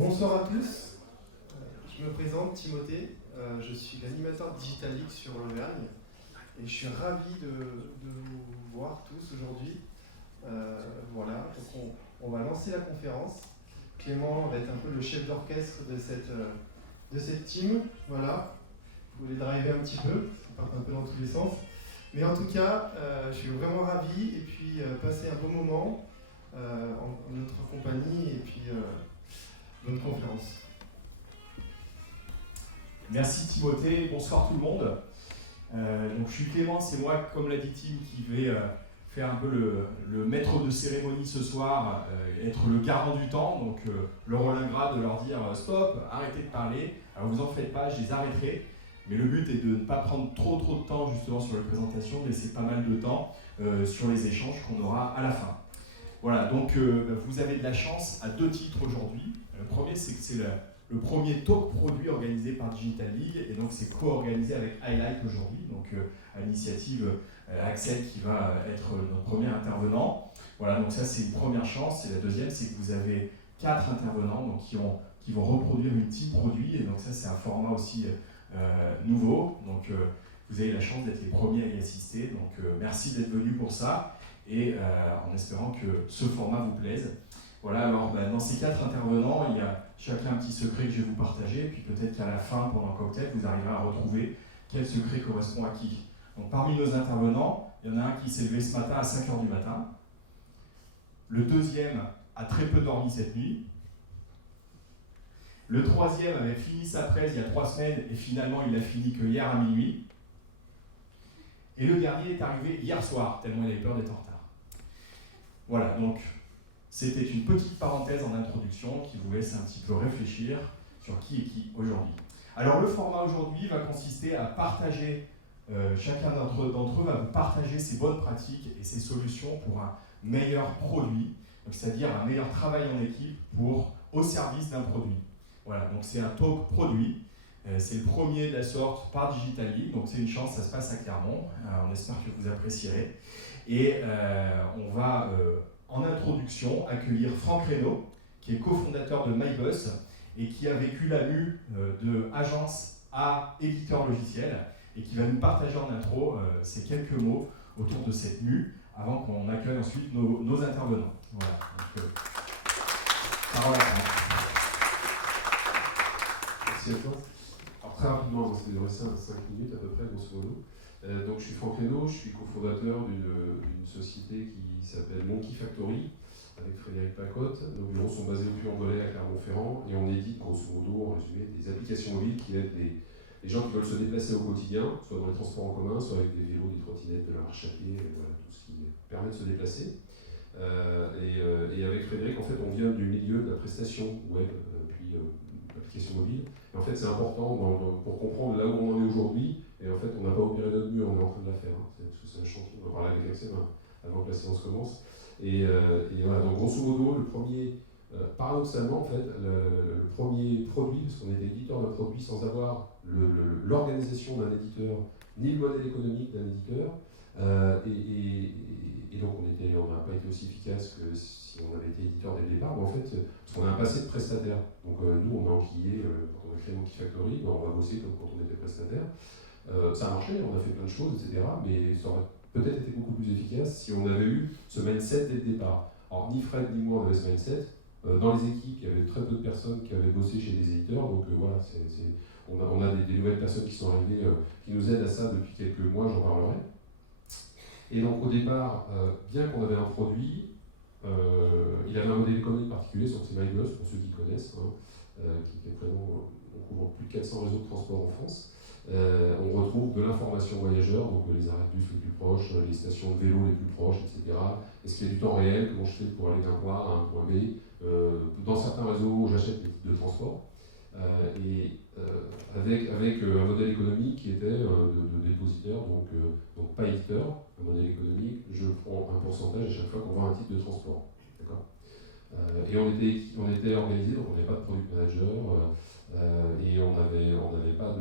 Bonsoir à tous, je me présente Timothée, je suis l'animateur Digital League sur l'Auvergne et je suis ravi de vous voir tous aujourd'hui. Voilà, donc on va lancer la conférence. Clément va être un peu le chef d'orchestre de cette team, voilà. Vous voulez driver un petit peu, ça part un peu dans tous les sens. Mais en tout cas, je suis vraiment ravi et puis passer un bon moment en notre compagnie et puis bonne conférence. Merci Timothée, bonsoir tout le monde. Donc je suis Clément, c'est moi, comme l'a dit Tim, qui vais faire un peu le maître de cérémonie ce soir, être le garant du temps, donc le rôle ingrat de leur dire stop, arrêtez de parler. Alors vous en faites pas, je les arrêterai, mais le but est de ne pas prendre trop de temps justement sur la présentation, de laisser pas mal de temps sur les échanges qu'on aura à la fin. Voilà, donc vous avez de la chance à 2 titres aujourd'hui. Le premier, c'est que c'est le premier talk produit organisé par Digital League, et donc c'est co-organisé avec Highlight aujourd'hui, donc à l'initiative Axel qui va être notre premier intervenant. Voilà, donc ça c'est une première chance, et la deuxième c'est que vous avez 4 intervenants donc, qui vont reproduire une team produit, et donc ça c'est un format aussi nouveau, donc vous avez la chance d'être les premiers à y assister, donc merci d'être venus pour ça, et en espérant que ce format vous plaise. Voilà, alors dans ces 4 intervenants, il y a chacun un petit secret que je vais vous partager, et puis peut-être qu'à la fin, pendant le cocktail, vous arriverez à retrouver quel secret correspond à qui. Donc parmi nos intervenants, il y en a un qui s'est levé ce matin à 5h du matin, le deuxième a très peu dormi cette nuit, le troisième avait fini sa presse il y a 3 semaines, et finalement il l'a fini que hier à minuit, et le dernier est arrivé hier soir, tellement il avait peur d'être en retard. Voilà, donc c'était une petite parenthèse en introduction qui vous laisse un petit peu réfléchir sur qui est qui aujourd'hui. Alors le format aujourd'hui va consister à partager, chacun d'entre eux va vous partager ses bonnes pratiques et ses solutions pour un meilleur produit, c'est-à-dire un meilleur travail en équipe au service d'un produit. Voilà, donc c'est un talk produit, c'est le premier de la sorte par Digital League, donc c'est une chance, ça se passe à Clermont, on espère que vous apprécierez. Et on va en introduction accueillir Franck Reynaud, qui est cofondateur de MyBus et qui a vécu la mue de agence à éditeur logiciel et qui va nous partager en intro ces quelques mots autour de cette mue avant qu'on accueille ensuite nos intervenants. Voilà. Donc, parole à Franck. Merci à toi. Alors très rapidement, ça va durer 5 minutes à peu près, grosso modo. Donc je suis Franck Reynaud, je suis cofondateur d'une société qui s'appelle Monkey Factory avec Frédéric Pacotte. Nos bureaux sont basés au Puy-en-Velay à Clermont-Ferrand et on édite grosso modo, en résumé, des applications mobiles qui aident les gens qui veulent se déplacer au quotidien, soit dans les transports en commun, soit avec des vélos, des trottinettes, de la marche à pied, voilà, tout ce qui permet de se déplacer. Et avec Frédéric, en fait, on vient du milieu de la prestation web, puis l'application mobile. Et en fait, c'est important pour comprendre là où on en est aujourd'hui. Et en fait, on n'a pas opéré notre mue, on est en train de la faire. Hein. Parce que c'est un chantier, on va parler avec Axel avant que la séance commence. Et voilà, donc grosso modo, le premier, paradoxalement, en fait, le premier produit, parce qu'on était éditeur d'un produit sans avoir l'organisation d'un éditeur, ni le modèle économique d'un éditeur, et donc on n'a pas été aussi efficace que si on avait été éditeur dès le départ, mais en fait, parce qu'on a un passé de prestataire. Donc nous, on a enquillé, quand on a créé Monkey Factory, on va bosser comme quand on était prestataire. Ça a marché, on a fait plein de choses, etc. Mais ça aurait peut-être été beaucoup plus efficace si on avait eu ce mindset dès le départ. Alors ni Fred ni moi on avait ce mindset. Dans les équipes, il y avait très peu de personnes qui avaient bossé chez des éditeurs, donc voilà, on a des nouvelles personnes qui sont arrivées, qui nous aident à ça depuis quelques mois, j'en parlerai. Et donc au départ, bien qu'on avait un produit, il avait un modèle économique particulier, sur c'est MyBus, pour ceux qui connaissent, qui est présent, on couvre plus de 400 réseaux de transport en France. On retrouve de l'information voyageur, donc les arrêts de bus les plus proches, les stations de vélo les plus proches, etc. Est-ce qu'il y a du temps réel, comment je fais pour aller d'un point A à un point B. Dans certains réseaux, j'achète des titres de transport. Avec un modèle économique qui était de dépositaire, donc pas éditeur, un modèle économique, je prends un pourcentage à chaque fois qu'on vend un titre de transport. D'accord. Et on était organisé, donc on n'avait pas de product manager, et on n'avait pas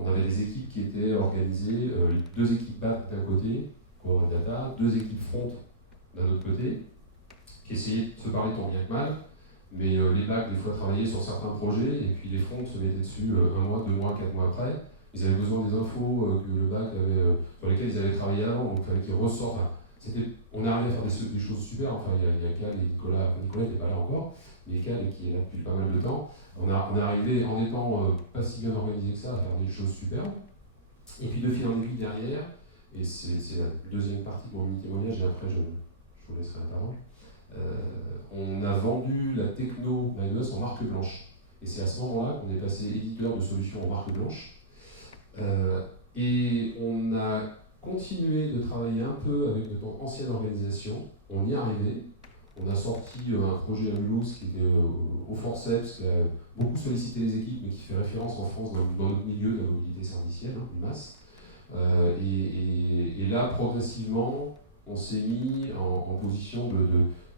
on avait des équipes qui étaient organisées, 2 équipes back d'un côté, core data, 2 équipes front d'un autre côté, qui essayaient de se parler tant bien que mal, Mais les bacs, des fois, travaillaient sur certains projets, et puis les fronts se mettaient dessus 1 mois, 2 mois, 4 mois après. Ils avaient besoin des infos que le bac avait, sur lesquelles ils avaient travaillé avant, donc il fallait qu'ils ressortent. Enfin, on est arrivé à faire des choses super, enfin il y a Cal et Nicolas, enfin, Nicolas n'était pas là encore, mais Cal qui est là depuis pas mal de temps. On est arrivé, en étant pas si bien organisé que ça, à faire des choses super. Et puis de fil en aiguille derrière, et c'est la deuxième partie de mon mini-témoignage, et après je vous laisserai la parole. On a vendu la techno MyBus en marque blanche. Et c'est à ce moment-là qu'on est passé éditeur de solutions en marque blanche. Et on a continué de travailler un peu avec notre ancienne organisation. On y est arrivé. On a sorti un projet à Mulhouse qui était au forceps, qui a beaucoup sollicité les équipes, mais qui fait référence en France dans notre milieu de la mobilité servicielle, du MAS. Et là, progressivement, on s'est mis en position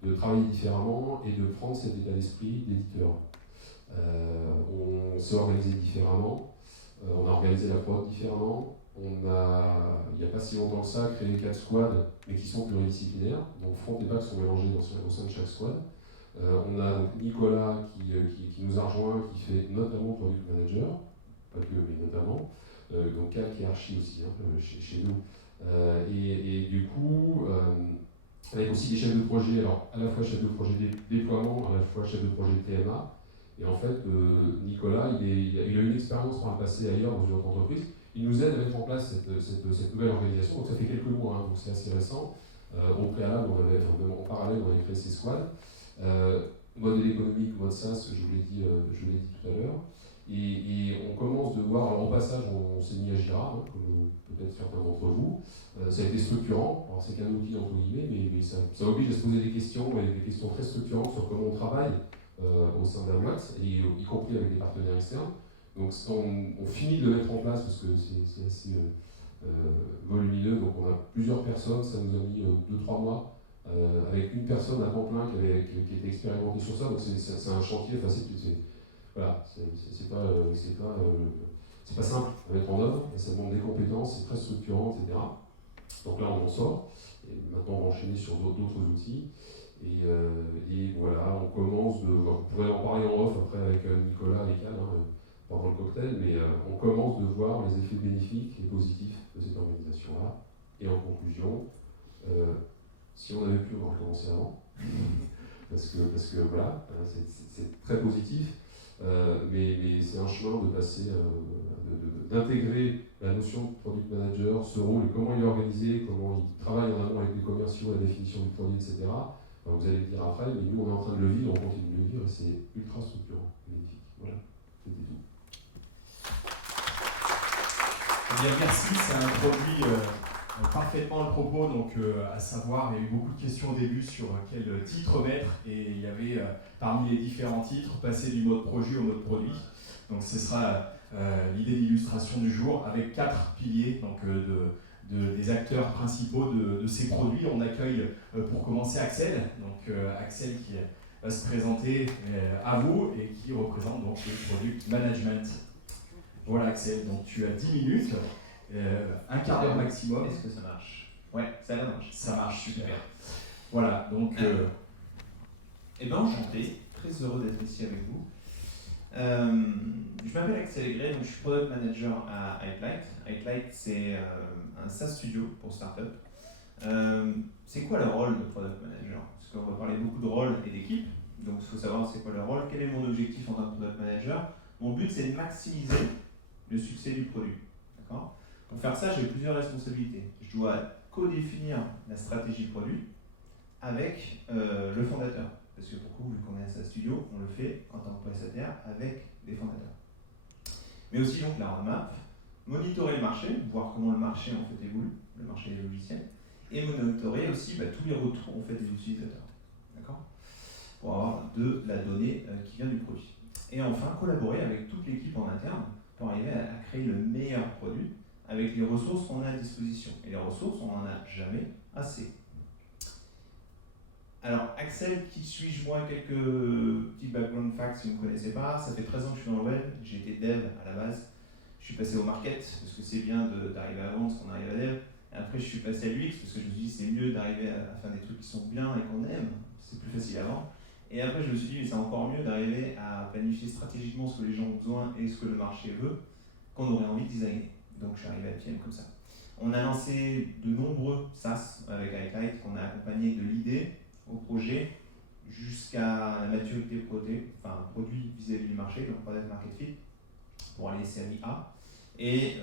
de travailler différemment et de prendre cet état d'esprit d'éditeur. On s'est organisé différemment, on a organisé la prod différemment, on a, il n'y a pas si longtemps que ça, créé 4 squads, mais qui sont pluridisciplinaires, donc front et back sont mélangés au sein de chaque squad. On a donc Nicolas qui nous a rejoint, qui fait notamment Product Manager, pas que, mais notamment, donc Cal qui est archi aussi chez nous. Et du coup, avec aussi des chefs de projet, alors à la fois chef de projet déploiement, à la fois chef de projet TMA. Et en fait, Nicolas, il a eu une expérience par le passé ailleurs dans une autre entreprise. Il nous aide à mettre en place cette nouvelle organisation. Donc ça fait quelques mois, donc c'est assez récent. Au préalable, en parallèle, on avait créé ces squads. Modèle économique, mode SaaS, je vous l'ai dit tout à l'heure. Et on commence de voir, alors au passage, on s'est mis à Jira, comme peut-être certains d'entre vous. Ça a été structurant, alors c'est qu'un outil entre guillemets, mais ça oblige à se poser des questions, et des questions très structurantes sur comment on travaille au sein de la boîte, et y compris avec des partenaires externes. Donc on finit de le mettre en place parce que c'est assez volumineux, donc on a plusieurs personnes, ça nous a mis 2-3 mois, avec une personne à temps plein qui était expérimentée sur ça, donc c'est un chantier, enfin voilà, c'est pas simple à mettre en œuvre, ça demande des compétences, c'est très structurant, etc. Donc là on en sort, et maintenant on va enchaîner sur d'autres outils. Et voilà, on commence on pourrait en parler en off après avec Nicolas et Cal pendant le cocktail, mais on commence de voir les effets bénéfiques et positifs de cette organisation-là. Et en conclusion, si on avait pu, on aurait commencé avant, parce que voilà, c'est très positif, mais c'est un chemin de passer, d'intégrer la notion de product manager, ce rôle, comment il est organisé, comment il travaille en amont avec les commerciaux, la définition du produit, etc. Enfin, vous allez le dire après, mais nous on est en train de le vivre, on continue de le vivre et c'est ultra structurant, magnifique. Voilà, c'était tout. Eh bien, merci, ça introduit parfaitement le propos, donc à savoir, il y a eu beaucoup de questions au début sur quel titre mettre, et il y avait parmi les différents titres, passer du mode projet au mode produit. Donc ce sera l'idée d'illustration du jour, avec 4 piliers donc, des acteurs principaux de ces produits. On accueille pour commencer Axel, donc Axel qui va se présenter à vous et qui représente donc le Product Management. Voilà Axel, donc tu as 10 minutes, un quart d'heure maximum. Est-ce que ça marche? Ouais, ça marche. Ça marche, super. Voilà, donc... Eh bien, enchanté, très heureux d'être ici avec vous. Je m'appelle Axel Aigret, donc je suis Product Manager à Hitelight. Hitelight, c'est un SaaS studio pour start-up. C'est quoi le rôle de Product Manager? Parce qu'on va parler beaucoup de rôle et d'équipe, donc il faut savoir c'est quoi le rôle, quel est mon objectif en tant que Product Manager. Mon but, c'est de maximiser le succès du produit. D'accord? Pour faire ça, j'ai plusieurs responsabilités. Je dois co-définir la stratégie produit avec le fondateur. Parce que pour vous, vu qu'on est un SaaS studio, on le fait en tant que prestataire avec des fondateurs. Mais aussi donc la roadmap, monitorer le marché, voir comment le marché en fait évolue, le marché des logiciels, et monitorer aussi tous les retours en fait, des utilisateurs. D'accord? Pour avoir de la donnée qui vient du produit. Et enfin, collaborer avec toute l'équipe en interne pour arriver à créer le meilleur produit avec les ressources qu'on a à disposition. Et les ressources, on n'en a jamais assez. Alors, Axel, qui suis-je moi? Quelques petits background facts si vous ne me connaissez pas. Ça fait 13 ans que je suis dans le web, j'ai été dev à la base. Je suis passé au market, parce que c'est bien d'arriver à vendre ce qu'on arrive à dev. Et après, je suis passé à l'UX, parce que je me suis dit c'est mieux d'arriver à faire des trucs qui sont bien et qu'on aime. C'est plus facile à vendre. Et après, je me suis dit, mais c'est encore mieux d'arriver à planifier stratégiquement ce que les gens ont besoin et ce que le marché veut, qu'on aurait envie de designer. Donc, je suis arrivé à PM comme ça. On a lancé de nombreux SaaS avec iClight qu'on a accompagné de l'idée au projet jusqu'à la maturité produit vis-à-vis du marché, donc product market fit, pour aller série A. Et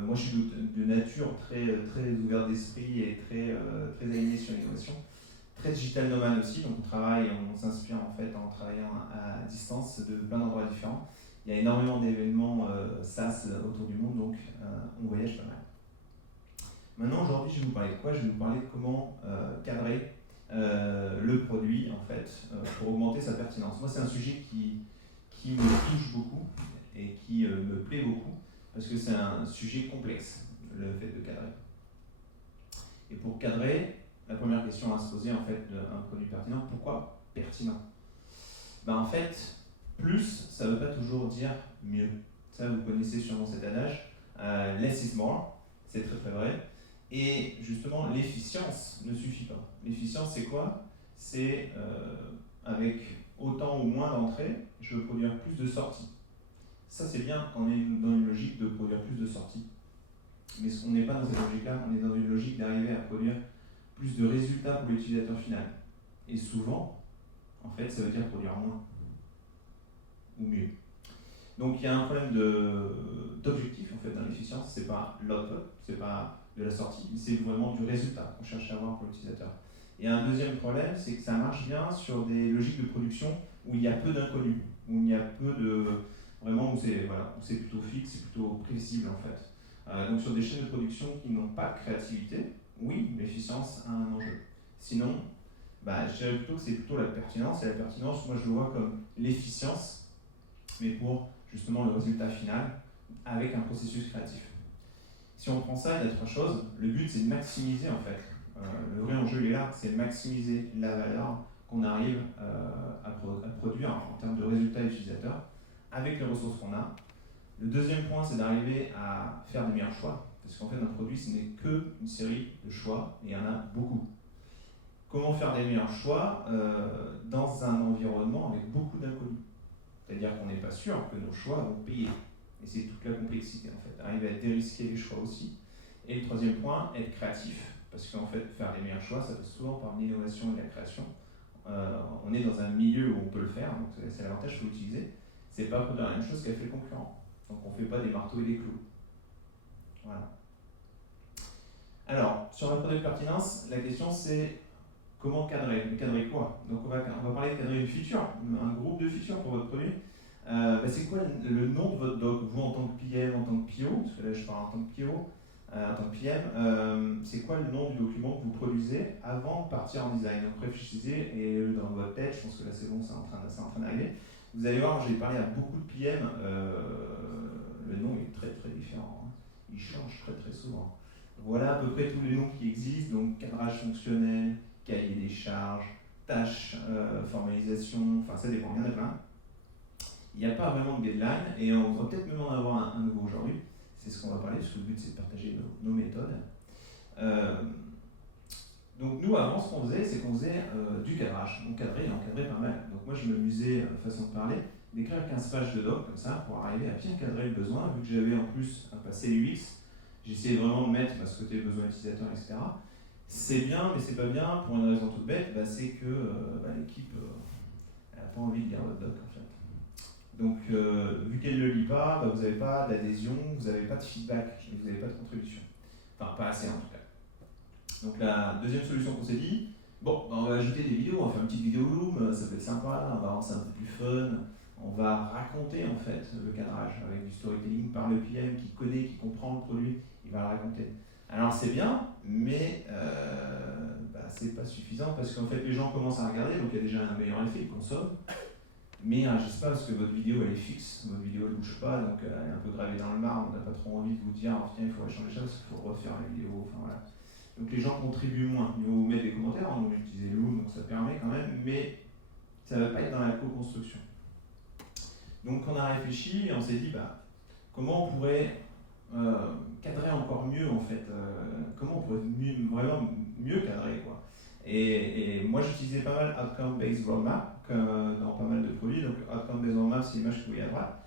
moi, je suis de nature très ouverte d'esprit et très alignée sur l'innovation. Très digital nomade aussi, donc on s'inspire en fait en travaillant à distance de plein d'endroits différents. Il y a énormément d'événements SaaS autour du monde, donc on voyage pas mal. Maintenant, aujourd'hui, je vais vous parler de quoi? Je vais vous parler de comment cadrer le produit en fait pour augmenter sa pertinence. Moi, c'est un sujet qui me touche beaucoup et qui me plaît beaucoup parce que c'est un sujet complexe, le fait de cadrer. Et pour cadrer, la première question à se poser en fait d'un produit pertinent, pourquoi pertinent? En fait, plus, ça ne veut pas toujours dire mieux. Ça, vous connaissez sûrement cet adage, less is more, c'est très vrai. Et justement, l'efficience ne suffit pas. L'efficience, c'est quoi? C'est avec autant ou moins d'entrées, je veux produire plus de sorties. Ça, c'est bien quand on est dans une logique de produire plus de sorties. Mais on n'est pas dans cette logique-là, on est dans une logique d'arriver à produire plus de résultats pour l'utilisateur final. Et souvent, en fait, ça veut dire produire moins ou mieux. Donc il y a un problème d'objectif en fait dans l'efficience, c'est pas l'output, c'est pas de la sortie, mais c'est vraiment du résultat qu'on cherche à avoir pour l'utilisateur. Et un deuxième problème, c'est que ça marche bien sur des logiques de production où il y a peu d'inconnus, où il y a peu de vraiment où c'est plutôt fixe, c'est plutôt prévisible en fait. Donc sur des chaînes de production qui n'ont pas de créativité, oui, l'efficience a un enjeu. Sinon, je dirais plutôt que c'est plutôt la pertinence. Et la pertinence, moi je le vois comme l'efficience, mais pour justement le résultat final, avec un processus créatif. Si on prend ça, il y a trois choses. Le but, c'est de maximiser en fait. Le vrai enjeu, il est là, c'est de maximiser la valeur qu'on arrive à produire en termes de résultats utilisateurs avec les ressources qu'on a. Le deuxième point, c'est d'arriver à faire des meilleurs choix. Parce qu'en fait, un produit, ce n'est qu'une série de choix, et il y en a beaucoup. Comment faire des meilleurs choix dans un environnement avec beaucoup d'inconnus? C'est-à-dire qu'on n'est pas sûr que nos choix vont payer. Et c'est toute la complexité, en fait. Arriver à dérisquer les choix aussi. Et le troisième point, être créatif. Parce qu'en fait, faire les meilleurs choix, ça passe souvent par l'innovation et la création. On est dans un milieu où on peut le faire, donc c'est l'avantage qu'il faut utiliser. C'est pas produire la même chose qu'a fait le concurrent. Donc on ne fait pas des marteaux et des clous. Voilà. Alors, sur la product pertinence, la question c'est comment cadrer? Cadrer quoi? Donc on va parler de cadrer une feature, un groupe de features pour votre produit. C'est quoi le nom de votre doc? Vous en tant que PM, en tant que PO, parce que là je parle en tant que PO, en tant que PM, c'est quoi le nom du document que vous produisez avant de partir en design? Donc réfléchissez et dans votre tête, je pense que là c'est bon, c'est en train d'arriver. Vous allez voir, j'ai parlé à beaucoup de PM, le nom est très différent, hein. Il change très souvent. Voilà à peu près tous les noms qui existent, donc cadrage fonctionnel, cahier des charges, tâches, formalisation, enfin ça dépend, il y en a plein. Il n'y a pas vraiment de deadline et on va peut-être même en avoir un nouveau aujourd'hui. C'est ce qu'on va parler, parce que le but c'est de partager nos méthodes. Donc nous avant ce qu'on faisait, c'est qu'on faisait du cadrage. On cadrait et on cadrait pas mal. Donc moi je m'amusais, façon de parler, d'écrire 15 pages de doc comme ça pour arriver à bien cadrer le besoin, vu que j'avais en plus un passé UX. J'essayais vraiment de mettre ce côté besoin utilisateur, etc. C'est bien, mais c'est pas bien pour une raison toute bête, c'est que l'équipe n'a pas envie de lire votre doc en fait. Donc vu qu'elle ne le lit pas, vous n'avez pas d'adhésion, vous n'avez pas de feedback, vous n'avez pas de contribution. Enfin pas assez en tout cas. Donc la deuxième solution qu'on s'est dit, on va ajouter des vidéos, on va faire une petite vidéo Loom, ça peut être sympa, on va rendre ça un peu plus fun. On va raconter en fait le cadrage avec du storytelling par le PM qui connaît, qui comprend le produit, il va le raconter. Alors c'est bien, mais c'est pas suffisant parce qu'en fait les gens commencent à regarder, donc il y a déjà un meilleur effet, ils consomment, mais ils ne réagissent pas parce que votre vidéo elle est fixe, votre vidéo elle ne bouge pas, donc elle est un peu gravée dans le marbre, on n'a pas trop envie de vous dire tiens il faudrait changer ça parce qu'il faut refaire la vidéo, enfin voilà. Donc les gens contribuent moins, ils vont vous mettre des commentaires, on va utiliser Loom, donc ça permet quand même, mais ça ne va pas être dans la co-construction. Donc on a réfléchi et on s'est dit comment on pourrait cadrer encore mieux en fait, comment on pourrait vraiment mieux cadrer quoi. Et moi, j'utilisais pas mal Outcome-Based Roadmap dans pas mal de produits. Donc, Outcome-Based Roadmap, c'est l'image que vous voyez à droite.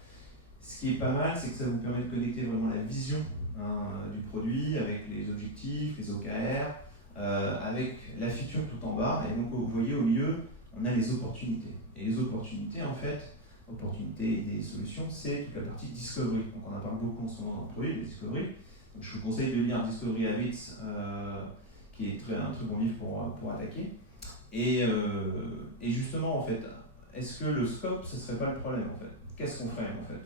Ce qui est pas mal, c'est que ça vous permet de connecter vraiment la vision du produit avec les objectifs, les OKR, avec la feature tout en bas. Et donc, vous voyez, au milieu, on a les opportunités. Et les opportunités, en fait, opportunités et des solutions, c'est toute la partie Discovery. Donc, on en parle beaucoup en ce moment dans le produit, les Discovery. Donc, je vous conseille de lire Discovery Habits, qui est un très bon livre pour attaquer. Et justement, en fait, est-ce que le scope, ce ne serait pas le problème, en fait? Qu'est-ce qu'on frame, en fait?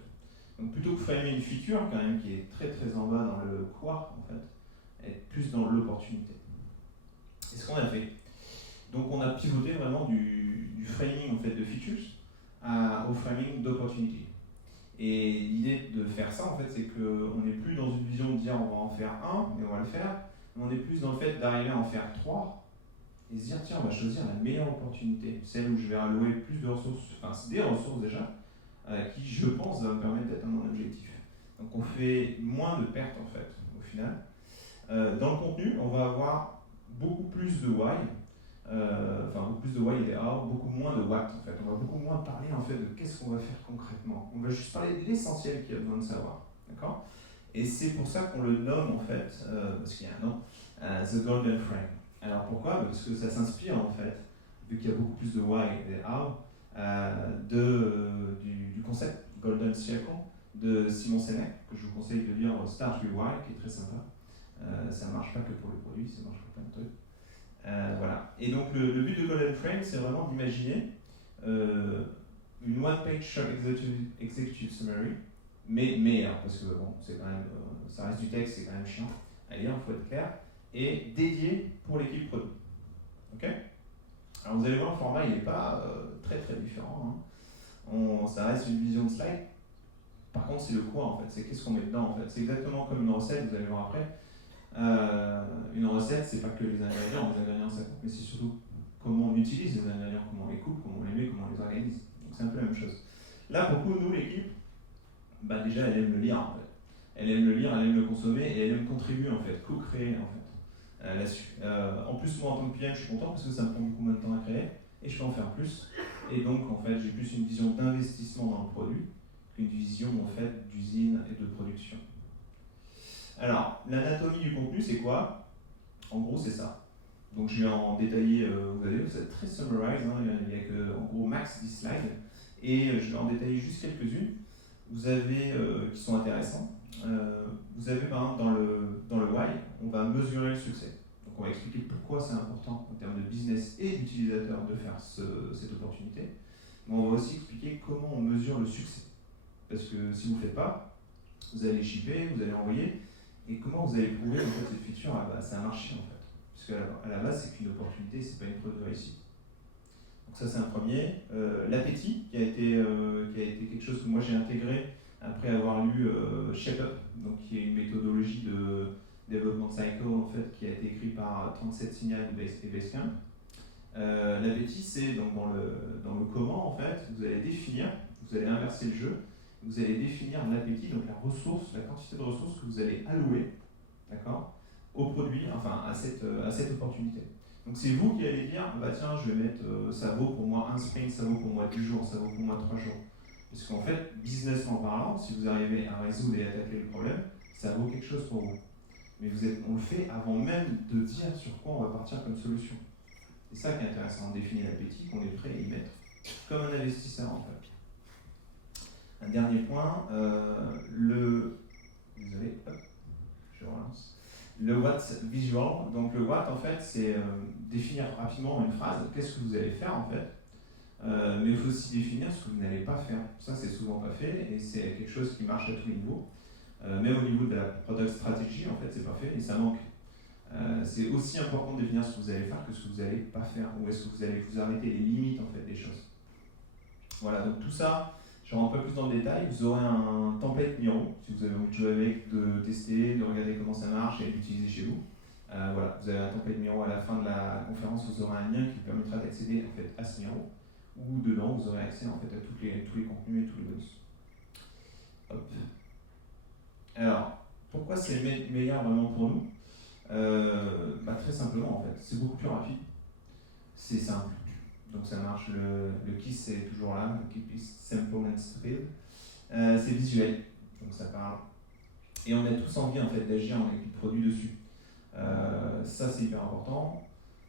Donc, plutôt que framer une feature, quand même, qui est très très en bas dans le quoi, en fait, être plus dans l'opportunité. Et ce qu'on a fait. Donc, on a pivoté vraiment du framing, en fait, de features au framing d'opportunité. Et l'idée de faire ça, en fait, c'est qu'on n'est plus dans une vision de dire on va en faire un, mais on va le faire. On est plus dans le fait d'arriver à en faire 3 et se dire tiens, on va choisir la meilleure opportunité, celle où je vais allouer plus de ressources, enfin c'est des ressources déjà, qui je pense va me permettre d'atteindre mon objectif. Donc on fait moins de pertes en fait, au final. Dans le contenu, on va avoir beaucoup plus de why, beaucoup plus de why et des how, beaucoup moins de what en fait. On va beaucoup moins parler en fait de qu'est-ce qu'on va faire concrètement. On va juste parler de l'essentiel qu'il y a besoin de savoir, d'accord? Et c'est pour ça qu'on le nomme en fait, parce qu'il y a un nom, The Golden Frame. Alors pourquoi? Parce que ça s'inspire en fait, vu qu'il y a beaucoup plus de why et de how, du concept Golden Circle de Simon Sinek, que je vous conseille de lire Start with Why, qui est très sympa. Ça ne marche pas que pour le produit, ça marche pour plein de trucs. Voilà. Et donc le but de Golden Frame, c'est vraiment d'imaginer une one-page short executive summary, mais meilleure, parce que bon, c'est quand même, ça reste du texte, c'est quand même chiant à lire, il faut être clair, et dédié pour l'équipe produit. Ok? Alors vous allez voir, le format il n'est pas très très différent. Hein. Ça reste une vision de slide. Par contre, c'est le quoi en fait, c'est qu'est-ce qu'on met dedans en fait. C'est exactement comme une recette, vous allez voir après. Une recette, c'est pas que les ingrédients ça compte, mais c'est surtout comment on utilise les ingrédients, comment on les coupe, comment on les met, comment on les organise. Donc c'est un peu la même chose. Là, pour nous, l'équipe, déjà elle aime le lire en fait. Elle aime le lire, elle aime le consommer et elle aime contribuer en fait, co-créer en fait là-dessus. En plus, moi en tant que PM, je suis content parce que ça me prend beaucoup moins de temps à créer et je peux en faire plus. Et donc en fait, j'ai plus une vision d'investissement dans le produit qu'une vision en fait d'usine et de production. Alors, l'anatomie du contenu, c'est quoi? En gros, c'est ça. Donc je vais en détailler, vous allez, c'est très summarize, hein, il n'y a que en gros max 10 slides, et je vais en détailler juste quelques-unes. Vous avez, qui sont intéressantes. Vous avez par exemple dans le why, on va mesurer le succès. Donc on va expliquer pourquoi c'est important en termes de business et d'utilisateur de faire cette opportunité. Mais on va aussi expliquer comment on mesure le succès. Parce que si vous ne le faites pas, vous allez shipper, vous allez envoyer, et comment vous allez prouver en fait cette feature, ça a marché en fait. Parce qu'à la base, c'est qu'une opportunité, c'est pas une preuve de réussite. Donc ça c'est un premier. L'appétit, qui a été quelque chose que moi j'ai intégré après avoir lu Shape Up, donc qui est une méthodologie de développement de cycle en fait, qui a été écrite par 37 Signal et Basecamp. L'appétit, c'est donc dans le comment en fait, vous allez définir, vous allez inverser le jeu, vous allez définir l'appétit, donc la quantité de ressources que vous allez allouer, d'accord, au produit, enfin à cette opportunité. Donc c'est vous qui allez dire, tiens, je vais mettre, ça vaut pour moi un sprint, ça vaut pour moi 10 jours, ça vaut pour moi 3 jours. Parce qu'en fait, businessment parlant, si vous arrivez à résoudre et attaquer le problème, ça vaut quelque chose pour vous. Mais on le fait avant même de dire sur quoi on va partir comme solution. C'est ça qui est intéressant, on définit l'appétit, qu'on est prêt à y mettre, comme un investisseur en fait. Un dernier point, désolé, hop, je relance. Le what visual, donc le what en fait c'est définir rapidement une phrase, qu'est-ce que vous allez faire en fait, mais il faut aussi définir ce que vous n'allez pas faire. Ça c'est souvent pas fait et c'est quelque chose qui marche à tous les niveaux. Même au niveau de la product strategy en fait c'est pas fait et ça manque. C'est aussi important de définir ce que vous allez faire que ce que vous n'allez pas faire, ou est-ce que vous allez vous arrêter les limites en fait des choses. Voilà, donc tout ça, je rentre un peu plus dans le détail, vous aurez un template Miro, si vous avez envie de jouer avec, de tester, de regarder comment ça marche et d'utiliser chez vous. Voilà, vous avez un template Miro à la fin de la conférence, vous aurez un lien qui vous permettra d'accéder en fait, à ce Miro, où dedans vous aurez accès en fait, à tous les contenus et tous les bonus. Hop. Alors, pourquoi c'est meilleur vraiment pour nous? Très simplement en fait, c'est beaucoup plus rapide. c'est simple. Donc ça marche, le KISS c'est toujours là, le Keep It Simple and Stupid. C'est visuel, donc ça parle. Et on a tous envie en fait d'agir en équipe produit dessus. Ça c'est hyper important.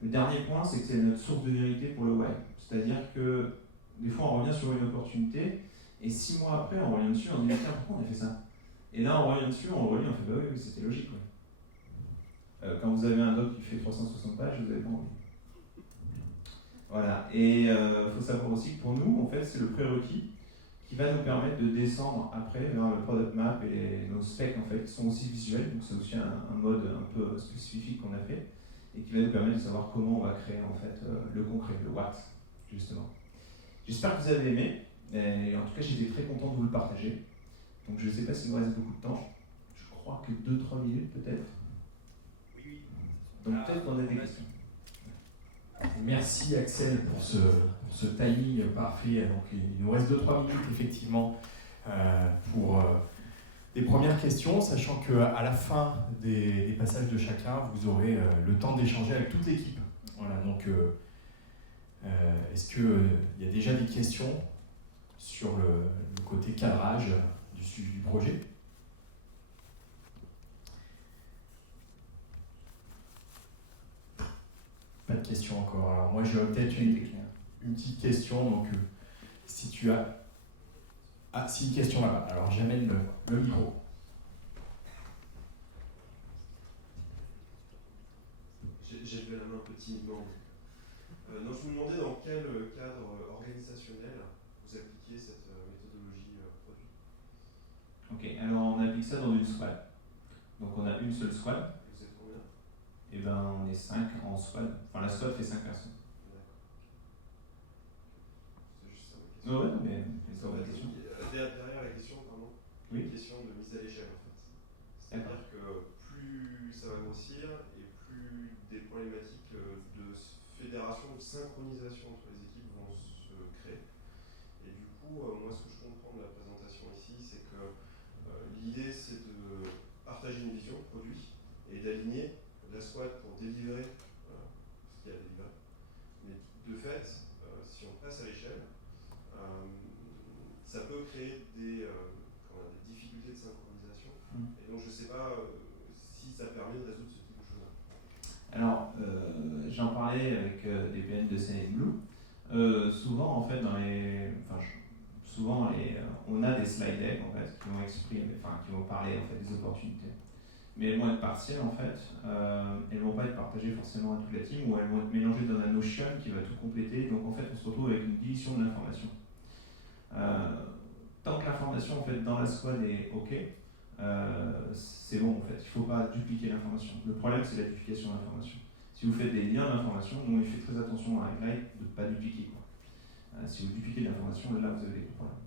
Le dernier point, c'est que c'est notre source de vérité pour le web. C'est-à-dire que des fois on revient sur une opportunité et 6 mois après on revient dessus, on se dit tiens pourquoi on a fait ça? Et là on revient dessus, on le relit, on fait bah oui, c'était logique. Ouais. Quand vous avez un doc qui fait 360 pages, vous avez pas envie. Voilà, et il faut savoir aussi que pour nous, en fait, c'est le prérequis qui va nous permettre de descendre après vers le product map et nos specs en fait, qui sont aussi visuels, donc c'est aussi un mode un peu spécifique qu'on a fait, et qui va nous permettre de savoir comment on va créer en fait le concret, le what, justement. J'espère que vous avez aimé, et en tout cas j'étais très content de vous le partager. Donc je ne sais pas s'il nous reste beaucoup de temps, je crois que 2-3 minutes peut-être. Oui. Donc peut-être qu'on a des questions. Merci Axel pour ce timing parfait. Donc, il nous reste 2-3 minutes effectivement pour des premières questions, sachant qu'à la fin des passages de chacun, vous aurez le temps d'échanger avec toute l'équipe. Voilà, donc est-ce qu'il y a déjà des questions sur le côté cadrage du projet ? Pas de questions encore. Alors moi j'ai peut-être une petite question. Donc si tu as... Ah, si une question là-bas. Alors j'amène le micro. J'ai levé la main un peu timidement. Non, je me demandais dans quel cadre organisationnel vous appliquiez cette méthodologie produit. Ok, alors on applique ça dans une squad. Donc on a une seule squad. Vous êtes combien? Et ben on est 5 en squad. Enfin la squad fait 5 personnes. D'accord. C'est juste ça ma question. Ouais, mais c'est la question. Derrière la question, pardon, Oui. une question de mise à l'échelle en fait. C'est-à-dire que plus ça va grossir et plus des problématiques de fédération ou de synchronisation entre les équipes vont se créer. Et du coup, moi ce que je comprends de la présentation ici, c'est que l'idée c'est de partager une vision produit et d'aligner la squad pour délivrer ce qu'il y a à délivrer. Mais de fait, si on passe à l'échelle, ça peut créer des difficultés de synchronisation. Et donc je ne sais pas si ça permet de résoudre ce type de choses. Alors, j'en parlais avec des PN de CN Blue. Souvent, en fait, on a des slide decks en fait, qui vont exprimer, qui vont parler en fait des opportunités. Mais elles vont être partielles en fait, elles ne vont pas être partagées forcément à toute la team, ou elles vont être mélangées dans un Notion qui va tout compléter. Donc en fait, on se retrouve avec une division de l'information. Tant que l'information en fait dans la squad est OK, c'est bon en fait. Il ne faut pas dupliquer l'information. Le problème c'est la duplication de l'information. Si vous faites des liens d'information, on fait très attention à Highlight de ne pas dupliquer. Si vous dupliquez l'information, là vous avez des problèmes.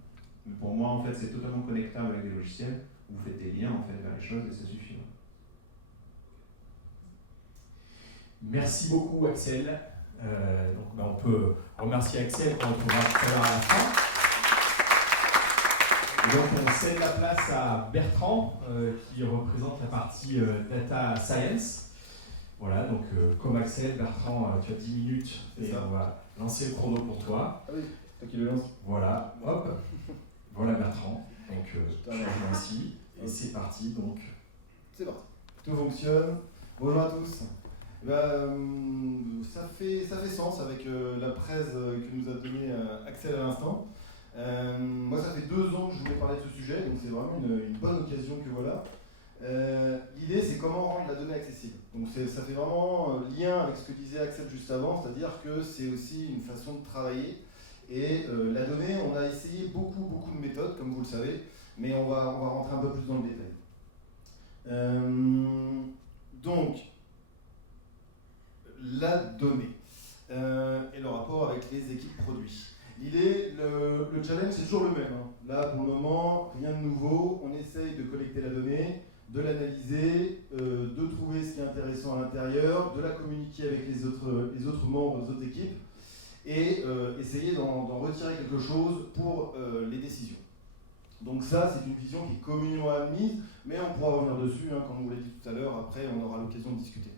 Mais pour moi en fait c'est totalement connectable avec des logiciels. Vous faites des liens en fait vers les choses et ça suffit. Merci beaucoup Axel. On peut remercier Axel qu'on retrouvera tout à l'heure à la fin. Et donc on cède la place à Bertrand qui représente la partie Data Science. Voilà, donc comme Axel, Bertrand, tu as 10 minutes et on va lancer le chrono pour toi. Ah oui, c'est toi qui le lance. Voilà, hop, voilà Bertrand. Donc je rejoins ici et c'est parti donc. C'est parti. Tout fonctionne. Bonjour à tous. Ça fait sens avec la presse que nous a donnée Axel à l'instant. Moi, ça fait 2 ans que je voulais parler de ce sujet, donc c'est vraiment une bonne occasion que voilà. L'idée, c'est comment rendre la donnée accessible. Donc ça fait vraiment lien avec ce que disait Axel juste avant, c'est-à-dire que c'est aussi une façon de travailler. Et la donnée, on a essayé beaucoup de méthodes, comme vous le savez, mais on va rentrer un peu plus dans le détail. Donc, la donnée et le rapport avec les équipes produits. L'idée, le challenge, c'est toujours le même. Là, pour le moment, rien de nouveau. On essaye de collecter la donnée, de l'analyser, de trouver ce qui est intéressant à l'intérieur, de la communiquer avec les autres membres des autres équipes et essayer d'en retirer quelque chose pour les décisions. Donc ça, c'est une vision qui est communément admise, mais on pourra revenir dessus, comme on vous l'a dit tout à l'heure, après on aura l'occasion de discuter.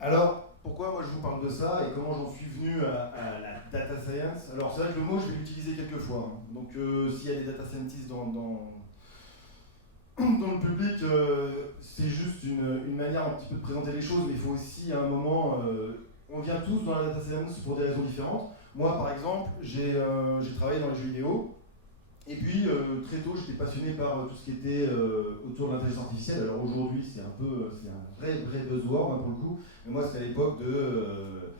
Alors, pourquoi moi je vous parle de ça et comment j'en suis venu à la data science? Alors c'est vrai que le mot je vais l'utiliser quelques fois, hein. Donc s'il y a des data scientists dans le public, c'est juste une manière un petit peu de présenter les choses, mais il faut aussi à un moment, on vient tous dans la data science pour des raisons différentes. Moi par exemple, j'ai travaillé dans les jeux vidéo, et puis très tôt j'étais passionné par tout ce qui était autour de l'intelligence artificielle. Alors aujourd'hui c'est un vrai buzzword, hein, pour le coup, mais moi c'était à l'époque de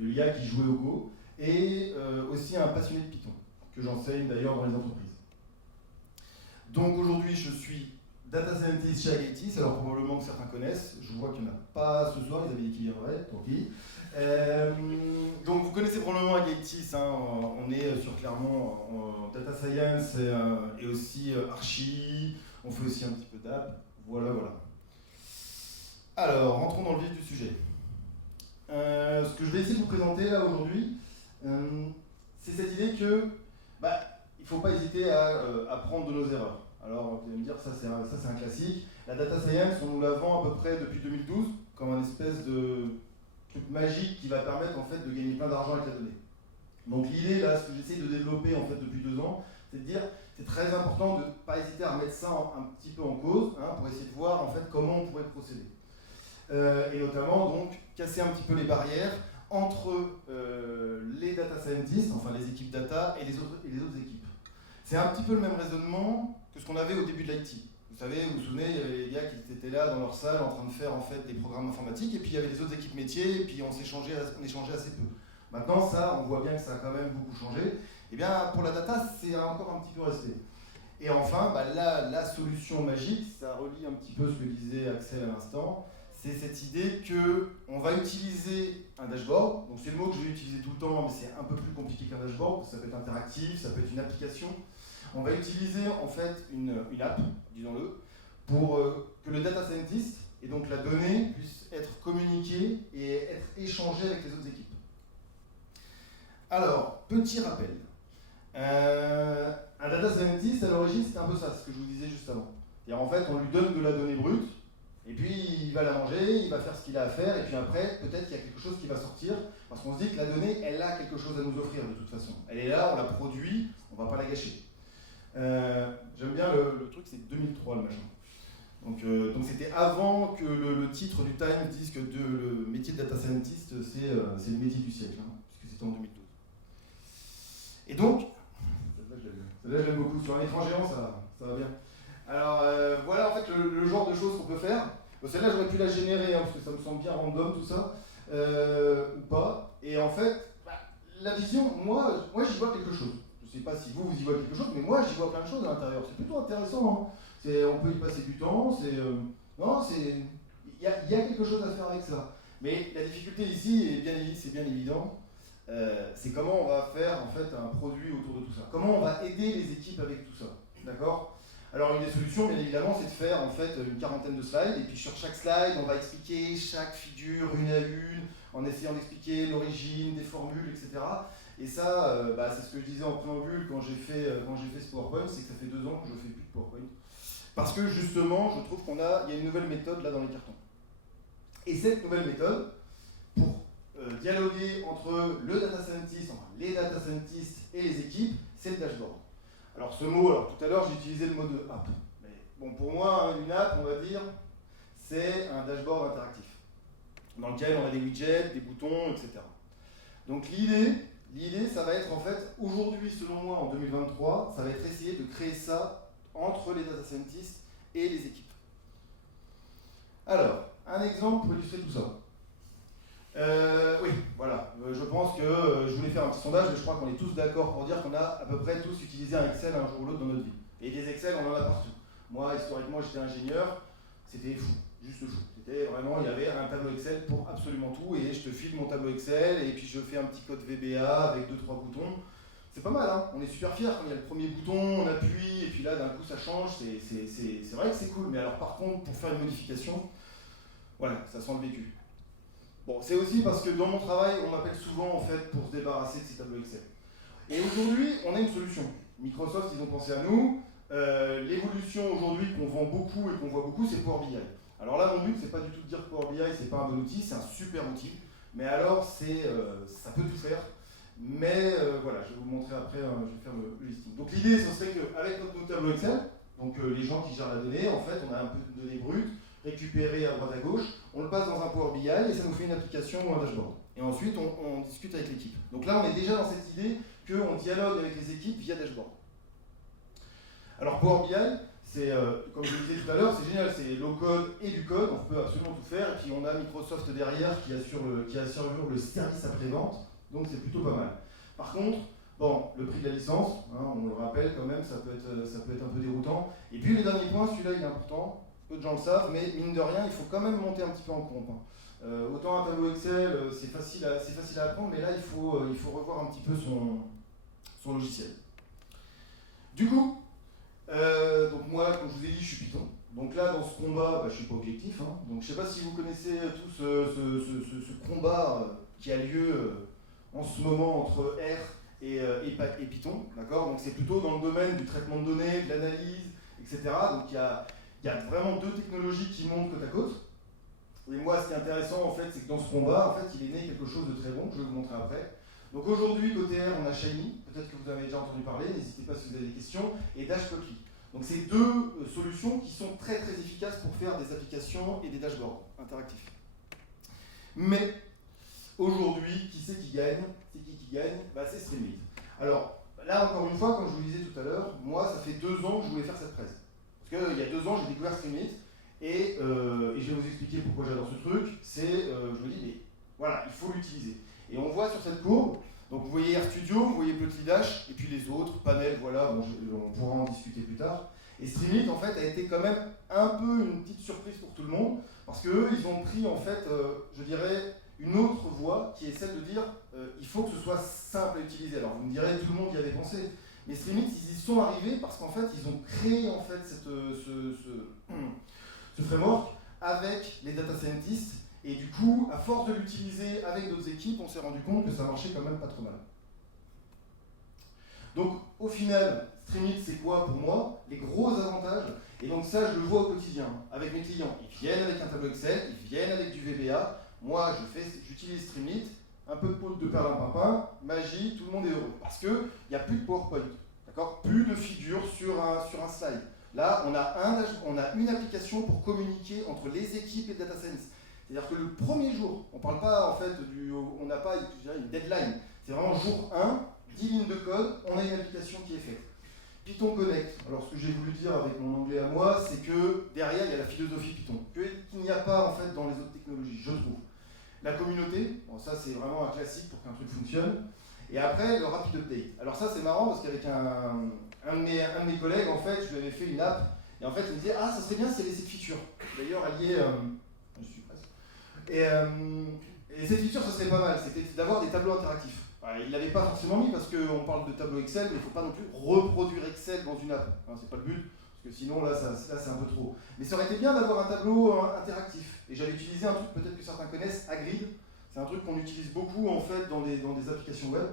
l'IA qui jouait au Go, et aussi un passionné de Python, que j'enseigne d'ailleurs dans les entreprises. Donc aujourd'hui, je suis data scientist chez Agaitis, alors probablement que certains connaissent, je vois qu'il n'y en a pas ce soir, ils avaient dit qu'ils viendraient, tant pis. Donc vous connaissez probablement Agaitis, hein, on est sur clairement en data science et aussi archi, on fait aussi un petit peu d'app, voilà. Alors, rentrons dans le vif du sujet. Ce que je vais essayer de vous présenter là aujourd'hui, c'est cette idée que il ne faut pas hésiter à apprendre de nos erreurs. Alors vous allez me dire, ça c'est un classique. La data science, on nous la vend à peu près depuis 2012 comme un espèce de truc magique qui va permettre en fait de gagner plein d'argent avec la donnée. Donc l'idée là, ce que j'essaie de développer en fait depuis 2 ans, c'est de dire c'est très important de ne pas hésiter à remettre ça un petit peu en cause, hein, pour essayer de voir en fait comment on pourrait procéder. Et notamment donc casser un petit peu les barrières entre les data scientists, enfin les équipes data et les autres équipes. C'est un petit peu le même raisonnement que ce qu'on avait au début de l'IT. Vous savez, vous vous souvenez, il y avait les gars qui étaient là dans leur salle en train de faire en fait des programmes informatiques, et puis il y avait les autres équipes métiers, et puis on échangeait assez peu. Maintenant, ça, on voit bien que ça a quand même beaucoup changé. Et bien, pour la data, c'est encore un petit peu resté. Et enfin, la solution magique, ça relie un petit peu ce que disait Axel à l'instant, c'est cette idée qu'on va utiliser un dashboard. Donc c'est le mot que je vais utiliser tout le temps, mais c'est un peu plus compliqué qu'un dashboard. Ça peut être interactif, ça peut être une application. On va utiliser en fait une app, disons-le, pour que le data scientist et donc la donnée puisse être communiquée et être échangée avec les autres équipes. Alors, petit rappel. Un data scientist, à l'origine, c'est un peu ça, ce que je vous disais juste avant. C'est-à-dire, en fait, on lui donne de la donnée brute, et puis il va la manger, il va faire ce qu'il a à faire, et puis après, peut-être qu'il y a quelque chose qui va sortir, parce qu'on se dit que la donnée, elle a quelque chose à nous offrir de toute façon. Elle est là, on la produit, on ne va pas la gâcher. J'aime bien le truc, c'est 2003 le machin. Donc c'était avant que le titre du Time dise que le métier de data scientist, c'est le métier du siècle, hein, puisque c'était en 2012. Et donc, celle-là je l'aime beaucoup, sur un écran géant ça va bien. Alors voilà en fait le genre de choses qu'on peut faire. Bon, celle-là j'aurais pu la générer, hein, parce que ça me semble bien random tout ça, ou pas. Et en fait, la vision, moi j'y vois quelque chose. Je ne sais pas si vous y voyez quelque chose, mais moi j'y vois plein de choses à l'intérieur. C'est plutôt intéressant, hein. On peut y passer du temps, il y a quelque chose à faire avec ça. Mais la difficulté ici, c'est bien évident, c'est comment on va faire en fait un produit autour de tout ça. Comment on va aider les équipes avec tout ça. D'accord ? Alors une des solutions, bien évidemment, c'est de faire en fait une quarantaine de slides, et puis sur chaque slide, on va expliquer chaque figure une à une, en essayant d'expliquer l'origine, des formules, etc. Et ça, c'est ce que je disais en préambule quand j'ai fait ce PowerPoint, c'est que ça fait 2 ans que je ne fais plus de PowerPoint. Parce que justement, je trouve qu'il y a une nouvelle méthode là dans les cartons. Et cette nouvelle méthode, pour dialoguer entre le data scientist, enfin les data scientists et les équipes, c'est le dashboard. Alors ce mot, tout à l'heure j'ai utilisé le mot de app. Mais bon, pour moi, une app, on va dire, c'est un dashboard interactif, dans lequel on a des widgets, des boutons, etc. Donc l'idée, ça va être en fait, aujourd'hui, selon moi, en 2023, ça va être essayer de créer ça entre les data scientists et les équipes. Alors, un exemple pour illustrer tout ça. Oui, voilà. Je pense que je voulais faire un petit sondage, mais je crois qu'on est tous d'accord pour dire qu'on a à peu près tous utilisé un Excel un jour ou l'autre dans notre vie. Et des Excel, on en a partout. Moi, historiquement, j'étais ingénieur, c'était fou, juste fou. C'était vraiment, il y avait un tableau Excel pour absolument tout, et je te file mon tableau Excel, et puis je fais un petit code VBA avec 2-3 boutons. C'est pas mal, hein. On est super fiers quand il y a le premier bouton, on appuie, et puis là, d'un coup, ça change. C'est vrai que c'est cool, mais alors par contre, pour faire une modification, voilà, ça sent le vécu. Bon, c'est aussi parce que dans mon travail, on m'appelle souvent en fait pour se débarrasser de ces tableaux Excel. Et aujourd'hui, on a une solution. Microsoft, ils ont pensé à nous. L'évolution aujourd'hui qu'on vend beaucoup et qu'on voit beaucoup, c'est Power BI. Alors là, mon but, c'est pas du tout de dire que Power BI, c'est pas un bon outil, c'est un super outil. Mais alors, ça peut tout faire. Mais voilà, je vais vous montrer après, je vais faire le listing. Donc l'idée, ce serait qu'avec notre tableau Excel, donc les gens qui gèrent la donnée, en fait, on a un peu de données brutes, récupérées à droite à gauche, on le passe dans un Power BI et ça nous fait une application ou un dashboard. Et ensuite, on discute avec l'équipe. Donc là, on est déjà dans cette idée qu'on dialogue avec les équipes via dashboard. Alors Power BI, c'est, comme je le disais tout à l'heure, c'est génial, c'est low code et du code, on peut absolument tout faire. Et puis on a Microsoft derrière qui assure le service après-vente, donc c'est plutôt pas mal. Par contre, bon, le prix de la licence, hein, on le rappelle quand même, ça peut être un peu déroutant. Et puis le dernier point, celui-là il est important, peu de gens le savent, mais mine de rien, il faut quand même monter un petit peu en compte. Hein. Autant un tableau Excel, c'est facile à apprendre, mais là il faut revoir un petit peu son logiciel. Du coup, donc moi, comme je vous ai dit, je suis Python. Donc là, dans ce combat, je ne suis pas objectif. Hein. Donc je ne sais pas si vous connaissez tout ce combat qui a lieu en ce moment entre R et Python. D'accord. Donc c'est plutôt dans le domaine du traitement de données, de l'analyse, etc. Donc il y a vraiment deux technologies qui montent côte à côte. Et moi, ce qui est intéressant, en fait, c'est que dans ce combat, en fait, il est né quelque chose de très bon, que je vais vous montrer après. Donc aujourd'hui, côté R, on a Shiny, peut-être que vous avez déjà entendu parler, n'hésitez pas si vous avez des questions, et Dashplotly. Donc c'est deux solutions qui sont très très efficaces pour faire des applications et des dashboards interactifs. Mais aujourd'hui, qui c'est qui gagne? C'est qui gagne? C'est Streamlit. Alors là, encore une fois, comme je vous le disais tout à l'heure, moi, ça fait 2 ans que je voulais faire cette presse. Parce qu'il y a 2 ans, j'ai découvert Streamlit, et je vais vous expliquer pourquoi j'adore ce truc. Je me dis, mais voilà, il faut l'utiliser. Et on voit sur cette courbe, donc vous voyez RStudio, vous voyez Plotly Dash, et puis les autres, Panel, voilà, bon, on pourra en discuter plus tard. Et Streamlit, en fait, a été quand même un peu une petite surprise pour tout le monde, parce qu'eux, ils ont pris, en fait, je dirais, une autre voie, qui est celle de dire, il faut que ce soit simple à utiliser. Alors vous me direz, tout le monde y avait pensé, mais Streamlit, ils y sont arrivés parce qu'en fait, ils ont créé, en fait, ce framework avec les data scientists. Et du coup, à force de l'utiliser avec d'autres équipes, on s'est rendu compte que ça marchait quand même pas trop mal. Donc, au final, Streamlit, c'est quoi pour moi? Les gros avantages. Et donc ça, je le vois au quotidien. Avec mes clients, ils viennent avec un tableau Excel, ils viennent avec du VBA. Moi, j'utilise Streamlit, un peu de poudre de perlimpinpin, magie, tout le monde est heureux. Parce qu'il n'y a plus de PowerPoint, d'accord? Plus de figures sur un slide. Là, on a une application pour communiquer entre les équipes et data science. C'est-à-dire que le premier jour, on parle pas en fait on n'a pas une deadline, c'est vraiment jour 1, 10 lignes de code, on a une application qui est faite. Python Connect, alors ce que j'ai voulu dire avec mon anglais à moi, c'est que derrière il y a la philosophie Python, qu'il n'y a pas en fait dans les autres technologies, je trouve. La communauté, bon ça c'est vraiment un classique pour qu'un truc fonctionne, et après le rapid update. Alors ça c'est marrant parce qu'avec un de mes collègues, en fait, je lui avais fait une app, et en fait il me disait, ah ça serait bien s'il y avait cette feature. D'ailleurs elle y est... Et cette feature, ça serait pas mal, c'était d'avoir des tableaux interactifs. Il ne l'avait pas forcément mis parce qu'on parle de tableau Excel, mais il ne faut pas non plus reproduire Excel dans une app. C'est pas le but, parce que sinon là c'est un peu trop. Mais ça aurait été bien d'avoir un tableau interactif. Et j'avais utilisé un truc, peut-être que certains connaissent, Agrid. C'est un truc qu'on utilise beaucoup en fait dans des applications web.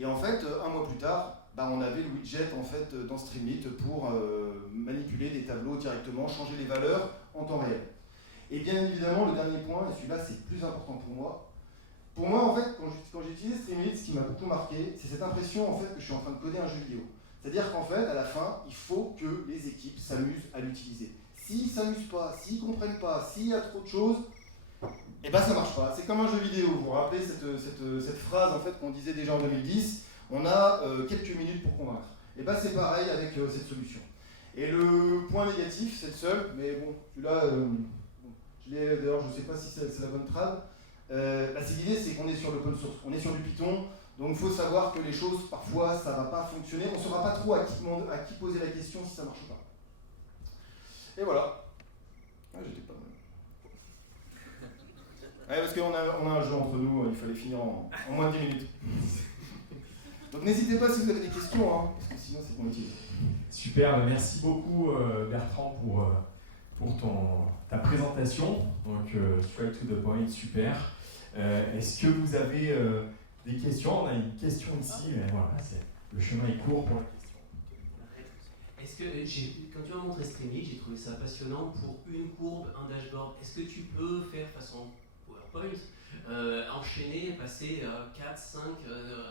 Et en fait, un mois plus tard, on avait le widget en fait dans Streamlit pour manipuler des tableaux directement, changer les valeurs en temps réel. Et bien évidemment, le dernier point, et celui-là c'est le plus important pour moi. Pour moi, en fait, quand j'utilise Streamlit, ce qui m'a beaucoup marqué, c'est cette impression en fait, que je suis en train de coder un jeu vidéo. C'est-à-dire qu'en fait, à la fin, il faut que les équipes s'amusent à l'utiliser. S'ils ne s'amusent pas, s'ils ne comprennent pas, s'il y a trop de choses, et ça ne marche pas. C'est comme un jeu vidéo. Vous vous rappelez cette phrase en fait, qu'on disait déjà en 2010, on a quelques minutes pour convaincre. Et c'est pareil avec cette solution. Et le point négatif, c'est le seul, mais bon, celui-là... D'ailleurs, je ne sais pas si c'est la bonne trad. L'idée, c'est qu'on est sur l'open source, on est sur du Python, donc il faut savoir que les choses, parfois, ça ne va pas fonctionner. On ne saura pas trop à qui poser la question si ça ne marche pas. Et voilà. J'étais pas mal. Parce qu'on a un jeu entre nous, il fallait finir en moins de 10 minutes. Donc n'hésitez pas si vous avez des questions, hein, parce que sinon c'est compliqué. Super, merci beaucoup Bertrand pour ta présentation, donc straight to the point, super. Est-ce que vous avez des questions? On a une question ici, mais voilà, le chemin est court pour la question. Est-ce que quand tu m'as montré Streamlit, j'ai trouvé ça passionnant pour une courbe, un dashboard. Est-ce que tu peux faire façon PowerPoint, enchaîner, passer 4, 5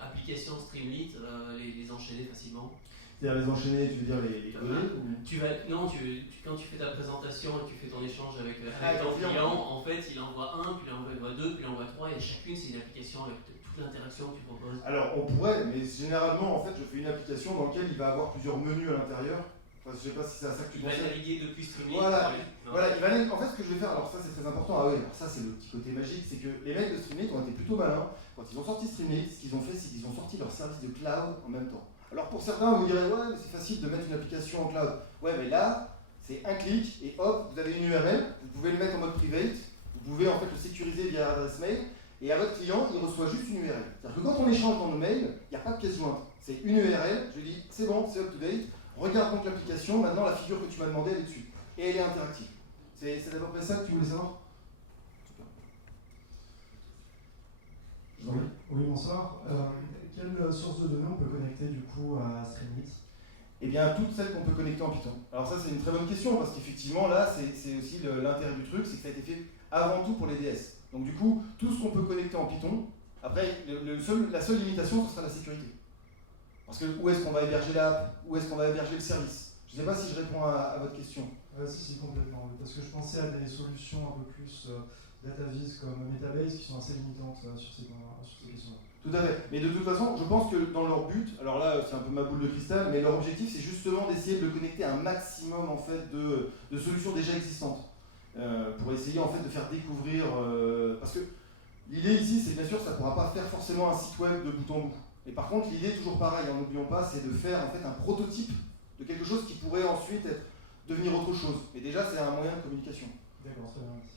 applications Streamlit, les enchaîner facilement? C'est-à-dire les enchaîner, tu veux dire les coller Quand tu fais ta présentation et que tu fais ton échange avec avec ton ton client. client, en fait, il envoie 1, puis il envoie 2, puis il envoie 3, et chacune c'est une application avec toute l'interaction que tu proposes. Alors on pourrait, mais généralement en fait je fais une application dans laquelle il va avoir plusieurs menus à l'intérieur. Enfin, je sais pas si c'est à ça que tu Il va pensais. naviguer depuis Streamlit. Voilà, en fait ce que je vais faire, alors ça c'est très important, ah oui, alors ça c'est le petit côté magique, c'est que les mecs de Streamlit ont été plutôt malins. Quand ils ont sorti Streamlit, ce qu'ils ont fait c'est qu'ils ont sorti leur service de cloud en même temps. Alors pour certains vous direz ouais mais c'est facile de mettre une application en cloud. Ouais mais là c'est un clic et hop vous avez une URL, vous pouvez le mettre en mode private, vous pouvez en fait le sécuriser via adresse mail et à votre client il reçoit juste une URL. C'est-à-dire que quand on échange dans nos mails, il n'y a pas de pièce jointe. C'est une URL, je dis c'est bon, c'est up to date, regarde donc l'application, maintenant la figure que tu m'as demandé elle est dessus. Et elle est interactive. C'est à peu près ça que tu voulais savoir? Oui, bonsoir. Quelle source de données on peut connecter du coup à Streamlit? Eh bien, toutes celles qu'on peut connecter en Python. Alors ça, c'est une très bonne question, parce qu'effectivement, là, c'est aussi l'intérêt du truc, c'est que ça a été fait avant tout pour les DS. Donc du coup, tout ce qu'on peut connecter en Python, après, la seule limitation, ce sera la sécurité. Parce que où est-ce qu'on va héberger l'app? Où est-ce qu'on va héberger le service? Je ne sais pas si je réponds à votre question. Si, complètement. Parce que je pensais à des solutions un peu plus data-vis comme Metabase qui sont assez limitantes sur ces questions-là. Tout à fait. Mais de toute façon, je pense que dans leur but, alors là c'est un peu ma boule de cristal, mais leur objectif c'est justement d'essayer de le connecter à un maximum en fait de solutions déjà existantes. Pour essayer en fait de faire découvrir. Parce que l'idée ici c'est bien sûr ça ne pourra pas faire forcément un site web de bout en bout. Et par contre l'idée toujours pareil, n'oublions pas, c'est de faire en fait un prototype de quelque chose qui pourrait ensuite devenir autre chose. Et déjà c'est un moyen de communication. D'accord, très bien, merci.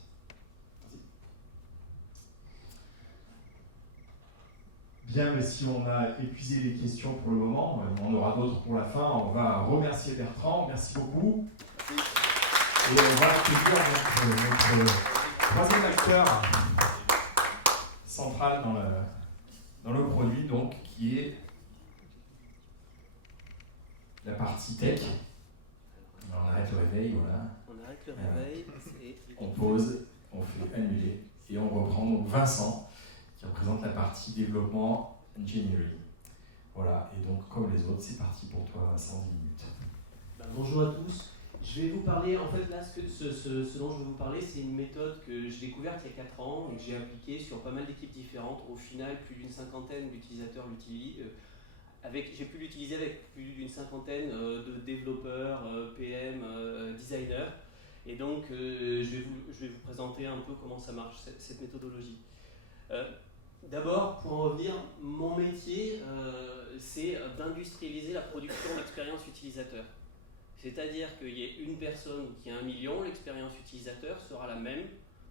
Bien, mais si on a épuisé les questions pour le moment, on en aura d'autres pour la fin. On va remercier Bertrand, merci beaucoup. Et on va accueillir notre troisième acteur central dans le produit, donc, qui est la partie tech. Alors, on arrête le réveil, voilà. On arrête le réveil. On pause, on fait annuler et on reprend. Donc Vincent, qui représente la partie développement engineering. Voilà, et donc comme les autres, c'est parti pour toi, Vincent, 10 minutes. Bonjour à tous. Je vais vous parler, en fait là, ce dont je vais vous parler, c'est une méthode que j'ai découverte il y a 4 ans et que j'ai appliquée sur pas mal d'équipes différentes. Au final, plus d'une cinquantaine d'utilisateurs l'utilisent. J'ai pu l'utiliser avec plus d'une cinquantaine de développeurs, PM, designers. Et donc, je vais vous présenter un peu comment ça marche, cette méthodologie. D'abord, pour en revenir, mon métier, c'est d'industrialiser la production d'expérience utilisateur. C'est-à-dire qu'il y ait une personne qui a 1 million, l'expérience utilisateur sera la même.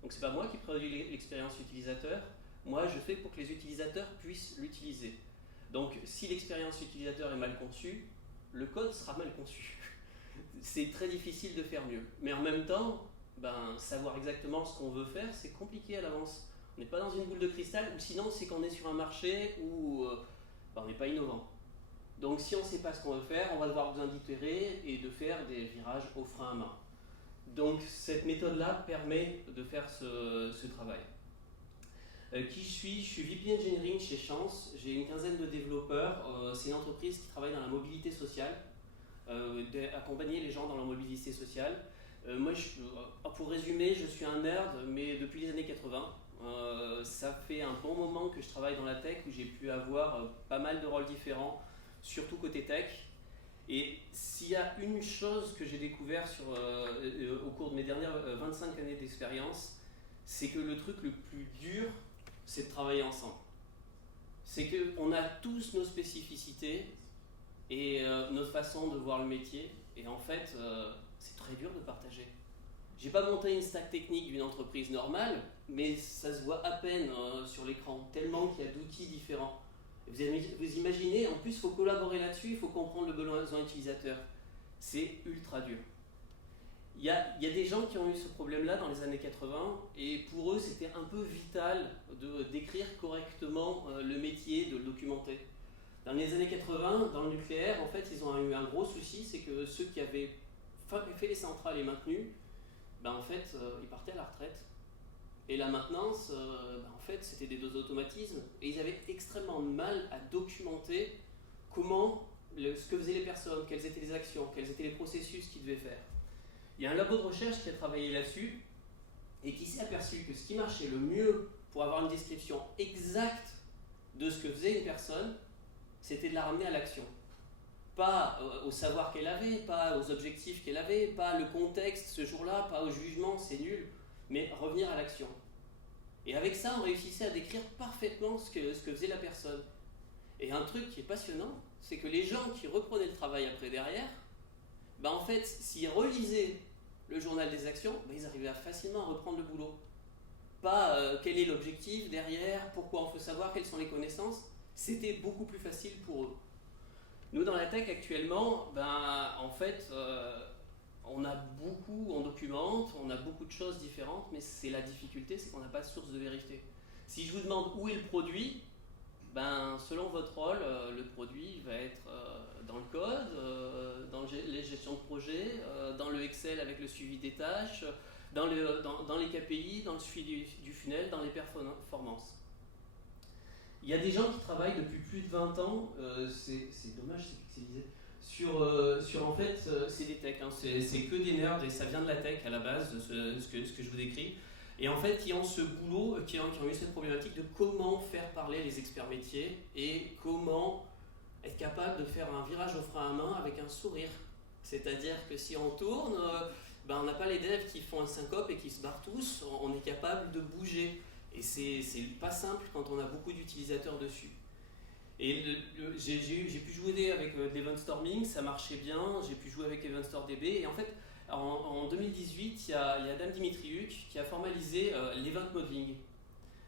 Donc, ce n'est pas moi qui produis l'expérience utilisateur. Moi, je fais pour que les utilisateurs puissent l'utiliser. Donc, si l'expérience utilisateur est mal conçue, le code sera mal conçu. C'est très difficile de faire mieux. Mais en même temps, savoir exactement ce qu'on veut faire, c'est compliqué à l'avance. On n'est pas dans une boule de cristal, ou sinon c'est qu'on est sur un marché où on n'est pas innovant. Donc si on ne sait pas ce qu'on veut faire, on va devoir besoin d'itérer et de faire des virages au frein à main. Donc cette méthode-là permet de faire ce travail. Qui je suis? Je suis VP Engineering chez Chance. J'ai une quinzaine de développeurs. C'est une entreprise qui travaille dans la mobilité sociale, d'accompagner les gens dans leur mobilité sociale. Moi, pour résumer, je suis un nerd, mais depuis les années 80. Ça fait un bon moment que je travaille dans la tech où j'ai pu avoir pas mal de rôles différents, surtout côté tech. Et s'il y a une chose que j'ai découvert au cours de mes dernières 25 années d'expérience, c'est que le truc le plus dur, c'est de travailler ensemble. C'est qu'on a tous nos spécificités et notre façon de voir le métier. Et en fait, c'est très dur de partager. J'ai pas monté une stack technique d'une entreprise normale, mais ça se voit à peine sur l'écran, tellement qu'il y a d'outils différents. Vous imaginez, en plus il faut collaborer là-dessus, il faut comprendre le besoin utilisateur. C'est ultra dur. Il y a des gens qui ont eu ce problème-là dans les années 80, et pour eux c'était un peu vital de décrire correctement le métier, de le documenter. Dans les années 80, dans le nucléaire, en fait, ils ont eu un gros souci, c'est que ceux qui avaient fait les centrales et maintenues, ben, en fait, ils partaient à la retraite. Et la maintenance, ben, en fait, c'était des automatismes. Et ils avaient extrêmement de mal à documenter ce que faisaient les personnes, quelles étaient les actions, quels étaient les processus qu'ils devaient faire. Il y a un labo de recherche qui a travaillé là-dessus et qui s'est aperçu que ce qui marchait le mieux pour avoir une description exacte de ce que faisait une personne, c'était de la ramener à l'action. Pas au savoir qu'elle avait, pas aux objectifs qu'elle avait, pas le contexte ce jour-là, pas au jugement, c'est nul, mais revenir à l'action. Et avec ça, on réussissait à décrire parfaitement ce que faisait la personne. Et un truc qui est passionnant, c'est que les gens qui reprenaient le travail après derrière, ben en fait, s'ils relisaient le journal des actions, ben ils arrivaient facilement à reprendre le boulot. Pas quel est l'objectif derrière, pourquoi on faut savoir, quelles sont les connaissances. C'était beaucoup plus facile pour eux. Nous, dans la tech actuellement, ben, en fait, on documente, on a beaucoup de choses différentes, mais c'est la difficulté, c'est qu'on n'a pas de source de vérité. Si je vous demande où est le produit, ben, selon votre rôle, le produit va être dans le code, dans les gestions de projet, dans le Excel avec le suivi des tâches, dans les KPI, dans le suivi du funnel, dans les performances. Il y a des gens qui travaillent depuis plus de 20 ans, c'est dommage, c'est pixelisé, sur en fait, c'est des techs, hein, c'est que des nerds et ça vient de la tech à la base, ce que je vous décris. Et en fait, qui ont ce boulot, qui ont eu cette problématique de comment faire parler les experts métiers et comment être capable de faire un virage au frein à main avec un sourire. C'est-à-dire que si on tourne, ben on n'a pas les devs qui font un syncope et qui se barrent tous, on est capable de bouger. Et c'est pas simple quand on a beaucoup d'utilisateurs dessus. Et j'ai pu jouer avec l'Event Storming, ça marchait bien, j'ai pu jouer avec Event Store DB, et en fait, en 2018, il y a Adam Dimitriuk qui a formalisé l'Event Modeling.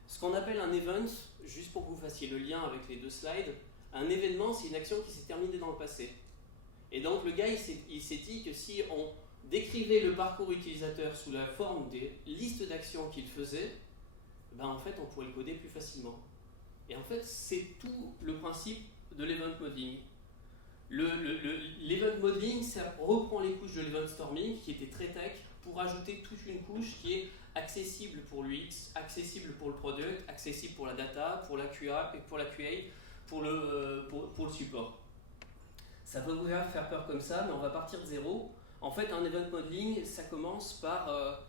Ce qu'on appelle un event, juste pour que vous fassiez le lien avec les deux slides, un événement, c'est une action qui s'est terminée dans le passé. Et donc le gars, il s'est dit que si on décrivait le parcours utilisateur sous la forme des listes d'actions qu'il faisait, ben en fait, on pourrait le coder plus facilement. Et en fait, c'est tout le principe de l'event modeling. L'event modeling, ça reprend les couches de l'event storming, qui était très tech, pour ajouter toute une couche qui est accessible pour l'UX, accessible pour le product, accessible pour la data, pour la QA, pour le support. Ça peut vous faire peur comme ça, mais on va partir de zéro. En fait, un event modeling, ça commence par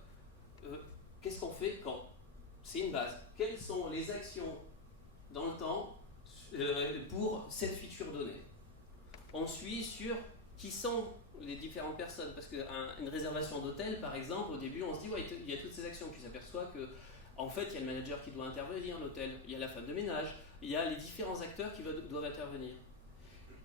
qu'est-ce qu'on fait quand ? C'est une base. Quelles sont les actions dans le temps pour cette feature donnée ? On suit sur qui sont les différentes personnes. Parce qu'une réservation d'hôtel, par exemple, au début, on se dit ouais, il y a toutes ces actions. Puis on s'aperçoit que, en fait, il y a le manager qui doit intervenir, l'hôtel, il y a la femme de ménage, il y a les différents acteurs qui doivent intervenir.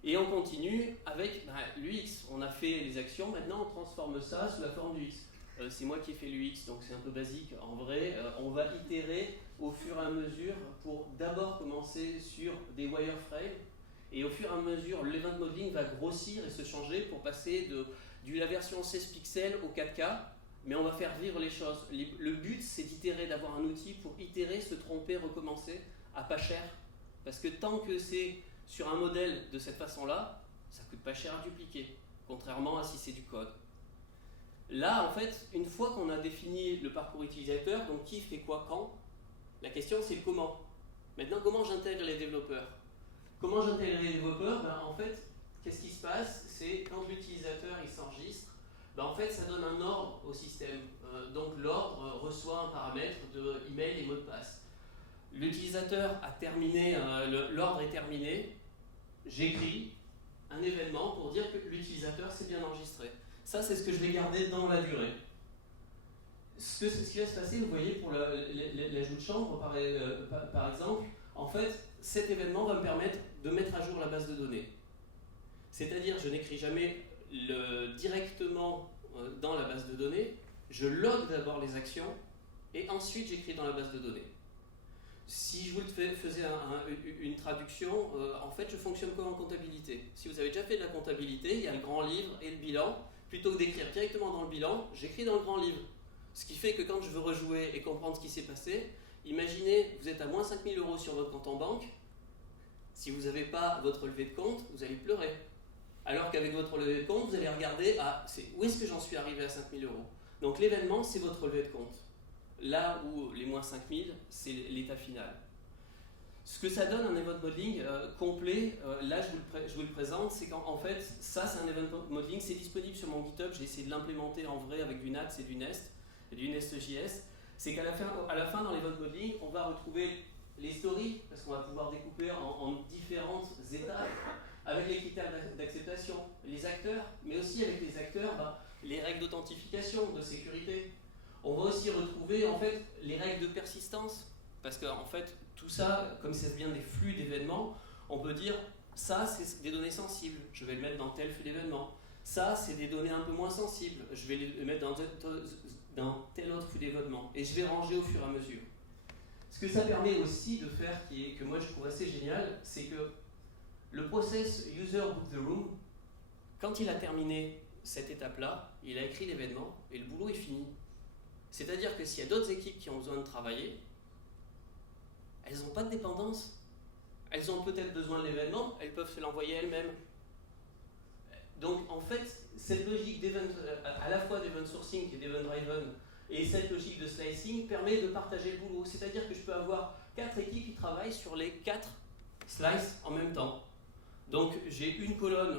Et on continue avec l'UX. On a fait les actions, maintenant on transforme ça sous la forme du X. C'est moi qui ai fait l'UX, donc c'est un peu basique. En vrai, on va itérer au fur et à mesure pour d'abord commencer sur des wireframes. Et au fur et à mesure, l'event modeling va grossir et se changer pour passer de la version 16 pixels au 4K. Mais on va faire vivre les choses. Le but, c'est d'itérer, d'avoir un outil pour itérer, se tromper, recommencer à pas cher. Parce que tant que c'est sur un modèle de cette façon-là, ça coûte pas cher à dupliquer. Contrairement à si c'est du code. Là, en fait, une fois qu'on a défini le parcours utilisateur, donc qui fait quoi quand, la question c'est le comment. Maintenant, comment j'intègre les développeurs ? Comment j'intègre les développeurs ? En fait, qu'est-ce qui se passe ? C'est quand l'utilisateur il s'enregistre, en fait, ça donne un ordre au système. Donc l'ordre reçoit un paramètre de email et mot de passe. L'utilisateur a terminé, l'ordre est terminé, j'écris un événement pour dire que l'utilisateur s'est bien enregistré. Ça, c'est ce que je vais garder dans la durée. Ce qui va se passer, vous voyez, pour l'ajout de chambre, par exemple, en fait, cet événement va me permettre de mettre à jour la base de données. C'est-à-dire, je n'écris jamais directement dans la base de données, je log d'abord les actions, et ensuite j'écris dans la base de données. Si je vous faisais une traduction, en fait, je fonctionne comme en comptabilité. Si vous avez déjà fait de la comptabilité, il y a le grand livre et le bilan. Plutôt que d'écrire directement dans le bilan, j'écris dans le grand livre. Ce qui fait que quand je veux rejouer et comprendre ce qui s'est passé, imaginez, vous êtes à moins 5 000 € sur votre compte en banque, Si vous n'avez pas votre relevé de compte, vous allez pleurer. Alors qu'avec votre relevé de compte, vous allez regarder où est-ce que j'en suis arrivé à 5 000 euros. Donc l'événement, c'est votre relevé de compte. Là où les moins 5 000, c'est l'état final. Ce que ça donne un event modeling complet, là je vous le présente, c'est qu'en fait, ça c'est un event modeling, c'est disponible sur mon GitHub, j'ai essayé de l'implémenter en vrai avec du NATS et du Nest.js. C'est qu'à la fin dans l'event modeling, on va retrouver les stories, parce qu'on va pouvoir découper en différentes étapes, avec les critères d'acceptation, les acteurs, mais aussi avec les acteurs, les règles d'authentification, de sécurité. On va aussi retrouver en fait les règles de persistance, parce que en fait tout ça, comme ça vient des flux d'événements, on peut dire ça c'est des données sensibles, je vais le mettre dans tel flux d'événements. Ça c'est des données un peu moins sensibles, je vais les mettre dans tel autre flux d'événements, et je vais ranger au fur et à mesure. Ce que ça permet aussi de faire, que moi je trouve assez génial, c'est que le process user book the room, quand il a terminé cette étape-là, il a écrit l'événement et le boulot est fini. C'est-à-dire que s'il y a d'autres équipes qui ont besoin de travailler, elles n'ont pas de dépendance. Elles ont peut-être besoin de l'événement, elles peuvent se l'envoyer elles-mêmes. Donc en fait, cette logique à la fois d'event sourcing et d'event driven, et cette logique de slicing permet de partager le boulot. C'est-à-dire que je peux avoir 4 équipes qui travaillent sur les 4 slices en même temps. Donc j'ai une colonne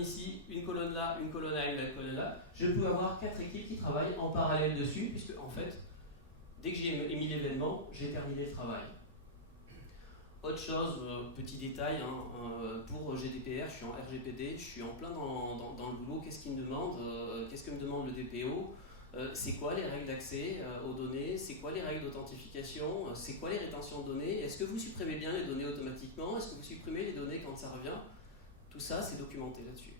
ici, une colonne là, une colonne là, une colonne là. Je peux avoir 4 équipes qui travaillent en parallèle dessus, puisque en fait, dès que j'ai émis l'événement, j'ai terminé le travail. Autre chose, petit détail, pour GDPR, je suis en RGPD, je suis en plein dans le boulot. Qu'est-ce qu'il me demande qu'est-ce que me demande le DPO c'est quoi les règles d'accès aux données? C'est quoi les règles d'authentification? C'est quoi les rétentions de données? Est-ce que vous supprimez bien les données automatiquement? Est-ce que vous supprimez les données quand ça revient? Tout ça, c'est documenté là-dessus.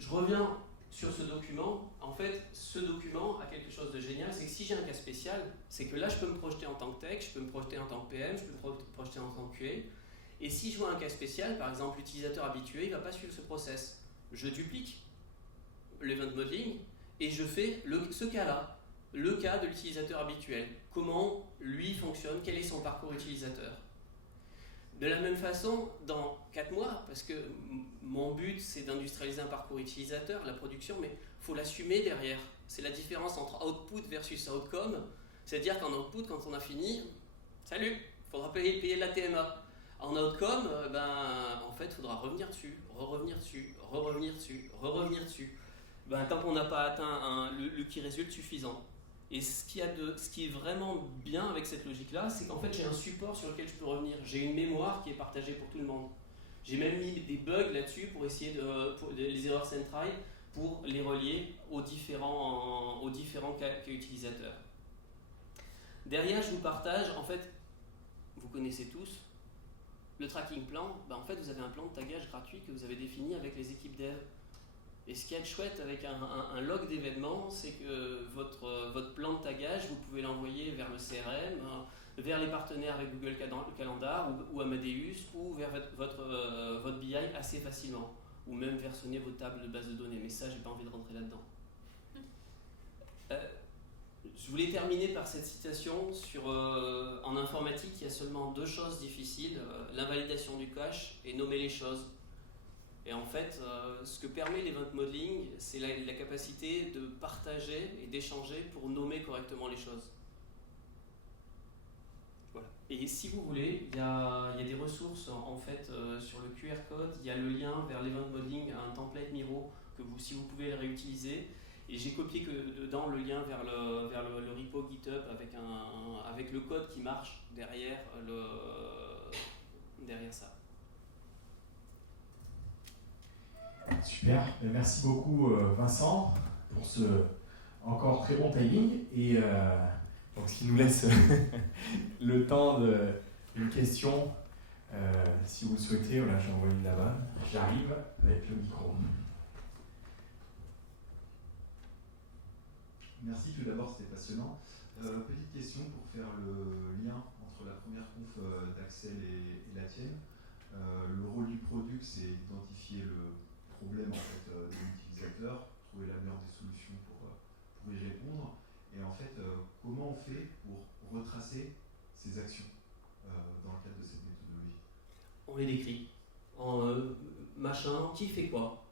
Je reviens sur ce document. En fait, ce document a quelque chose de génial, c'est que si j'ai un cas spécial, c'est que là, je peux me projeter en tant que tech, je peux me projeter en tant que PM, je peux me projeter en tant que QA. Et si je vois un cas spécial, par exemple, l'utilisateur habitué, il ne va pas suivre ce process. Je duplique l'event modeling, et je fais ce cas-là, le cas de l'utilisateur habituel. Comment lui fonctionne, quel est son parcours utilisateur. De la même façon, dans 4 mois, parce que mon but c'est d'industrialiser un parcours utilisateur, la production, mais il faut l'assumer derrière. C'est la différence entre output versus outcome. C'est-à-dire qu'en output, quand on a fini, salut, il faudra payer la TMA. En outcome, en fait, il faudra revenir dessus, revenir dessus, revenir dessus, revenir dessus. Tant qu'on n'a pas atteint le qui résulte suffisant. Et ce qui est vraiment bien avec cette logique-là, c'est qu'en fait j'ai un support sur lequel je peux revenir. J'ai une mémoire qui est partagée pour tout le monde. J'ai même mis des bugs là-dessus pour essayer les erreurs centrales, pour les relier aux différents cas utilisateurs. Derrière, je vous partage, en fait, vous connaissez tous, le tracking plan. En fait, vous avez un plan de tagage gratuit que vous avez défini avec les équipes dev. Et ce qui est chouette avec un log d'événements, c'est que votre plan de tagage, vous pouvez l'envoyer vers le CRM, vers les partenaires avec Google Calendar ou Amadeus, ou vers votre BI assez facilement, ou même versionner vos tables de base de données. Mais ça, j'ai pas envie de rentrer là-dedans. Je voulais terminer par cette citation en informatique, il y a seulement 2 choses difficiles, l'invalidation du cache et nommer les choses. Et en fait, ce que permet l'event modeling, c'est la capacité de partager et d'échanger pour nommer correctement les choses. Voilà. Et si vous voulez, il y a des ressources en fait sur le QR code, il y a le lien vers l'event modeling, un template Miro, si vous pouvez le réutiliser. Et j'ai copié dedans le lien vers le repo GitHub avec le code qui marche derrière ça. Super, merci beaucoup Vincent pour ce encore très bon timing et donc ce qui nous laisse le temps d'une question si vous le souhaitez. Voilà, j'en vois une là-bas, j'arrive avec le micro. Merci, tout d'abord c'était passionnant. Petite question pour faire le lien entre la première conf d'Axel et la tienne. Le rôle du product, c'est d'identifier le problème en fait, de l'utilisateur, trouver la meilleure des solutions pour y répondre. Et en fait, comment on fait pour retracer ces actions dans le cadre de cette on les décrit. Machin, qui fait quoi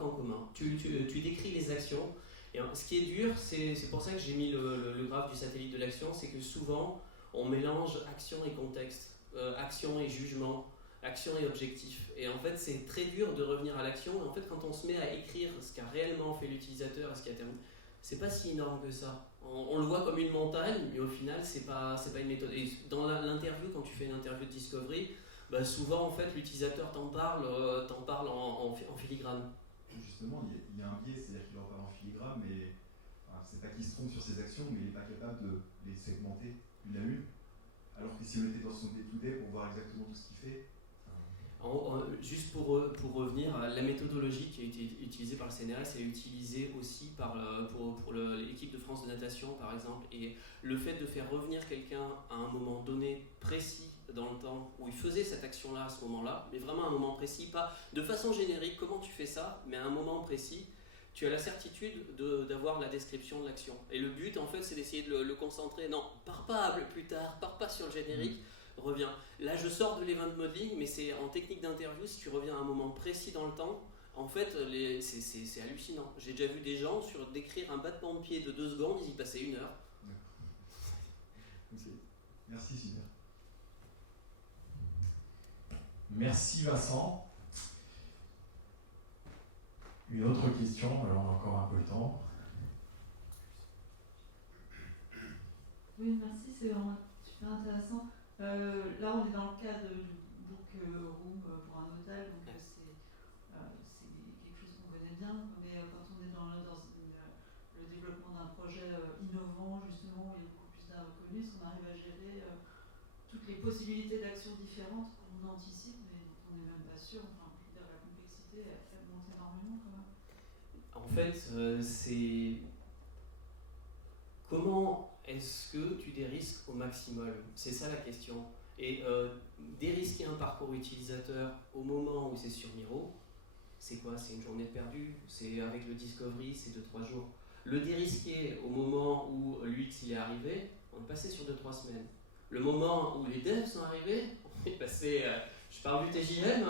qu'en commun. Tu décris les actions. Et ce qui est dur, c'est pour ça que j'ai mis le graphe du satellite de l'action, c'est que souvent on mélange action et contexte, action et jugement, action et objectif. Et en fait, c'est très dur de revenir à l'action. Et en fait, quand on se met à écrire ce qu'a réellement fait l'utilisateur et ce qui a terminé, c'est pas si énorme que ça. On le voit comme une montagne, mais au final, c'est pas une méthode. Et dans l'interview, quand tu fais une interview de discovery, bah souvent en fait l'utilisateur t'en parle en filigrane. Justement, il y a un biais, c'est-à-dire qu'il en parle en filigrane, mais c'est pas qu'il se trompe sur ses actions, mais il n'est pas capable de les segmenter une à une. Alors que si on était dans son day-to-day pour voir exactement tout ce qu'il fait. Juste pour revenir, la méthodologie qui a été utilisée par le CNRS est utilisée aussi pour l'équipe de France de natation par exemple, et le fait de faire revenir quelqu'un à un moment donné précis dans le temps où il faisait cette action-là à ce moment-là, mais vraiment à un moment précis, pas de façon générique, comment tu fais ça, mais à un moment précis, tu as la certitude d'avoir la description de l'action. Et le but en fait c'est d'essayer de le concentrer, non, pars pas plus tard, pars pas sur le générique, reviens. Là je sors de l'event modeling, mais c'est en technique d'interview, si tu reviens à un moment précis dans le temps, en fait c'est hallucinant. J'ai déjà vu des gens décrire un battement de pied de 2 secondes, ils y passaient 1 heure. Merci super. Merci Vincent. Une autre question, alors on a encore un peu le temps. Oui, merci, c'est vraiment super intéressant. Là, on est dans le cas de Book Room pour un hôtel, donc c'est quelque chose qu'on connaît bien, mais quand on est dans le développement d'un projet innovant, justement, où il y a beaucoup plus d'inconnus, on arrive à gérer toutes les possibilités d'actions différentes qu'on anticipe, mais dont on n'est même pas sûr. Enfin, je veux dire, la complexité, elle monte énormément quand même. En fait, c'est comment est-ce que tu dérisques au maximum? C'est ça la question. Et dérisquer un parcours utilisateur au moment où c'est sur Miro, c'est quoi? C'est une journée perdue, c'est avec le discovery, c'est 2-3 jours. Le dérisquer au moment où l'UX il est arrivé, on est passé sur 2-3 semaines. Le moment où les devs sont arrivés, on est passé, je parle du TJM,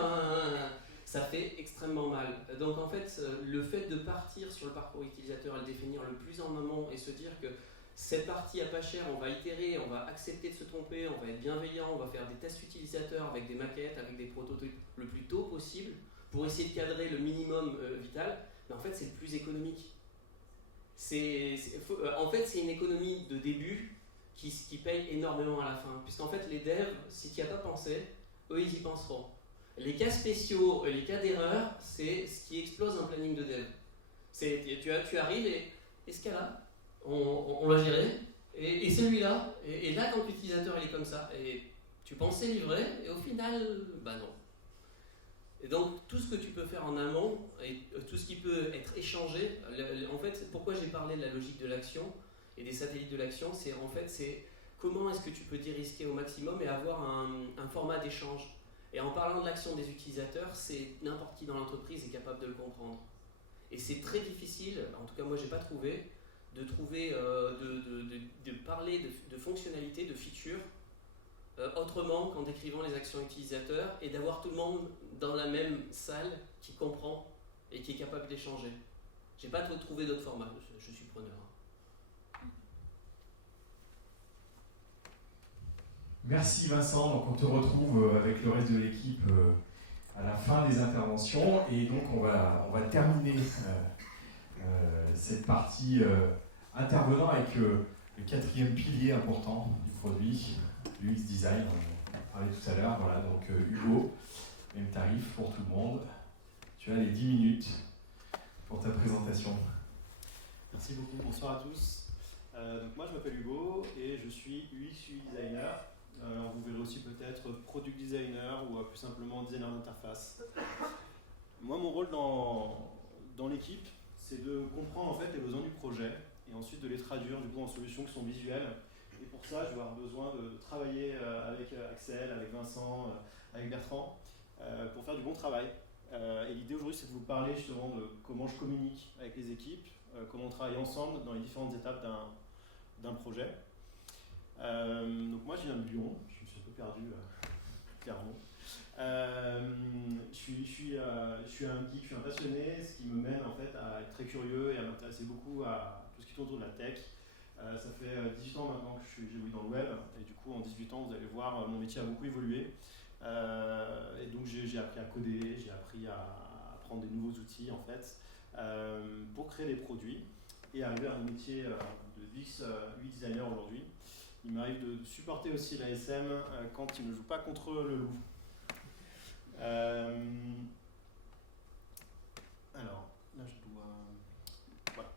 ça fait extrêmement mal. Donc en fait, le fait de partir sur le parcours utilisateur et le définir le plus en amont et se dire que cette partie à pas cher, on va itérer, on va accepter de se tromper, on va être bienveillant, on va faire des tests utilisateurs avec des maquettes, avec des prototypes le plus tôt possible pour essayer de cadrer le minimum vital, mais en fait c'est le plus économique. En fait c'est une économie de début qui paye énormément à la fin, puisqu'en fait les devs, si tu n'y as pas pensé, eux ils y penseront. Les cas spéciaux, les cas d'erreur, c'est ce qui explose un planning de dev. Tu arrives et ce cas-là, on l'a géré, et celui-là, et là quand l'utilisateur il est comme ça, et tu pensais livrer, et au final, bah non. Et donc tout ce que tu peux faire en amont, et tout ce qui peut être échangé, en fait pourquoi j'ai parlé de la logique de l'action et des satellites de l'action, c'est comment est-ce que tu peux dérisquer au maximum et avoir un format d'échange. Et en parlant de l'action des utilisateurs, c'est n'importe qui dans l'entreprise est capable de le comprendre. Et c'est très difficile, en tout cas moi j'ai pas trouvé, de parler de fonctionnalités, de features, autrement qu'en décrivant les actions utilisateurs et d'avoir tout le monde dans la même salle qui comprend et qui est capable d'échanger. J'ai pas trouvé d'autres formats, je suis preneur. Merci Vincent, donc on te retrouve avec le reste de l'équipe à la fin des interventions et donc on va terminer cette partie intervenant avec le 4e pilier important du produit, l'UX Design, on en parlait tout à l'heure, voilà, donc Hugo, même tarif pour tout le monde, tu as les 10 minutes pour ta présentation. Merci beaucoup, bonsoir à tous. Donc moi je m'appelle Hugo et je suis UX UI designer. Vous verrez aussi peut-être product designer ou plus simplement designer d'interface. Moi mon rôle dans l'équipe c'est de comprendre en fait les besoins du projet et ensuite de les traduire du coup en solutions qui sont visuelles. Et pour ça je vais avoir besoin de travailler avec Axel, avec Vincent, avec Bertrand pour faire du bon travail. Et l'idée aujourd'hui c'est de vous parler justement de comment je communique avec les équipes, comment on travaille ensemble dans les différentes étapes d'un projet. Donc moi je viens de Lyon, je me suis un peu perdu clairement. Je suis un geek, je suis un passionné, ce qui me mène en fait à être très curieux et à m'intéresser beaucoup à tout ce qui tourne autour de la tech. Ça fait 18 ans maintenant que j'évolue dans le web, et du coup en 18 ans vous allez voir mon métier a beaucoup évolué. Et donc j'ai appris à coder, j'ai appris à apprendre des nouveaux outils en fait pour créer des produits et arriver à un métier de UX designer aujourd'hui. Il m'arrive de supporter aussi l'ASM quand il ne joue pas contre le loup. Alors là je dois... Voilà.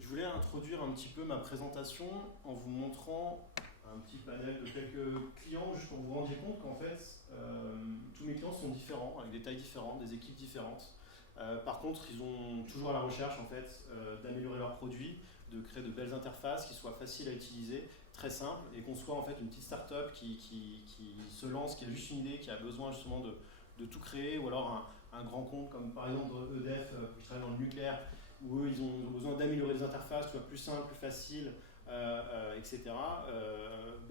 Je voulais introduire un petit peu ma présentation en vous montrant un petit panel de quelques clients, juste pour vous rendre compte qu'en fait, tous mes clients sont différents, avec des tailles différentes, des équipes différentes. Par contre, ils ont toujours à la recherche en fait, d'améliorer leurs produits, de créer de belles interfaces qui soient faciles à utiliser, très simples, et qu'on soit en fait une petite start-up qui se lance, qui a juste une idée, qui a besoin justement de tout créer, ou alors un grand compte comme par exemple EDF, qui travaille dans le nucléaire, où eux ils ont besoin d'améliorer les interfaces, que ce soit plus simple, plus facile, etc.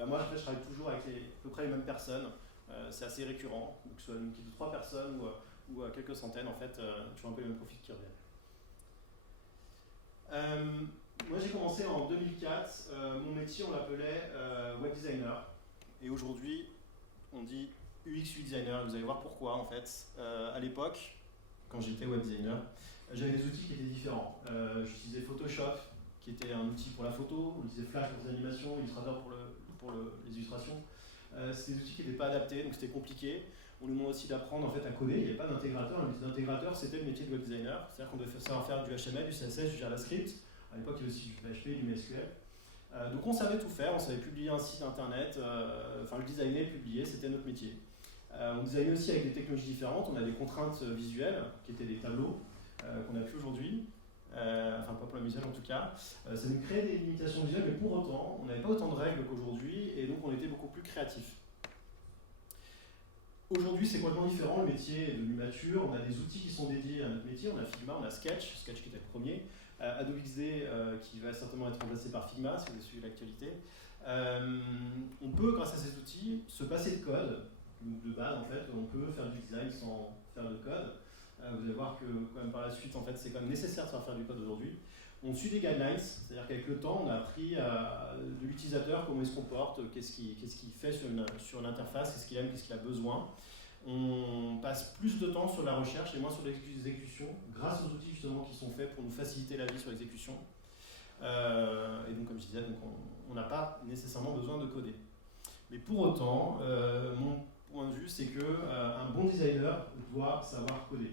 Moi en fait, je travaille toujours avec à peu près les mêmes personnes, c'est assez récurrent, que ce soit une équipe de 3 personnes ou quelques centaines, en fait, toujours un peu les mêmes profils qui reviennent. Moi j'ai commencé en 2004, mon métier on l'appelait web designer, et aujourd'hui on dit UX designer, vous allez voir pourquoi en fait. À l'époque, quand j'étais web designer, j'avais des outils qui étaient différents. J'utilisais Photoshop, qui était un outil pour la photo, on utilisait Flash pour les animations, Illustrator pour les illustrations. C'était des outils qui n'étaient pas adaptés, donc c'était compliqué. On nous demandait aussi d'apprendre en fait, à coder, il n'y avait pas d'intégrateur. Le métier d'intégrateur, c'était le métier de web designer, c'est-à-dire qu'on devait savoir faire du HTML, du CSS, du JavaScript. À l'époque, il y avait aussi du PHP, du MySQL. Donc on savait tout faire, on savait publier un site internet, le designer, le publier, c'était notre métier. On designait aussi avec des technologies différentes, on a des contraintes visuelles, qui étaient des tableaux, qu'on n'a plus aujourd'hui. Pas pour la visuelle en tout cas, ça nous créait des limitations visuelles, mais pour autant, on n'avait pas autant de règles qu'aujourd'hui, et donc on était beaucoup plus créatifs. Aujourd'hui, c'est complètement différent, le métier est devenu mature, on a des outils qui sont dédiés à notre métier, on a Figma, on a Sketch qui était le premier, Adobe XD qui va certainement être remplacé par Figma, si vous avez suivi l'actualité. On peut, grâce à ces outils, se passer de code, de base en fait, on peut faire du design sans faire de code. Vous allez voir que quand même, par la suite, en fait, c'est quand même nécessaire de savoir faire du code aujourd'hui. On suit des guidelines, c'est-à-dire qu'avec le temps, on a appris de l'utilisateur comment il se comporte, qu'est-ce qu'il fait sur l'interface, qu'est-ce qu'il aime, qu'est-ce qu'il a besoin. On passe plus de temps sur la recherche et moins sur l'exécution, grâce aux outils justement qui sont faits pour nous faciliter la vie sur l'exécution. Et donc, comme je disais, on n'a pas nécessairement besoin de coder. Mais pour autant, mon point de vue, c'est qu'un bon designer doit savoir coder.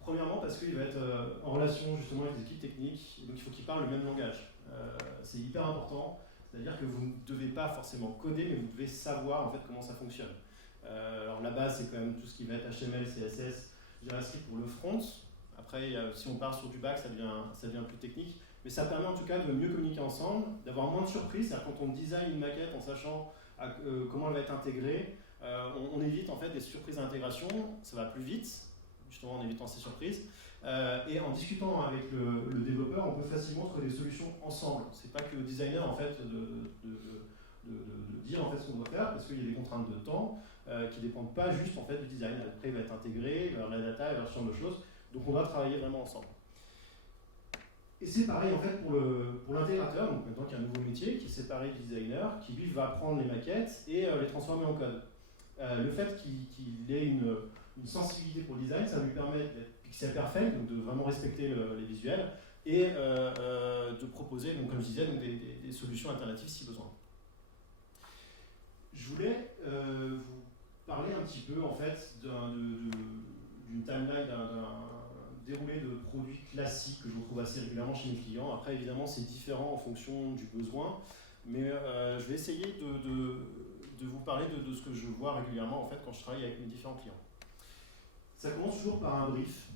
Premièrement parce qu'il va être en relation justement avec des équipes techniques, donc il faut qu'il parle le même langage. C'est hyper important, c'est-à-dire que vous ne devez pas forcément coder, mais vous devez savoir en fait comment ça fonctionne. Alors la base c'est quand même tout ce qui va être HTML, CSS, JavaScript pour le front. Après si on part sur du back ça devient plus technique, mais ça permet en tout cas de mieux communiquer ensemble, d'avoir moins de surprises, c'est-à-dire quand on design une maquette en sachant comment elle va être intégrée, on évite en fait des surprises d'intégration, ça va plus vite, justement en évitant ces surprises, et en discutant avec le développeur, on peut facilement trouver des solutions ensemble. C'est pas que le designer en fait de dire en fait ce qu'on doit faire, parce qu'il y a des contraintes de temps qui dépendent pas juste en fait du design. Après il va être intégré, il va y avoir la data, il va y avoir ce genre de choses, donc on va travailler vraiment ensemble. Et c'est pareil en fait pour l'intégrateur, donc maintenant qu'il y a un nouveau métier qui est séparé du designer, qui lui va prendre les maquettes et les transformer en code. Le fait qu'il ait une sensibilité pour le design, ça lui permet d'être pixel perfect, donc de vraiment respecter les visuels, et de proposer, donc, comme je disais, donc des solutions alternatives si besoin. Je voulais vous parler un petit peu en fait d'une timeline, d'un déroulé de produits classiques que je retrouve assez régulièrement chez mes clients. Après évidemment c'est différent en fonction du besoin, mais je vais essayer de vous parler de ce que je vois régulièrement en fait quand je travaille avec mes différents clients. Ça commence toujours par un brief,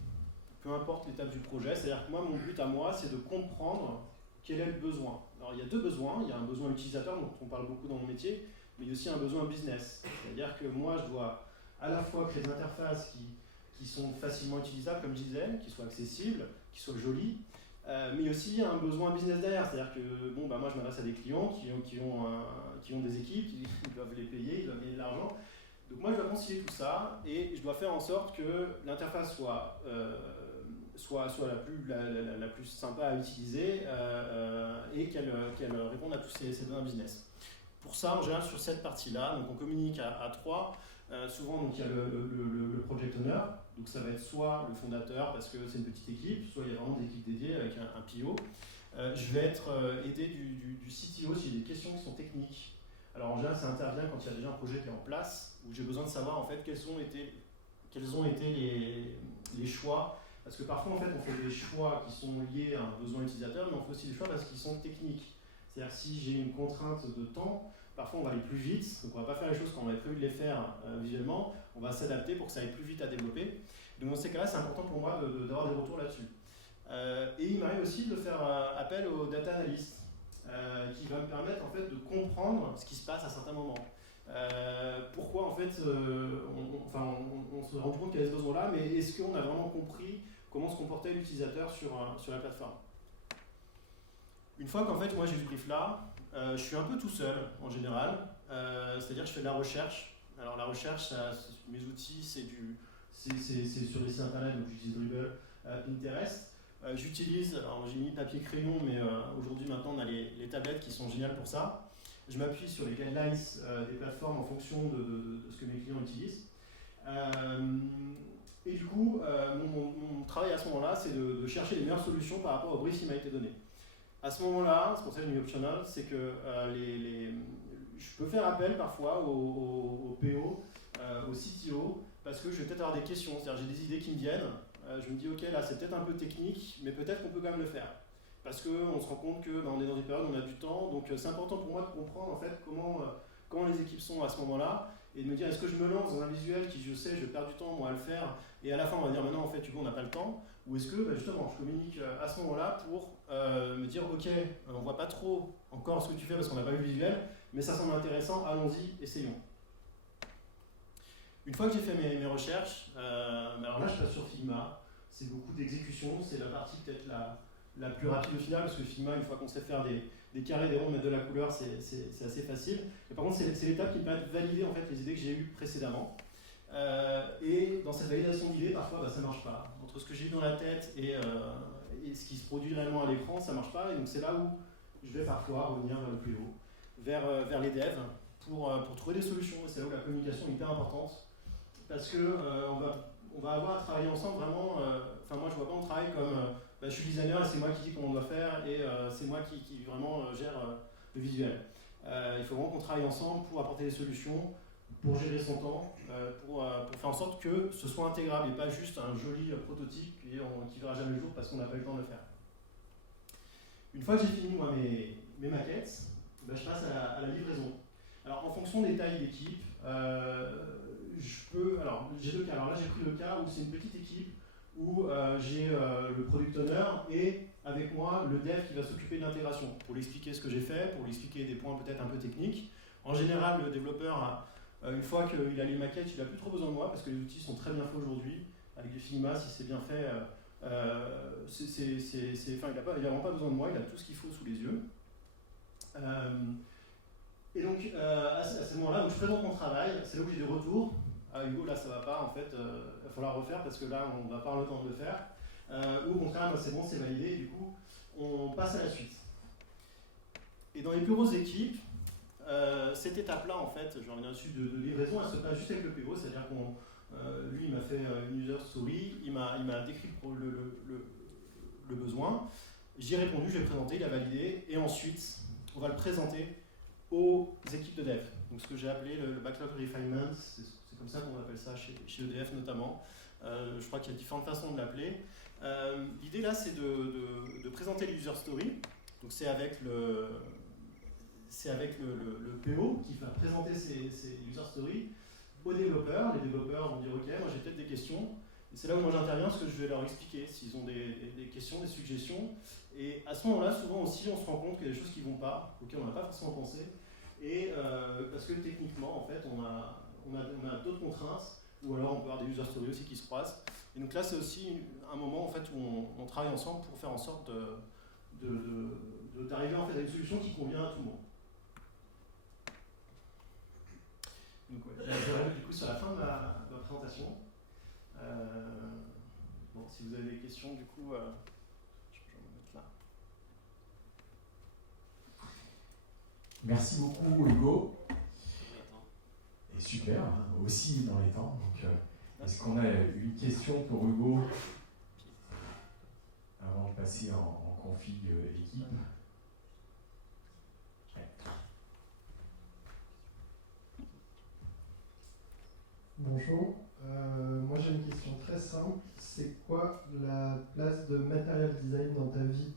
peu importe l'étape du projet, c'est-à-dire que moi mon but à moi c'est de comprendre quel est le besoin. Alors il y a deux besoins, il y a un besoin utilisateur dont on parle beaucoup dans mon métier, mais il y a aussi un besoin business, c'est-à-dire que moi je dois à la fois créer des interfaces qui sont facilement utilisables, comme je disais, qui soient accessibles, qui soient jolies, mais aussi un besoin business derrière, c'est-à-dire que moi je m'adresse à des clients qui ont des équipes, ils doivent les payer, ils doivent gagner de l'argent, Donc moi je dois concilier tout ça et je dois faire en sorte que l'interface soit la plus sympa à utiliser et qu'elle réponde à tous ces besoins business. Pour ça, en général, sur cette partie-là, donc on communique à trois. Souvent, donc, il y a le project owner, donc ça va être soit le fondateur parce que c'est une petite équipe, soit il y a vraiment des équipes dédiées avec un PO. Je vais être aidé du CTO s'il y a des questions qui sont techniques. Alors en général, ça intervient quand il y a déjà un projet qui est en place, où j'ai besoin de savoir en fait quels ont été les choix. Parce que parfois, en fait, on fait des choix qui sont liés à un besoin utilisateur, mais on fait aussi des choix parce qu'ils sont techniques. C'est-à-dire si j'ai une contrainte de temps, parfois on va aller plus vite, donc on ne va pas faire les choses quand on avait prévu de les faire visuellement, on va s'adapter pour que ça aille plus vite à développer. Donc dans ces cas-là, c'est important pour moi d'avoir des retours là-dessus. Et il m'arrive aussi de faire appel au data analyst, qui va me permettre en fait de comprendre ce qui se passe à certains moments. Pourquoi en fait on se rend compte qu'il y a ce besoin-là, mais est-ce qu'on a vraiment compris comment se comportait l'utilisateur sur la plateforme? Une fois qu'en fait moi j'ai ce brief là, je suis un peu tout seul en général, c'est-à-dire que je fais de la recherche. Alors la recherche, mes outils c'est sur les sites internet, donc j'utilise Dribble, Pinterest. Alors j'ai mis papier crayon, mais aujourd'hui maintenant on a les tablettes qui sont géniales pour ça. Je m'appuie sur les guidelines des plateformes en fonction de ce que mes clients utilisent. Et du coup, mon travail à ce moment-là, c'est de chercher les meilleures solutions par rapport au brief qui m'a été donné. À ce moment-là, c'est pour ça que j'ai mis optional, c'est que je peux faire appel parfois au PO, au CTO, parce que je vais peut-être avoir des questions, c'est-à-dire j'ai des idées qui me viennent, je me dis ok là c'est peut-être un peu technique, mais peut-être qu'on peut quand même le faire. Parce qu'on se rend compte qu'on est dans des périodes où on a du temps, donc c'est important pour moi de comprendre en fait comment les équipes sont à ce moment-là, et de me dire est-ce que je me lance dans un visuel qui je sais je vais perdre du temps moi à le faire, et à la fin on va dire maintenant en fait on n'a pas le temps, ou est-ce que justement je communique à ce moment-là pour me dire ok on voit pas trop encore ce que tu fais parce qu'on n'a pas vu le visuel, mais ça semble intéressant, allons-y, essayons. Une fois que j'ai fait mes recherches, alors là je passe sur Figma, c'est beaucoup d'exécution, c'est la partie peut-être la plus rapide au final, parce que Figma, une fois qu'on sait faire des carrés, des ronds, mettre de la couleur, c'est assez facile. Et par contre, c'est l'étape qui me permet de valider en fait, les idées que j'ai eues précédemment. Et dans cette validation d'idées, parfois ça ne marche pas. Entre ce que j'ai eu dans la tête et ce qui se produit réellement à l'écran, ça ne marche pas. Et donc c'est là où je vais parfois revenir vers le plus haut, vers les devs, pour trouver des solutions. Et c'est là où la communication est hyper importante. Parce que on va avoir à travailler ensemble vraiment. Enfin, moi, je vois pas mon travail comme je suis designer et c'est moi qui dis comment on doit faire et c'est moi qui vraiment gère le visuel. Il faut vraiment qu'on travaille ensemble pour apporter des solutions, pour gérer son temps, pour faire en sorte que ce soit intégrable et pas juste un joli prototype qui verra jamais le jour parce qu'on n'a pas eu le temps de le faire. Une fois que j'ai fini moi mes maquettes, je passe à la livraison. Alors, en fonction des tailles d'équipe, j'ai deux cas. Alors là, j'ai pris le cas où c'est une petite équipe où j'ai le product owner et avec moi le dev qui va s'occuper de l'intégration pour lui expliquer ce que j'ai fait, pour lui expliquer des points peut-être un peu techniques. En général, le développeur, une fois qu'il a les maquettes, il n'a plus trop besoin de moi parce que les outils sont très bien faits aujourd'hui. Avec du Figma, si c'est bien fait, il n'a vraiment pas besoin de moi, il a tout ce qu'il faut sous les yeux. Et donc, à ce moment-là, je présente mon travail, c'est là où j'ai des retours. Ah Hugo, là ça va pas, en fait, il va falloir refaire parce que là on va pas avoir le temps de le faire. Ou au contraire, c'est bon, c'est validé, et du coup, on passe à la suite. Et dans les plus grosses équipes, cette étape-là, en fait, je reviens dessus de livraison, elle se passe juste avec le PO, c'est-à-dire qu'on lui, il m'a fait une user story, il m'a décrit le besoin, j'y ai répondu, je l'ai présenté, il a validé, et ensuite, on va le présenter aux équipes de dev. Donc ce que j'ai appelé le backlog refinement, c'est comme ça qu'on appelle ça chez EDF notamment. Je crois qu'il y a différentes façons de l'appeler. L'idée là, c'est de présenter l'user story. Donc c'est avec le PO qui va présenter ces user stories aux développeurs. Les développeurs vont dire ok, moi j'ai peut-être des questions. Et c'est là où moi j'interviens parce que je vais leur expliquer s'ils ont des questions, des suggestions. Et à ce moment-là, souvent aussi, on se rend compte qu'il y a des choses qui ne vont pas, auxquelles on n'a pas forcément pensé. Et parce que techniquement, en fait, on a d'autres contraintes, ou alors on peut avoir des user stories aussi qui se croisent. Et donc là, c'est aussi un moment en fait, où on travaille ensemble pour faire en sorte d'arriver en fait, à une solution qui convient à tout le monde. Donc ouais, je reviens du coup sur Si vous avez des questions, du coup, je vais me mettre là. Merci beaucoup Hugo. Et super, hein, aussi dans les temps. Donc, est-ce qu'on a une question pour Hugo avant de passer en config équipe? Bonjour, moi j'ai une question très simple. C'est quoi la place de material design dans ta vie?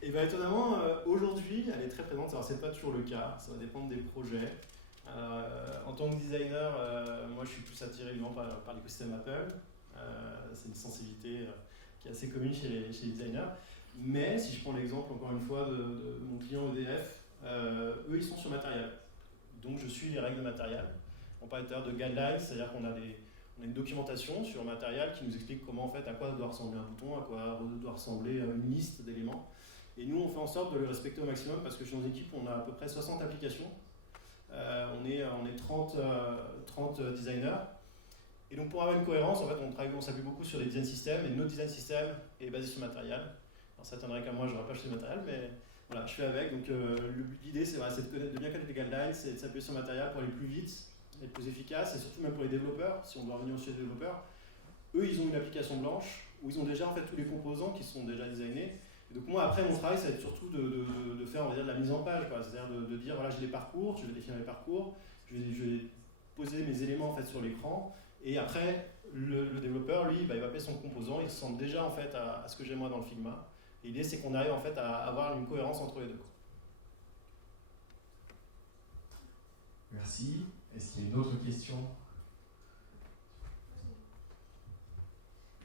Et bien étonnamment, aujourd'hui, elle est très présente. Alors c'est pas toujours le cas, ça va dépendre des projets. En tant que designer, moi je suis plus attiré évidemment par l'écosystème Apple. C'est une sensibilité qui est assez commune chez les designers. Mais si je prends l'exemple encore une fois de mon client EDF, eux ils sont sur matériel. Donc je suis les règles de matériel. On parle tout à l'heure de guidelines, c'est-à-dire qu'on a une documentation sur matériel qui nous explique comment en fait à quoi doit ressembler un bouton, à quoi doit ressembler une liste d'éléments. Et nous on fait en sorte de le respecter au maximum parce que chez nos équipes on a à peu près 60 applications. On est 30 designers. Et donc pour avoir une cohérence, en fait, on s'appuie beaucoup sur les design systems et notre design system est basé sur le matériel. Alors ça t'étonnerait qu'à moi je n'aurais pas acheté le matériel, mais voilà, je fais avec. Donc l'idée c'est de bien connaître les guidelines, c'est de s'appuyer sur le matériel pour aller plus vite, être plus efficace et surtout même pour les développeurs, si on doit revenir chez les développeurs. Eux ils ont une application blanche où ils ont déjà en fait tous les composants qui sont déjà designés. Et donc moi après mon travail ça va être surtout de faire on va dire, de la mise en page, c'est-à-dire de dire voilà j'ai les parcours, je vais définir les parcours, je vais poser mes éléments en fait sur l'écran. Et après, le développeur, lui, il va appeler son composant, il ressemble déjà en fait à ce que j'ai moi dans le Figma. Et l'idée, c'est qu'on arrive en fait à avoir une cohérence entre les deux. Merci. Est-ce qu'il y a une autre question?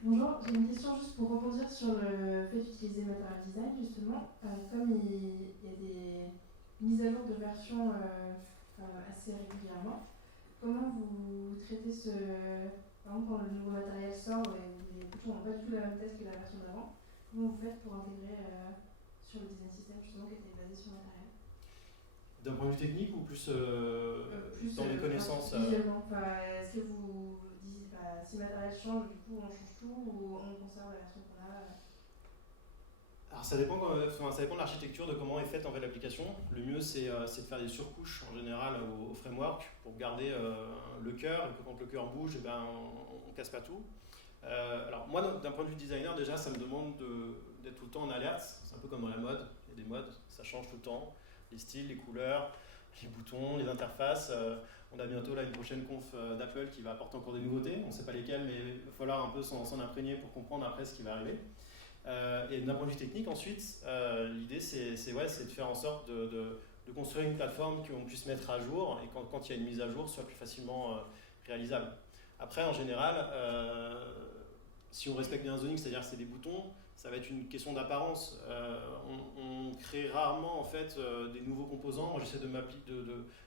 Bonjour, j'ai une question juste pour rebondir sur le fait d'utiliser Material Design, justement. Comme il y a des mises à jour de versions assez régulièrement, comment vous traitez par exemple, quand le nouveau matériel sort et les boutons n'ont pas du tout la même tête que la version d'avant, comment vous faites pour intégrer sur le design system justement qui était basé sur le matériel? D'un point de vue technique ou plus dans les connaissances visuellement, est-ce que vous dites si le matériel change, du coup on change tout ou on conserve la version qu'on a? Alors ça dépend de l'architecture, de comment est faite en fait l'application. Le mieux c'est de faire des surcouches en général au framework pour garder le cœur et que quand le cœur bouge, eh ben, on casse pas tout. Alors moi d'un point de vue designer déjà ça me demande d'être tout le temps en alerte. C'est un peu comme dans la mode, il y a des modes, ça change tout le temps. Les styles, les couleurs, les boutons, les interfaces. On a bientôt là une prochaine conf d'Apple qui va apporter encore des nouveautés. On ne sait pas lesquelles mais il va falloir un peu s'en imprégner pour comprendre après ce qui va arriver. Et d'un point de vue technique, ensuite, l'idée c'est de faire en sorte de construire une plateforme qu'on puisse mettre à jour et quand il y a une mise à jour, soit plus facilement réalisable. Après, en général, si on respecte bien un zoning, c'est-à-dire que c'est des boutons, ça va être une question d'apparence. On crée rarement en fait des nouveaux composants. Moi, j'essaie de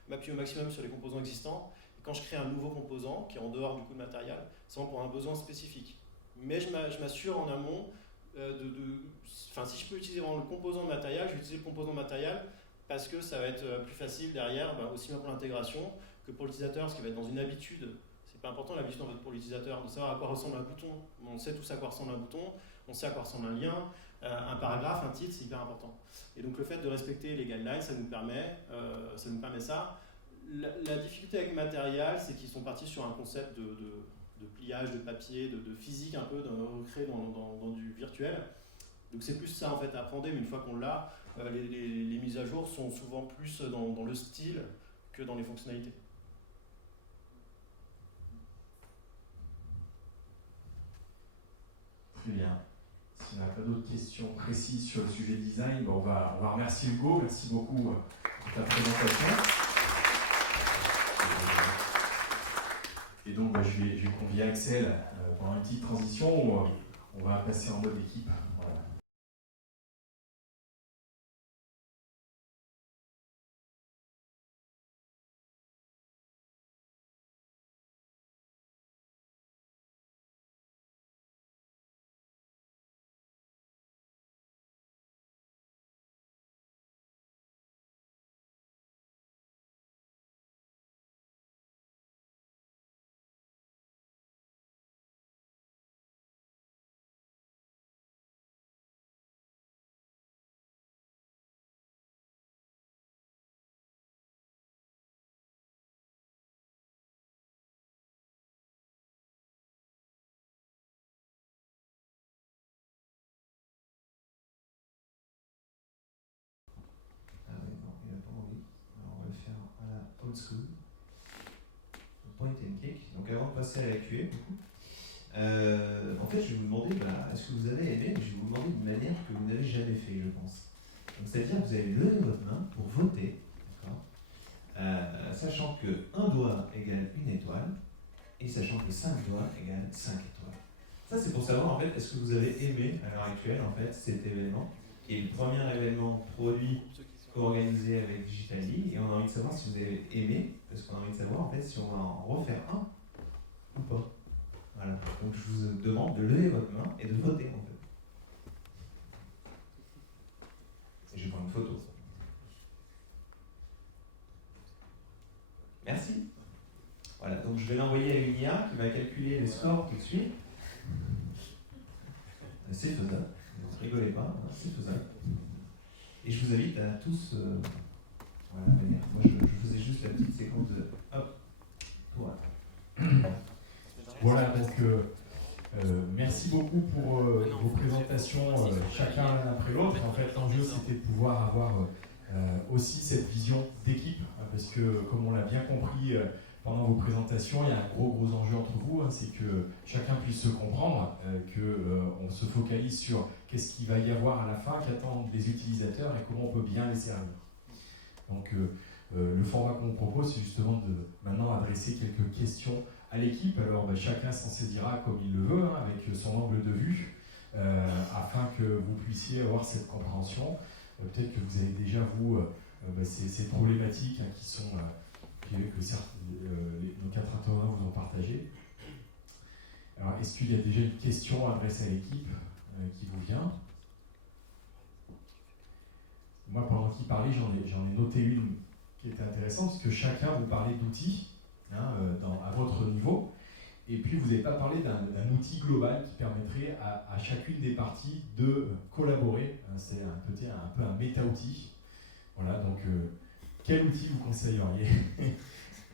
m'appuyer au maximum sur les composants existants. Et quand je crée un nouveau composant qui est en dehors du coup de matériel, c'est pour un besoin spécifique. Mais je m'assure en amont si je peux utiliser vraiment le composant de matériel, je vais utiliser le composant de matériel parce que ça va être plus facile derrière, aussi bien pour l'intégration que pour l'utilisateur, ce qui va être dans une habitude. C'est pas important l'habitude en fait, pour l'utilisateur de savoir à quoi ressemble un bouton. On sait tous à quoi ressemble un bouton, on sait à quoi ressemble un lien, un paragraphe, un titre, c'est hyper important. Et donc le fait de respecter les guidelines, ça nous permet ça. La difficulté avec matériel, c'est qu'ils sont partis sur un concept de pliage, de papier, de physique un peu, recréé dans du virtuel. Donc c'est plus ça en fait à apprendre, mais une fois qu'on l'a, les mises à jour sont souvent plus dans le style que dans les fonctionnalités. Très bien. Si on n'a pas d'autres questions précises sur le sujet design, on va remercier Hugo. Merci beaucoup pour ta présentation. Et donc, je vais convier Axel pendant une petite transition où on va passer en mode équipe. avant de passer à la QA, en fait, je vais vous demander, est-ce que vous avez aimé, mais je vais vous demander d'une manière que vous n'avez jamais fait, je pense. Donc, c'est-à-dire que vous allez lever votre main pour voter, sachant que 1 doigt égale 1 étoile, et sachant que 5 doigts égale 5 étoiles. Ça, c'est pour savoir, en fait, est-ce que vous avez aimé, à l'heure actuelle, en fait, cet événement, qui est le premier événement produit co-organisé avec Digitally, et on a envie de savoir si vous avez aimé, parce qu'on a envie de savoir, en fait, si on va en refaire un ou pas. Voilà. Donc, je vous demande de lever votre main et de voter, en fait. Et je vais prendre une photo. Merci. Voilà, donc je vais l'envoyer à une IA qui va calculer les scores tout de suite. C'est faisable, ne rigolez pas, c'est faisable. Et je vous invite à tous, voilà, venir. Moi je faisais juste la petite séquence de hop, voilà. Voilà, donc merci beaucoup pour vos présentations, chacun l'un après l'autre. En fait, l'enjeu c'était de pouvoir avoir aussi cette vision d'équipe, parce que comme on l'a bien compris pendant vos présentations, il y a un gros enjeu entre vous, c'est que chacun puisse se comprendre, qu'on se focalise sur qu'est-ce qu'il va y avoir à la fin, qu'attendent les utilisateurs et comment on peut bien les servir. Donc le format qu'on vous propose, c'est justement de maintenant adresser quelques questions à l'équipe. Alors chacun s'en saisira comme il le veut, avec son angle de vue, afin que vous puissiez avoir cette compréhension. Peut-être que vous avez déjà, vous, ces problématiques qui sont... que nos 4 intervenants vous ont partagé. Alors, est-ce qu'il y a déjà une question adressée à l'équipe qui vous vient? Moi, pendant qu'il parlait, j'en ai noté une qui était intéressante, parce que chacun vous parlait d'outils à votre niveau, et puis vous n'avez pas parlé d'un outil global qui permettrait à chacune des parties de collaborer. C'est un peu un méta-outil. Voilà, donc quel outil vous conseilleriez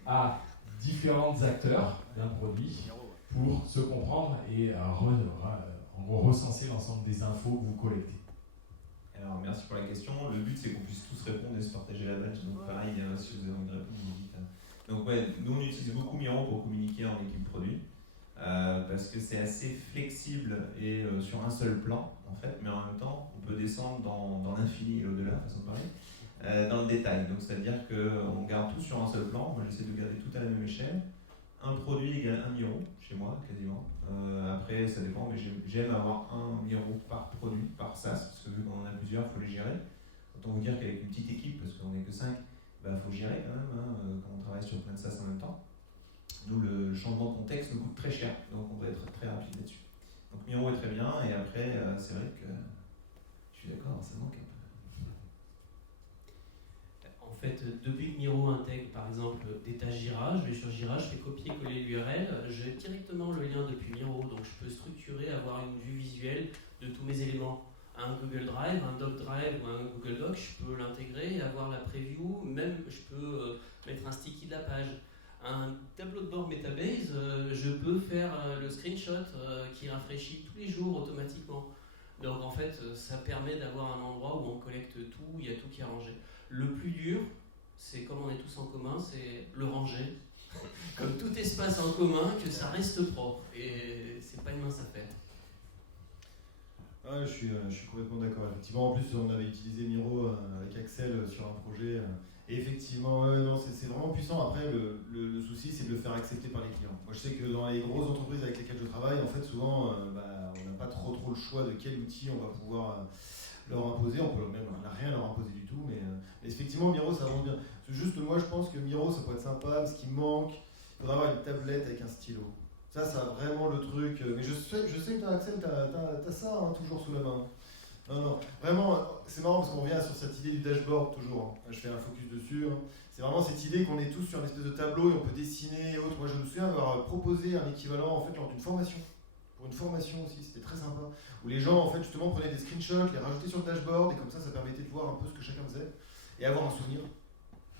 à différents acteurs d'un produit pour se comprendre et en gros recenser l'ensemble des infos que vous collectez? Alors merci pour la question. Le but c'est qu'on puisse tous répondre et se partager la badge. Donc pareil, si vous avez envie de répondre, vous dites. Donc ouais, nous on utilise beaucoup Miro pour communiquer en équipe produit. Parce que c'est assez flexible et sur un seul plan en fait, mais en même temps on peut descendre dans l'infini et l'au-delà, façon de parler. Dans le détail, donc c'est-à-dire qu'on garde tout sur un seul plan. Moi j'essaie de garder tout à la même échelle. Un produit égale 1 Miro chez moi quasiment. Après ça dépend, mais j'aime avoir 1 Miro par produit, par SaaS, parce que vu qu'on en a plusieurs, il faut les gérer. Autant vous dire qu'avec une petite équipe, parce qu'on n'est que 5, il faut gérer quand même, quand on travaille sur plein de SaaS en même temps. Nous le changement de contexte nous coûte très cher, donc on va être très rapide là-dessus. Donc Miro est très bien, et après c'est vrai que je suis d'accord, ça manque un peu. En fait, depuis que Miro intègre par exemple des tâches Jira, je vais sur Jira, je fais copier-coller l'URL, j'ai directement le lien depuis Miro, donc je peux structurer, avoir une vue visuelle de tous mes éléments. Un Google Drive, un Doc Drive ou un Google Doc, je peux l'intégrer et avoir la preview, même je peux mettre un sticky de la page. Un tableau de bord Metabase, je peux faire le screenshot qui rafraîchit tous les jours automatiquement. Donc en fait, ça permet d'avoir un endroit où on collecte tout, il y a tout qui est rangé. Le plus dur, c'est comme on est tous en commun, c'est le ranger. Comme tout espace en commun, que ça reste propre. Et c'est pas une mince affaire. Ouais, je suis complètement d'accord. Effectivement, en plus, on avait utilisé Miro avec Axel sur un projet. Et effectivement, non, c'est vraiment puissant. Après, le souci, c'est de le faire accepter par les clients. Moi, je sais que dans les grosses entreprises avec lesquelles je travaille, en fait, souvent, on n'a pas trop le choix de quel outil on va pouvoir leur imposer. On peut même rien leur imposer du tout. Mais effectivement, Miro, ça avance bien. C'est juste, moi, je pense que Miro, ça pourrait être sympa. Ce qui manque, il faudrait avoir une tablette avec un stylo. Ça vraiment le truc. Mais je sais que toi, Axel, t'as ça toujours sous la main. Non, vraiment, c'est marrant parce qu'on revient sur cette idée du dashboard toujours. Je fais un focus dessus. C'est vraiment cette idée qu'on est tous sur une espèce de tableau et on peut dessiner et autres. Moi, je me souviens avoir proposé un équivalent en fait lors d'une formation. Pour une formation aussi, c'était très sympa. Où les gens, en fait, justement, prenaient des screenshots, les rajoutaient sur le dashboard et comme ça permettait de voir un peu ce que chacun faisait et avoir un souvenir,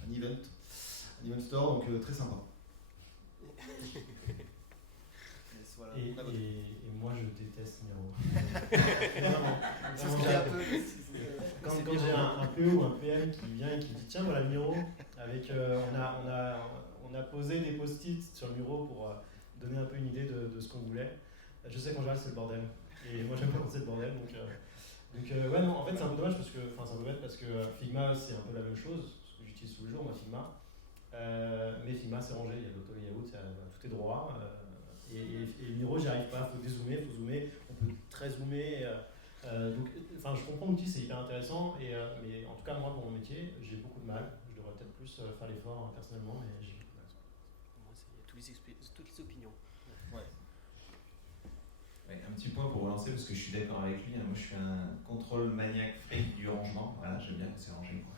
un event store, donc très sympa. Et moi je déteste Miro. Quand j'ai un PO ou un PM qui vient et qui dit tiens voilà Miro, avec on a posé des post-it sur Miro pour donner un peu une idée de ce qu'on voulait. Je sais qu'en général c'est le bordel, et moi j'aime pas quand c'est le bordel, donc ouais, non, en fait c'est un peu dommage parce que, enfin c'est un peu bête parce que Figma c'est un peu la même chose, ce que j'utilise tous les jours moi Figma, mais Figma c'est rangé, il y a l'auto-layout, tout est droit, et Miro j'y arrive pas, faut dézoomer, on peut très zoomer, donc enfin je comprends l'outil, c'est hyper intéressant, mais en tout cas moi pour mon métier j'ai beaucoup de mal, je devrais peut-être plus faire l'effort personnellement, mais j'ai beaucoup de mal. Moi il y a toutes les opinions. Ouais. Ouais, un petit point pour relancer parce que je suis d'accord avec lui. Moi, je suis un contrôle maniaque freak du rangement. Voilà, j'aime bien que c'est rangé. Quoi.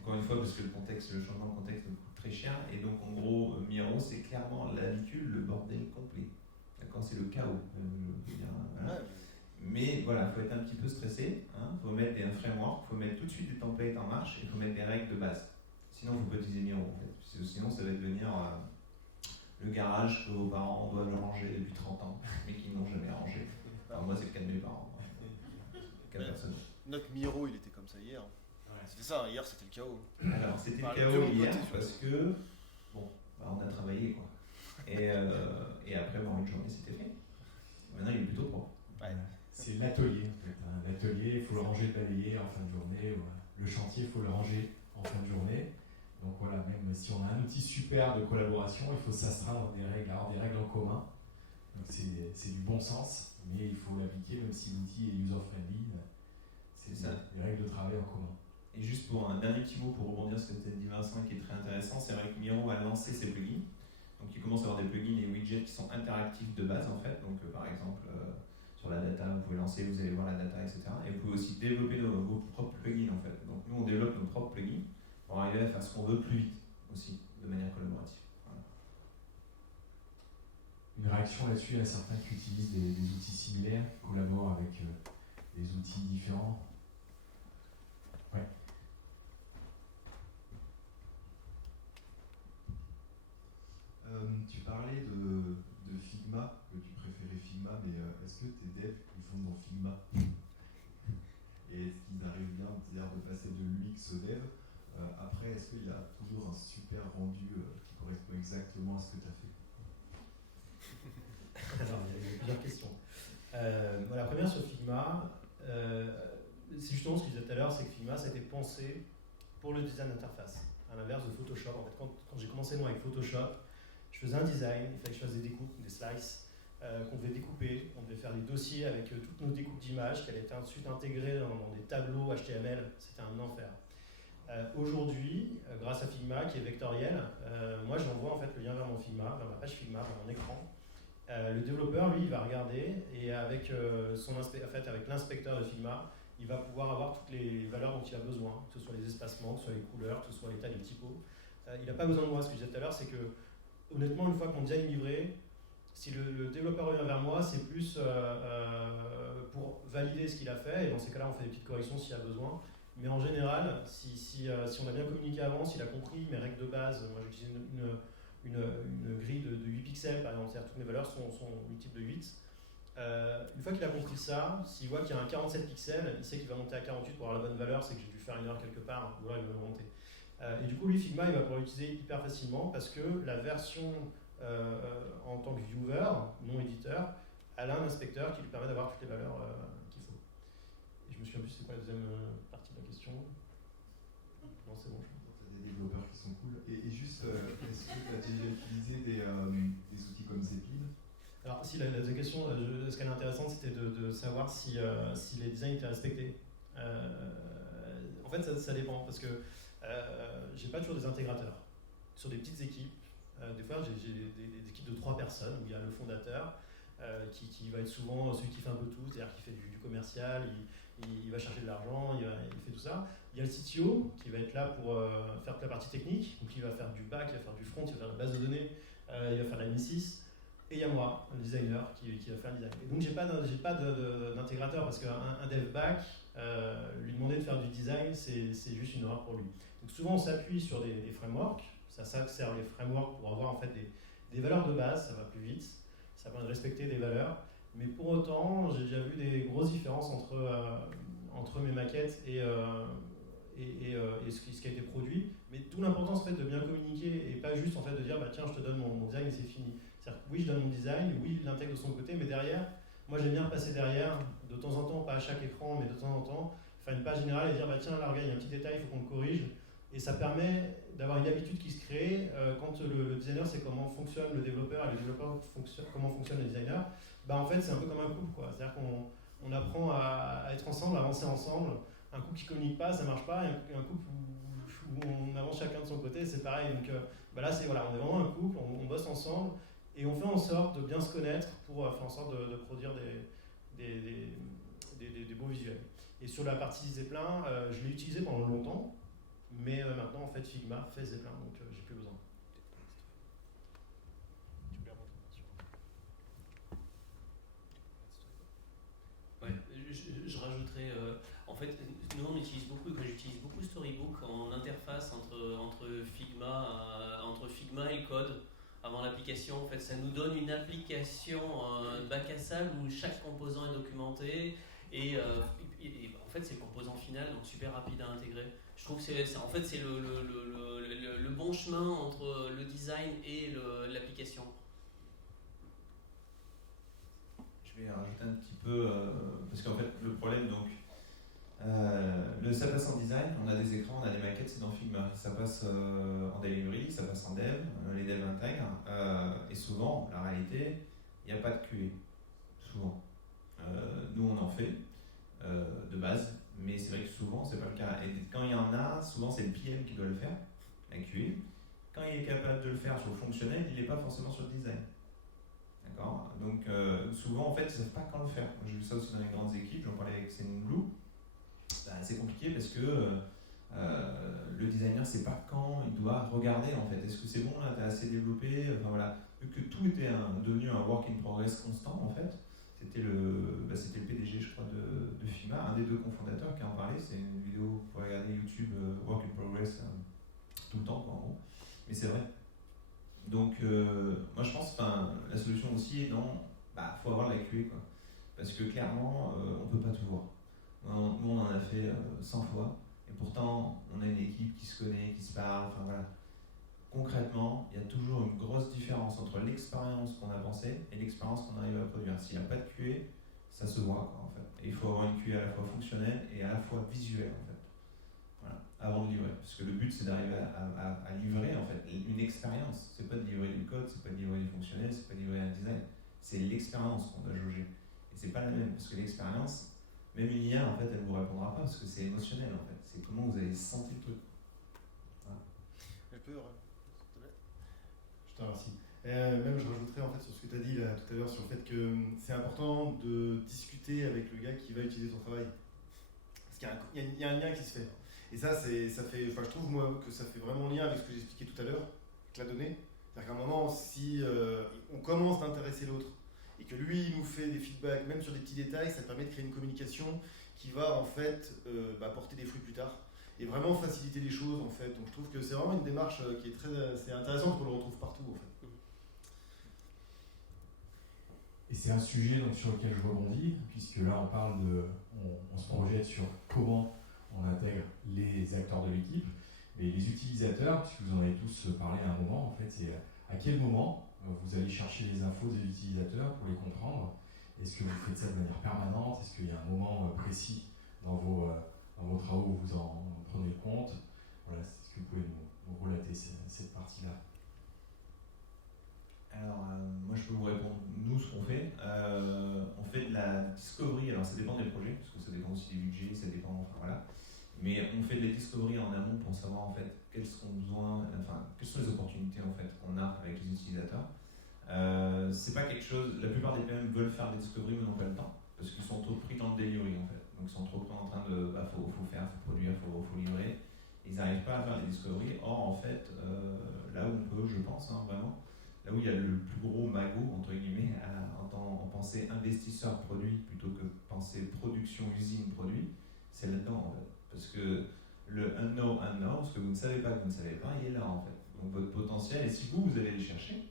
Encore une fois, parce que le changement de contexte me coûte très cher. Et donc, en gros, Miro, c'est clairement l'habitude, le bordel complet. D'accord, c'est le chaos. Voilà. Mais voilà, il faut être un petit peu stressé. Il faut mettre un framework, il faut mettre tout de suite des templates en marche et il faut mettre des règles de base. Sinon, il ne faut pas utiliser Miro. En fait. Sinon, ça va devenir le garage que vos parents doivent ranger depuis 30 ans, mais qui n'ont jamais rangé. Alors moi, c'est le cas de mes parents. 4 personnes. Notre Miro, il était comme ça hier. Ouais. C'était ça, hier c'était le chaos. Alors, c'était le chaos hier parce que, bon, on a travaillé quoi. Et après, une journée, c'était fait. Maintenant, il est plutôt propre. Ouais. C'est l'atelier en fait. L'atelier, il faut le ranger, le balayer en fin de journée. Le chantier, il faut le ranger en fin de journée. Donc voilà, même si on a un outil super de collaboration, il faut s'astreindre des règles, avoir des règles en commun. Donc c'est du bon sens, mais il faut l'appliquer même si l'outil est user-friendly. C'est ça, les règles de travail en commun. Et juste pour un dernier petit mot pour rebondir sur ce que tu as dit Vincent qui est très intéressant, c'est vrai que Miro a lancé ses plugins. Donc il commence à avoir des plugins et widgets qui sont interactifs de base en fait. Donc par exemple sur la data, vous pouvez lancer, vous allez voir la data, etc. Et vous pouvez aussi développer vos propres plugins en fait. Donc nous on développe nos propres plugins pour arriver à faire ce qu'on veut plus vite aussi, de manière collaborative. Voilà. Une réaction là-dessus, il y a certains qui utilisent des outils similaires, qui collaborent avec des outils différents. Ouais. Tu parlais de Figma, que tu préférais Figma, mais est-ce que tes devs ils font dans Figma? Et est-ce qu'ils arrivent bien de passer de l'UX au dev? Après, est-ce qu'il y a toujours un super rendu qui correspond exactement à ce que tu as fait? Alors, il y a plusieurs questions. La première sur Figma, c'est justement ce que je disais tout à l'heure, c'est que Figma, ça a été pensé pour le design d'interface, à l'inverse de Photoshop. En fait, quand j'ai commencé moi avec Photoshop, je faisais un design, il fallait que je fasse des découpes, des slices, qu'on devait découper, on devait faire des dossiers avec toutes nos découpes d'images qui allaient être ensuite intégrées dans des tableaux HTML, c'était un enfer. Aujourd'hui, grâce à Figma qui est vectoriel, moi j'envoie en fait le lien vers mon Figma, vers ma page Figma, vers mon écran. Le développeur, lui, il va regarder et avec, avec l'inspecteur de Figma, il va pouvoir avoir toutes les valeurs dont il a besoin, que ce soit les espacements, que ce soit les couleurs, que ce soit les tailles, les typos. Il n'a pas besoin de moi. Ce que je disais tout à l'heure, c'est que honnêtement, une fois que mon design est livré, si le développeur revient vers moi, c'est plus pour valider ce qu'il a fait, et dans ces cas-là, on fait des petites corrections s'il y a besoin. Mais en général, si on a bien communiqué avant, s'il a compris mes règles de base, moi j'utilise une grille de 8 pixels par exemple, c'est-à-dire toutes mes valeurs sont multiples de 8. Une fois qu'il a compris ça, s'il voit qu'il y a un 47 pixels, il sait qu'il va monter à 48 pour avoir la bonne valeur, c'est que j'ai dû faire une erreur quelque part, ou alors il va me monter. Et du coup, lui, Figma, il va pouvoir l'utiliser hyper facilement parce que la version en tant que viewer, non éditeur, elle a un inspecteur qui lui permet d'avoir toutes les valeurs qu'il faut. Et je me souviens plus c'est quoi la deuxième partie de la question. Non, c'est bon. Des développeurs qui sont cool. Et juste, est-ce que tu as déjà utilisé des outils comme Zeppelin? Alors, si la deuxième question, ce qu'elle est intéressante, c'était de savoir si les designs étaient respectés. En fait, ça dépend, parce que j'ai pas toujours des intégrateurs. Sur des petites équipes, des fois j'ai des équipes de 3 personnes où il y a le fondateur qui va être souvent celui qui fait un peu tout, c'est-à-dire qui fait du commercial, il va chercher de l'argent, il fait tout ça. Il y a le CTO qui va être là pour faire toute la partie technique, donc il va faire du back, il va faire du front, il va faire la base de données, il va faire la NICIS. Et il y a moi, le designer, qui va faire le design. Et donc j'ai pas d'intégrateur parce qu'un dev back, lui demander de faire du design, c'est juste une erreur pour lui. Donc souvent on s'appuie sur des frameworks, ça sert les frameworks pour avoir en fait des valeurs de base, ça va plus vite, ça permet de respecter des valeurs. Mais pour autant, j'ai déjà vu des grosses différences entre mes maquettes et ce qui a été produit. Mais d'où l'importance en fait, de bien communiquer et pas juste en fait, de dire bah, tiens, je te donne mon design et c'est fini. C'est-à-dire que oui, je donne mon design, oui, il l'intègre de son côté, mais derrière, moi j'aime bien passer derrière, de temps en temps, pas à chaque écran, mais de temps en temps, faire une page générale et dire bah tiens, là regarde, il y a un petit détail, il faut qu'on le corrige. Et ça permet d'avoir une habitude qui se crée quand le designer sait comment fonctionne le développeur et le développeur comment fonctionne le designer. Bah en fait, c'est un peu comme un couple, quoi. C'est-à-dire qu'on apprend à être ensemble, à avancer ensemble. Un couple qui communique pas, ça marche pas. Et un couple où on avance chacun de son côté, c'est pareil. Donc bah là, c'est voilà, on est vraiment un couple, on bosse ensemble et on fait en sorte de bien se connaître pour faire en sorte de produire des beaux visuels. Et sur la partie Zeppelin, je l'ai utilisé pendant longtemps, mais maintenant en fait Figma fait Zeppelin, donc j'ai plus besoin. Ouais, je rajouterais, en fait, nous on utilise beaucoup, j'utilise beaucoup Storybook en interface entre Figma et le code. Avant l'application, en fait, ça nous donne une application bac à sable où chaque composant est documenté et en fait c'est le composant final, donc super rapide à intégrer. Je trouve que c'est le bon chemin entre le design et l'application. Je vais rajouter un petit peu, parce qu'en fait le problème donc, ça passe en design, on a des écrans, on a des maquettes, c'est dans Figma. Ça passe en delivery, ça passe en dev, les devs intègrent, et souvent, la réalité, il n'y a pas de QA, souvent. Nous on en fait, de base, mais c'est vrai que souvent c'est pas le cas. Et quand il y en a, souvent c'est le PM qui doit le faire, la QA. Quand il est capable de le faire sur le fonctionnel, il n'est pas forcément sur le design. D'accord. Donc souvent en fait ils ne savent pas quand le faire. J'ai vu ça aussi dans les grandes équipes, j'en parlais avec Blue. C'est compliqué parce que le designer ne sait pas quand il doit regarder en fait. Est-ce que c'est bon là, tu as assez développé, enfin, voilà. Vu que tout était devenu un work in progress constant en fait, c'était le PDG je crois de Figma, un des deux cofondateurs qui en parlait. C'est une vidéo, vous pouvez regarder YouTube, work in progress tout le temps quoi, en gros. Mais c'est vrai. Donc moi je pense que la solution aussi est dans, faut avoir de la QA quoi. Parce que clairement on peut pas tout voir. Nous on en a fait 100 fois et pourtant on a une équipe qui se connaît, qui se parle, enfin voilà. Concrètement, il y a toujours une grosse différence entre l'expérience qu'on a pensée et l'expérience qu'on arrive à produire. S'il n'y a pas de QA, ça se voit quoi, en fait. Et il faut avoir une QA à la fois fonctionnelle et à la fois visuelle en fait. Voilà, avant de livrer. Parce que le but c'est d'arriver à livrer en fait une expérience. C'est pas de livrer du code, c'est pas de livrer du fonctionnel, c'est pas de livrer un design. C'est l'expérience qu'on doit jauger. Et c'est pas la même, parce que l'expérience, même une IA en fait, elle vous répondra pas parce que c'est émotionnel en fait. C'est comment vous avez senti le truc. Voilà. Je te remercie. Même je rajouterais en fait sur ce que tu as dit là, tout à l'heure sur le fait que c'est important de discuter avec le gars qui va utiliser ton travail. Parce qu'il y a un lien qui se fait. Et ça fait, je trouve moi que ça fait vraiment lien avec ce que j'expliquais tout à l'heure, avec la donnée. C'est-à-dire qu'à un moment, si on commence d'intéresser l'autre et que lui il nous fait des feedbacks, même sur des petits détails, ça permet de créer une communication qui va en fait porter des fruits plus tard et vraiment faciliter les choses en fait. Donc je trouve que c'est vraiment une démarche qui est c'est intéressante, qu'on le retrouve partout en fait. Et c'est un sujet donc, sur lequel je rebondis, puisque là on parle on se projette sur comment on intègre les acteurs de l'équipe, mais les utilisateurs, puisque vous en avez tous parlé à un moment, en fait, c'est à quel moment vous allez chercher les infos des utilisateurs pour les comprendre. Est-ce que vous faites ça de manière permanente? Est-ce qu'il y a un moment précis dans vos travaux où vous en prenez compte? Voilà, est-ce que vous pouvez nous relater cette partie-là? Alors, moi je peux vous répondre. Nous, ce qu'on fait, on fait de la discovery. Alors, ça dépend des projets, parce que ça dépend aussi des budgets, ça dépend, enfin voilà. Mais on fait de la discovery en amont pour savoir en fait quelles sont les opportunités en fait qu'on a avec les utilisateurs. C'est pas quelque chose. La plupart des PM veulent faire des discovery mais n'ont pas le temps parce qu'ils sont trop pris dans le delivery en fait. Donc ils sont trop en train de, faut faire, faut produire, faut livrer. Ils n'arrivent pas à faire les discovery. Or en fait, là où on peut, je pense vraiment. Là où il y a le plus gros magot, entre guillemets, en penser investisseur produit plutôt que penser production, usine, produit, c'est là-dedans en fait. Parce que le unknown, ce que vous ne savez pas, il est là en fait. Donc votre potentiel, et si vous allez le chercher,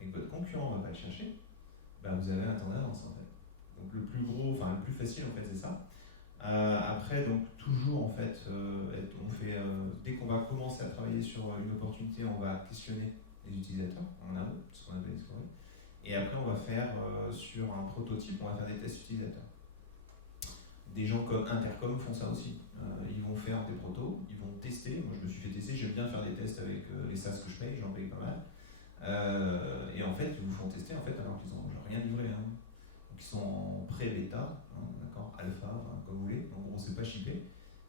et que votre concurrent ne va pas le chercher, vous avez un temps d'avance en fait. Donc le plus facile en fait c'est ça. Après, donc toujours en fait, dès qu'on va commencer à travailler sur une opportunité, on va questionner les utilisateurs en amont, ce qu'on appelle discovery. Et après, on va faire sur un prototype, on va faire des tests utilisateurs. Des gens comme Intercom font ça aussi. Ils vont faire des protos, ils vont tester. Moi, je me suis fait tester, j'aime bien faire des tests avec les SaaS que je paye, j'en paye pas mal. Et en fait, ils vous font tester en fait, alors qu'ils n'ont rien livré. Hein. Donc, ils sont en pré-bêta, hein, d'accord, alpha, enfin, comme vous voulez. Donc, on ne sait pas shipper,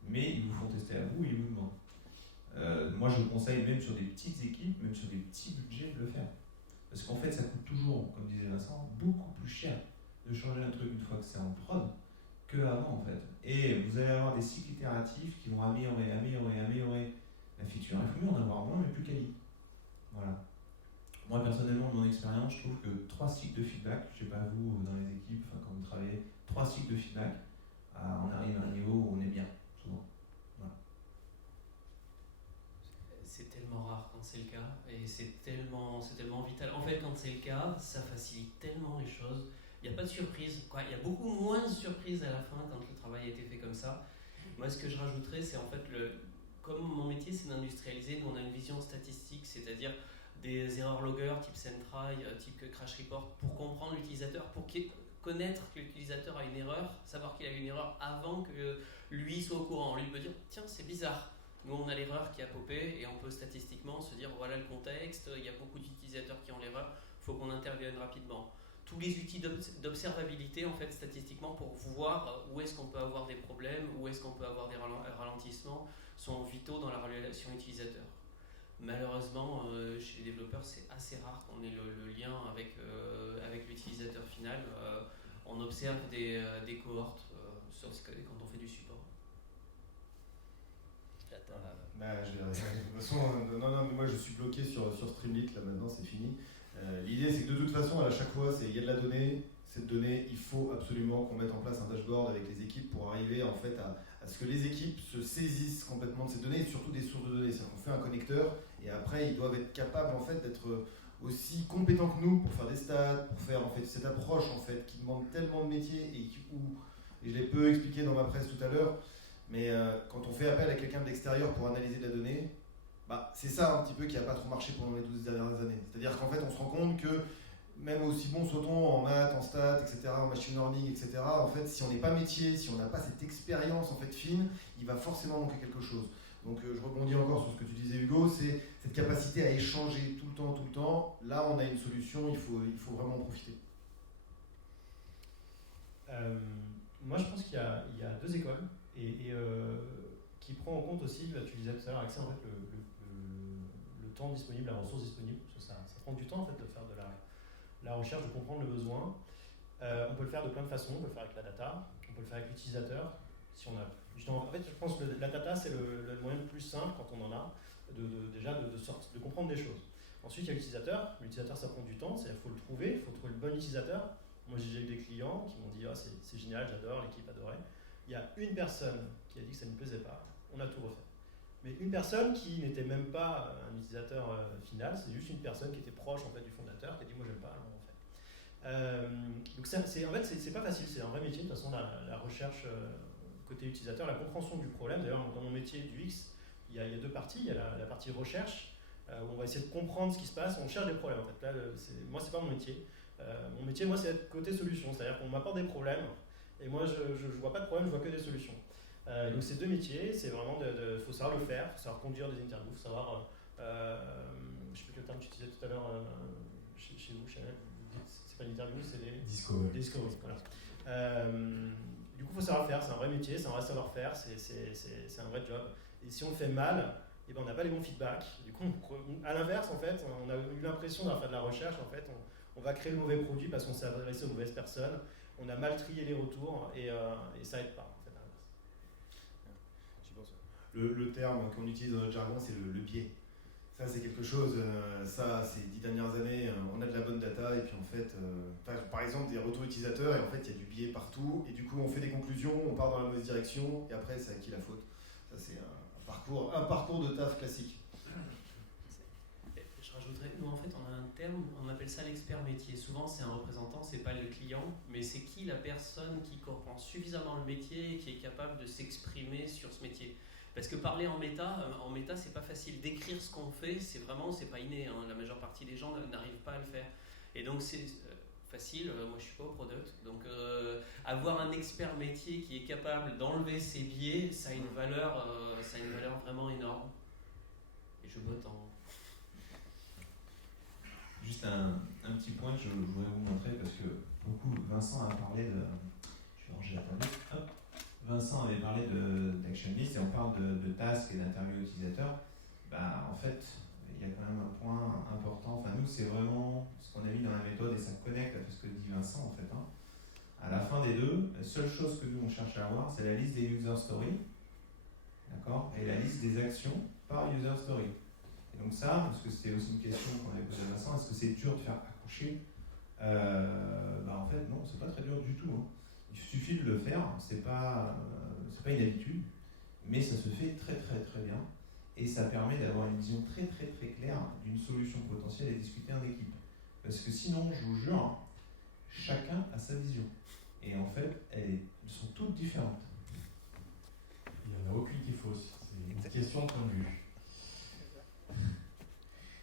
mais ils vous font tester à vous et ils vous demandent. Moi, je conseille même sur des petites équipes, même sur des petits budgets, de le faire. Parce qu'en fait, ça coûte toujours, comme disait Vincent, beaucoup plus cher de changer un truc une fois que c'est en prod qu'avant en fait. Et vous allez avoir des cycles itératifs qui vont améliorer la feature. Il faut mieux en avoir moins mais plus quali. Voilà. Moi personnellement, de mon expérience, je trouve que 3 cycles de feedback, je sais pas vous dans les équipes, enfin quand vous travaillez, 3 cycles de feedback, on arrive à un niveau où on est bien, souvent. Voilà. C'est tellement rare quand c'est le cas et c'est tellement vital. En fait, quand c'est le cas, ça facilite tellement les choses. Il n'y a pas de surprise, quoi. Il y a beaucoup moins de surprises à la fin quand le travail a été fait comme ça. Moi, ce que je rajouterais, c'est en fait, comme mon métier c'est d'industrialiser, nous on a une vision statistique, c'est-à-dire des erreurs loggers type Sentry, type Crash Report, pour comprendre l'utilisateur, pour connaître que l'utilisateur a une erreur, savoir qu'il a une erreur avant que lui soit au courant. Lui peut dire, tiens, c'est bizarre. Nous, on a l'erreur qui a popé et on peut statistiquement se dire, voilà le contexte, il y a beaucoup d'utilisateurs qui ont l'erreur, il faut qu'on intervienne rapidement. Tous les outils d'observabilité, en fait, statistiquement, pour voir où est-ce qu'on peut avoir des problèmes, où est-ce qu'on peut avoir des ralentissements, sont vitaux dans la relation utilisateur. Malheureusement, chez les développeurs, c'est assez rare qu'on ait le lien avec l'utilisateur final. On observe des cohortes, sauf quand on fait du support. De toute façon, non, moi je suis bloqué sur Streamlit, là maintenant c'est fini. L'idée c'est que de toute façon, à chaque fois, il y a de la donnée. Cette donnée, il faut absolument qu'on mette en place un dashboard avec les équipes pour arriver en fait à ce que les équipes se saisissent complètement de ces données et surtout des sources de données. C'est-à-dire qu'on fait un connecteur et après ils doivent être capables en fait d'être aussi compétents que nous pour faire des stats, pour faire en fait cette approche en fait qui demande tellement de métiers et je l'ai peu expliqué dans ma presse tout à l'heure. Mais quand on fait appel à quelqu'un de l'extérieur pour analyser de la donnée, c'est ça un petit peu qui n'a pas trop marché pendant les 12 dernières années. C'est-à-dire qu'en fait, on se rend compte que même aussi bon soit-on en maths, en stats, etc., en machine learning, etc., en fait, si on n'est pas métier, si on n'a pas cette expérience en fait fine, il va forcément manquer quelque chose. Donc je rebondis encore sur ce que tu disais Hugo, c'est cette capacité à échanger tout le temps. Là, on a une solution, il faut vraiment en profiter. Moi, je pense qu'il y a 2 écoles. Et qui prend en compte aussi, tu disais tout à l'heure, Axel, en fait, le temps disponible, la ressource disponible, parce que ça prend du temps en fait, de faire de la recherche, de comprendre le besoin. On peut le faire de plein de façons, on peut le faire avec la data, on peut le faire avec l'utilisateur. Si on a, justement, en fait, je pense que la data, c'est le moyen le plus simple quand on en a, de comprendre des choses. Ensuite, il y a l'utilisateur. L'utilisateur, ça prend du temps, il faut le trouver, il faut trouver le bon utilisateur. Moi, j'ai eu des clients qui m'ont dit c'est génial, j'adore, l'équipe adorait. Il y a une personne qui a dit que ça ne plaisait pas, on a tout refait. Mais une personne qui n'était même pas un utilisateur final, c'est juste une personne qui était proche en fait, du fondateur, qui a dit moi j'aime pas, alors on refait. Donc en fait c'est pas facile, c'est un vrai métier, de toute façon la recherche côté utilisateur, la compréhension du problème. D'ailleurs dans mon métier du X, il y a 2 parties, il y a la partie recherche, où on va essayer de comprendre ce qui se passe, on cherche des problèmes en fait. Là, moi c'est pas mon métier. Mon métier moi c'est être côté solution, c'est-à-dire qu'on m'apporte des problèmes, et moi, je vois pas de problème, je vois que des solutions. Donc ces 2 métiers, c'est vraiment faut savoir le faire, il faut savoir conduire des interviews, il faut savoir, je sais plus quel terme tu utilisais tout à l'heure chez vous, Chanel, vous dites, c'est pas une interview, c'est des discovery. Voilà. Du coup, il faut savoir le faire, c'est un vrai métier, c'est un vrai savoir-faire, c'est un vrai job. Et si on le fait mal, on n'a pas les bons feedbacks. Du coup, à l'inverse, en fait, on a eu l'impression d'avoir fait de la recherche, en fait, on va créer le mauvais produit parce qu'on s'est adressé aux mauvaises personnes. On a mal trié les retours et ça aide pas. En fait, le terme qu'on utilise dans notre jargon, c'est le biais. Ça, c'est quelque chose, ces 10 dernières années, on a de la bonne data et puis en fait, par exemple, des retours utilisateurs et en fait, il y a du biais partout et du coup, on fait des conclusions, on part dans la mauvaise direction et après, c'est à qui la faute. Ça, c'est un parcours de taf classique. Je rajouterais, nous en fait on a un terme, on appelle ça l'expert métier. Souvent c'est un représentant, c'est pas le client, mais c'est qui la personne qui comprend suffisamment le métier et qui est capable de s'exprimer sur ce métier. Parce que parler en méta c'est pas facile. Décrire ce qu'on fait, c'est pas inné, hein. La majeure partie des gens n'arrivent pas à le faire. Et donc c'est facile, moi je suis pas au product, donc avoir un expert métier qui est capable d'enlever ces biais, ça a une valeur vraiment énorme. Et je botte en... Juste un petit point que je voudrais vous montrer parce que beaucoup, Vincent a parlé de... Je vais ranger la tablette. Hop. Vincent avait parlé d'ActionList et on parle de tasks et d'interviews utilisateurs. Bah, en fait, il y a quand même un point important. Enfin, nous, c'est vraiment ce qu'on a mis dans la méthode et ça connecte à tout ce que dit Vincent en fait. Hein. À la fin des deux, la seule chose que nous on cherche à avoir, c'est la liste des user stories, d'accord, et la liste des actions par user story. Et donc ça, parce que c'était aussi une question qu'on avait posée à Vincent, est-ce que c'est dur de faire accrocher bah en fait non, c'est pas très dur du tout. Hein. Il suffit de le faire, c'est pas une habitude, mais ça se fait très très très bien et ça permet d'avoir une vision très très très claire d'une solution potentielle et discuter en équipe. Parce que sinon, je vous jure, chacun a sa vision. Et en fait, elles sont toutes différentes. Il n'y en a aucune qui est fausse. C'est une question de point de vue.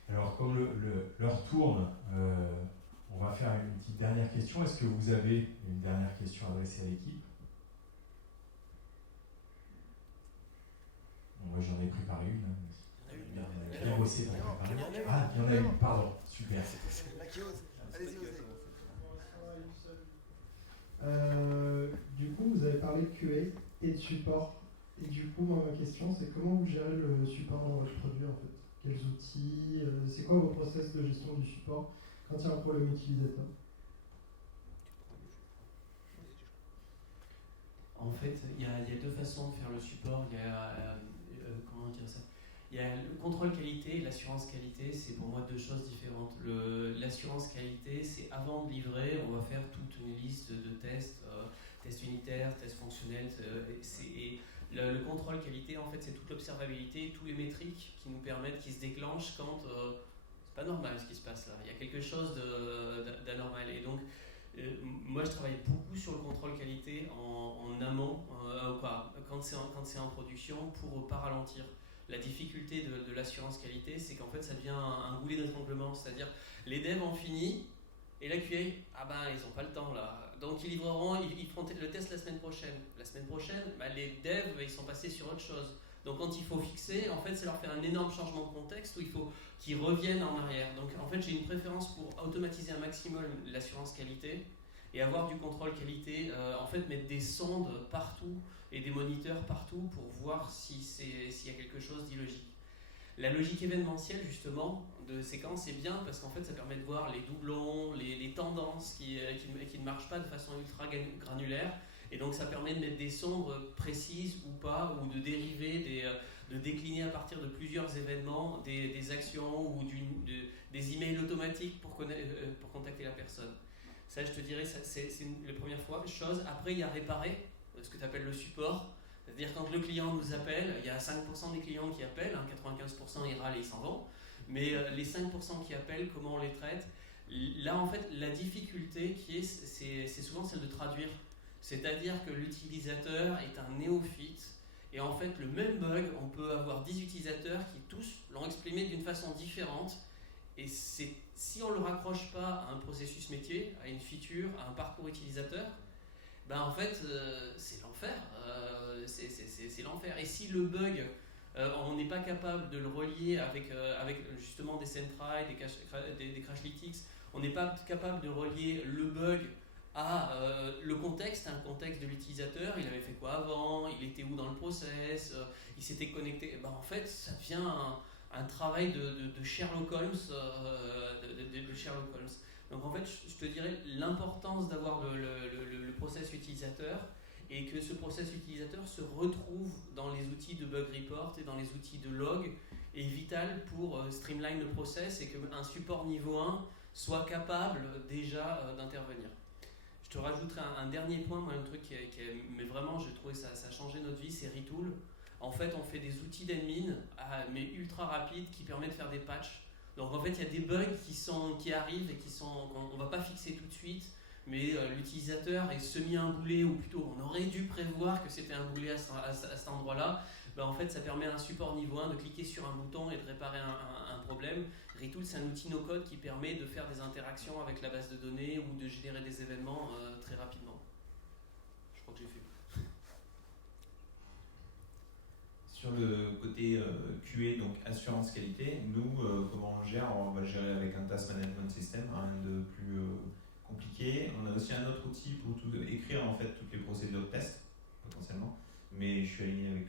Alors, comme l'heure tourne, on va faire une petite dernière question. Est-ce que vous avez une dernière question adressée à l'équipe? Bon, moi, j'en ai préparé une. Bien bossé pour préparer. Ah, il y en a une, pardon. Super. Allez-y, du coup, vous avez parlé de QA et de support. Et du coup, moi, ma question, c'est comment vous gérez le support dans votre produit en fait? Quels outils? C'est quoi vos process de gestion du support quand il y a un problème utilisateur? En fait, il y a deux façons de faire le support. Il y a, comment dire ça? Il y a le contrôle qualité et l'assurance qualité, c'est pour moi deux choses différentes. L'assurance qualité, c'est avant de livrer, on va faire toute une liste de tests, tests unitaires, tests fonctionnels. Et le contrôle qualité, en fait, c'est toute l'observabilité, tous les métriques qui nous permettent, qui se déclenchent quand c'est pas normal ce qui se passe là. Il y a quelque chose d'anormal. Et donc, moi, je travaille beaucoup sur le contrôle qualité en amont, quand c'est en production, pour pas ralentir. La difficulté de l'assurance qualité, c'est qu'en fait, ça devient un goulet d'étranglement. C'est-à-dire, les devs ont fini, et la QA, ah ben, ils n'ont pas le temps là. Donc, ils livreront, ils feront le test la semaine prochaine. La semaine prochaine, les devs, ils sont passés sur autre chose. Donc, quand il faut fixer, en fait, c'est leur faire un énorme changement de contexte où il faut qu'ils reviennent en arrière. Donc, en fait, j'ai une préférence pour automatiser un maximum l'assurance qualité et avoir du contrôle qualité, en fait, mettre des sondes partout et des moniteurs partout pour voir s'il y a quelque chose d'illogique. La logique événementielle, justement, de séquence est bien parce qu'en fait, ça permet de voir les doublons, les tendances qui ne marchent pas de façon ultra granulaire. Et donc, ça permet de mettre des sondes précises ou pas, ou de dériver, de décliner à partir de plusieurs événements des actions ou des emails automatiques pour contacter la personne. Ça, je te dirais, c'est la première chose. Après, il y a réparer, ce que tu appelles le support. C'est-à-dire quand le client nous appelle, il y a 5% des clients qui appellent, 95% ils râlent et ils s'en vont. Mais les 5% qui appellent, comment on les traite? Là, en fait, la difficulté c'est souvent celle de traduire. C'est-à-dire que l'utilisateur est un néophyte. Et en fait, le même bug, on peut avoir 10 utilisateurs qui tous l'ont exprimé d'une façon différente. Et si on ne le raccroche pas à un processus métier, à une feature, à un parcours utilisateur, en fait, c'est l'enfer. C'est l'enfer. Et si le bug, on n'est pas capable de le relier avec justement des Sentry, des Crashlytics, on n'est pas capable de relier le bug à le contexte, un contexte de l'utilisateur, il avait fait quoi avant, il était où dans le process, il s'était connecté, en fait, ça devient un travail de Sherlock Holmes, de Sherlock Holmes. Donc en fait, je te dirais l'importance d'avoir le process utilisateur et que ce process utilisateur se retrouve dans les outils de bug report et dans les outils de log est vital pour streamline le process et qu'un support niveau 1 soit capable déjà d'intervenir. Je te rajouterai un dernier point, moi, un truc mais vraiment, j'ai trouvé ça a changé notre vie, c'est Retool. En fait, on fait des outils d'admin, mais ultra rapides, qui permettent de faire des patchs. Donc en fait, il y a des bugs qui arrivent et qu'on ne va pas fixer tout de suite, mais l'utilisateur est semi-imboulé, ou plutôt on aurait dû prévoir que c'était un boulet à cet endroit-là. bah, en fait ça permet à un support niveau 1 de cliquer sur un bouton et de réparer un problème. Retool, c'est un outil no-code qui permet de faire des interactions avec la base de données ou de générer des événements très rapidement. Je crois que j'ai fait. Sur le côté QA, donc assurance qualité, nous, comment on gère? On va le gérer avec un task management system, rien de plus compliqué. On a aussi un autre outil pour écrire en fait toutes les procédures de test, potentiellement. Mais je suis aligné avec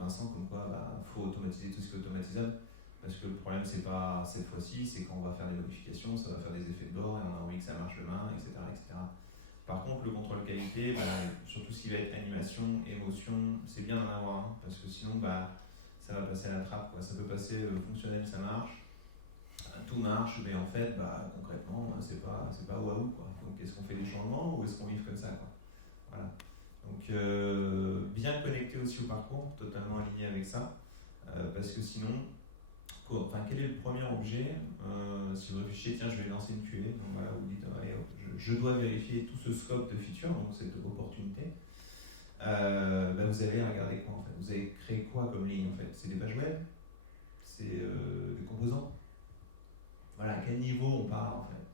Vincent, comme quoi faut automatiser tout ce qui est automatisable. Parce que le problème, c'est pas cette fois-ci, c'est quand on va faire des modifications, ça va faire des effets de bord et on a envie que ça marche demain, etc. etc. Par contre, le contrôle qualité, surtout ce qui va être animation, émotion, c'est bien d'en avoir un, parce que sinon, ça va passer à la trappe, quoi. Ça peut passer fonctionnel, ça marche, tout marche, mais en fait, concrètement, c'est pas waouh, quoi. Donc, est-ce qu'on fait des changements ou est-ce qu'on vive comme ça, quoi. Voilà. Donc, bien connecté aussi au parcours, totalement aligné avec ça, parce que sinon, quel est le premier objet si vous réfléchissez, tiens, je vais lancer une QA, donc voilà, vous dites, allez, je dois vérifier tout ce scope de features, donc cette opportunité. Vous allez regarder quoi en fait? Vous allez créer quoi comme ligne en fait? C'est des pages web? C'est des composants? Voilà, à quel niveau on parle en fait?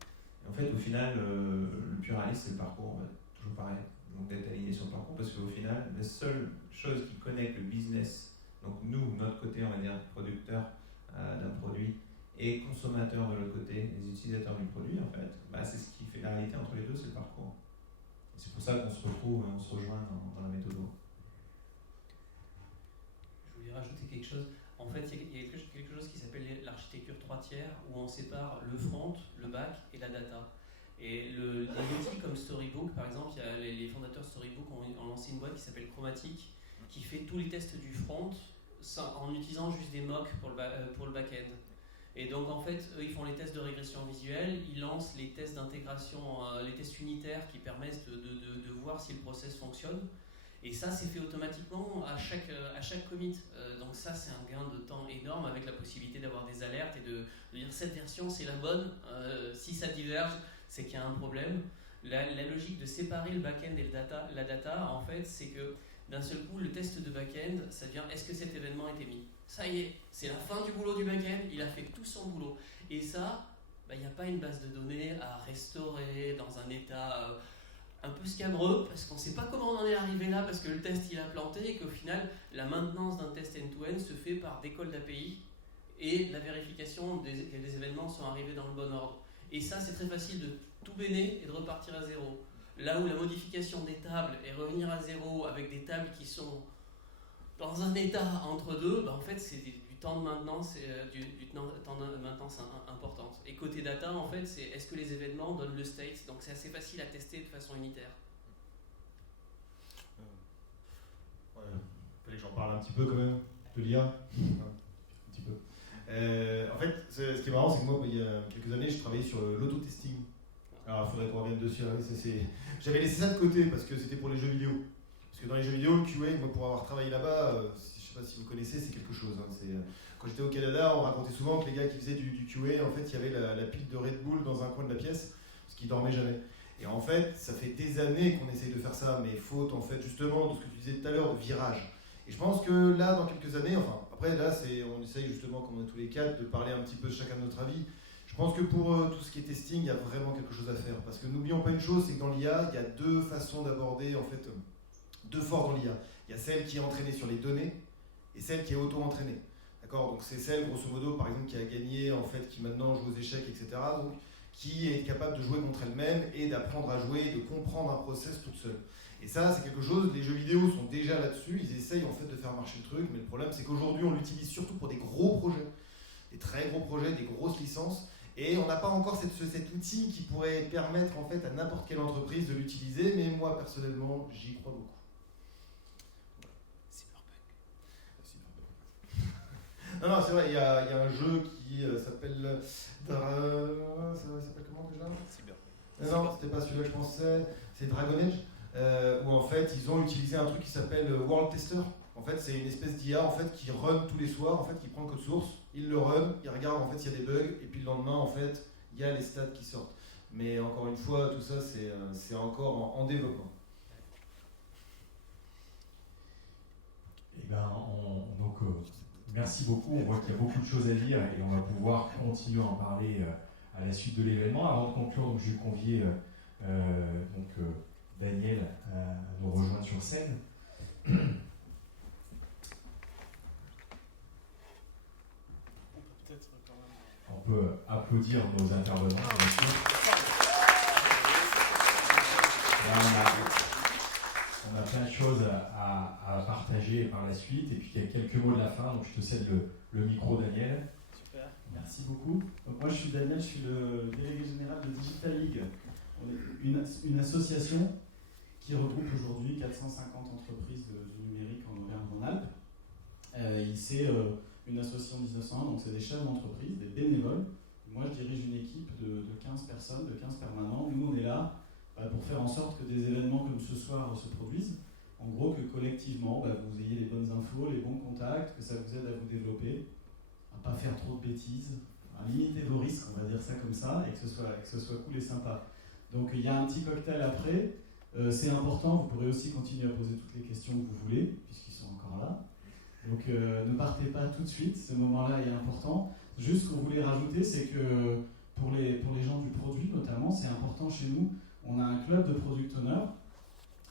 Et en fait, au final, le plus réaliste, c'est le parcours, en fait. Toujours pareil. Donc d'être aligné sur le parcours, parce qu'au final, la seule chose qui connecte le business, donc nous, notre côté, on va dire, producteur d'un produit, et consommateur de l'autre côté, les utilisateurs du produit, en fait, c'est ce qui fait la réalité entre les deux, c'est le parcours. Et c'est pour ça qu'on se retrouve, on se rejoint dans la méthode. Je voulais rajouter quelque chose. En fait, il y a quelque chose qui s'appelle l'architecture 3 tiers, où on sépare le front, le back et la data. Et des outils comme Storybook, par exemple, il y a les fondateurs Storybook ont lancé une boîte qui s'appelle Chromatic, qui fait tous les tests du front en utilisant juste des mocks pour le back-end. Et donc en fait, eux, ils font les tests de régression visuelle, ils lancent les tests d'intégration, les tests unitaires qui permettent de voir si le process fonctionne. Et ça, c'est fait automatiquement à chaque commit. Donc ça, c'est un gain de temps énorme avec la possibilité d'avoir des alertes et de dire cette version, c'est la bonne. Si ça diverge, c'est qu'il y a un problème. La logique de séparer le back-end et la data, en fait, c'est que d'un seul coup, le test de back-end, ça devient est-ce que cet événement a été mis? Ça y est, c'est la fin du boulot du back-end, il a fait tout son boulot. Et ça, il n'y a pas une base de données à restaurer dans un état un peu scabreux, parce qu'on ne sait pas comment on en est arrivé là, parce que le test il a planté, et qu'au final, la maintenance d'un test end-to-end se fait par décolle d'API et la vérification que les événements sont arrivés dans le bon ordre. Et ça, c'est très facile de tout béner et de repartir à zéro. Là où la modification des tables et revenir à zéro avec des tables qui sont dans un état entre deux, en fait, c'est du temps de maintenance, du temps de maintenance importante. Et côté data, en fait, c'est est-ce que les événements donnent le state? Donc c'est assez facile à tester de façon unitaire. Il fallait que j'en parle un petit peu quand même de l'IA. Un petit peu. En fait, ce qui est marrant, c'est que moi, il y a quelques années, je travaillais sur l'auto-testing. Alors, il faudrait qu'on revienne dessus. J'avais laissé ça de côté parce que c'était pour les jeux vidéo. Parce que dans les jeux vidéo, le QA, moi, pour avoir travaillé là-bas, je ne sais pas si vous connaissez, c'est quelque chose. Quand j'étais au Canada, on racontait souvent que les gars qui faisaient du QA, en fait, il y avait la pile de Red Bull dans un coin de la pièce, parce qu'ils dormaient jamais. Et en fait, ça fait des années qu'on essaye de faire ça, mais faute, en fait, justement, de ce que tu disais tout à l'heure, de virage. Et je pense que là, dans quelques années, après, là, on essaye justement, comme on est tous les quatre, de parler un petit peu chacun de notre avis. Je pense que pour tout ce qui est testing, il y a vraiment quelque chose à faire. Parce que n'oublions pas une chose, c'est que dans l'IA, il y a deux façons d'aborder, en fait, deux forces dans l'IA. Il y a celle qui est entraînée sur les données et celle qui est auto-entraînée. D'accord? Donc c'est celle, grosso modo, par exemple, qui a gagné, en fait, qui maintenant joue aux échecs, etc. Donc, qui est capable de jouer contre elle-même et d'apprendre à jouer, de comprendre un process toute seule. Et ça, c'est quelque chose, les jeux vidéo sont déjà là-dessus, ils essayent en fait de faire marcher le truc, mais le problème, c'est qu'aujourd'hui, on l'utilise surtout pour des gros projets, des très gros projets, des grosses licences. Et on n'a pas encore cet outil qui pourrait permettre en fait à n'importe quelle entreprise de l'utiliser, mais moi personnellement j'y crois beaucoup. Non, c'est vrai, il y a un jeu qui s'appelle. Ça s'appelle comment déjà? Non, c'était pas celui-là que je pensais, c'est Dragon Age, où en fait ils ont utilisé un truc qui s'appelle World Tester. En fait, c'est une espèce d'IA en fait, qui run tous les soirs, en fait, qui prend le code source, il le run, il regarde en fait s'il y a des bugs, et puis le lendemain, en fait, il y a les stats qui sortent. Mais encore une fois, tout ça, c'est encore en développement. Eh ben, on Merci beaucoup. On voit qu'il y a beaucoup de choses à dire et on va pouvoir continuer à en parler à la suite de l'événement. Avant de conclure, donc, je vais convier Daniel à nous rejoindre sur scène. On peut applaudir nos intervenants, bien sûr. Là, on a plein de choses à partager par la suite. Et puis, il y a quelques mots de la fin. Donc, je te cède le micro, Daniel. Super, merci beaucoup. Donc, moi, je suis Daniel, je suis le délégué général de Digital League. On est une association qui regroupe aujourd'hui 450 entreprises du numérique en Auvergne-Rhône-Alpes. C'est une association 1901, donc c'est des chefs d'entreprise, des bénévoles. Moi, je dirige une équipe de 15 personnes, de 15 permanents. Nous, on est là pour faire en sorte que des événements comme ce soir se produisent. En gros, que collectivement, vous ayez les bonnes infos, les bons contacts, que ça vous aide à vous développer, à ne pas faire trop de bêtises, à limiter vos risques, on va dire ça comme ça, et que ce soit cool et sympa. Donc, il y a un petit cocktail après. C'est important, vous pourrez aussi continuer à poser toutes les questions que vous voulez, puisqu'ils sont encore là. Donc ne partez pas tout de suite, ce moment-là est important. Juste ce qu'on voulait rajouter, c'est que pour les gens du produit notamment, c'est important chez nous, on a un club de product owners.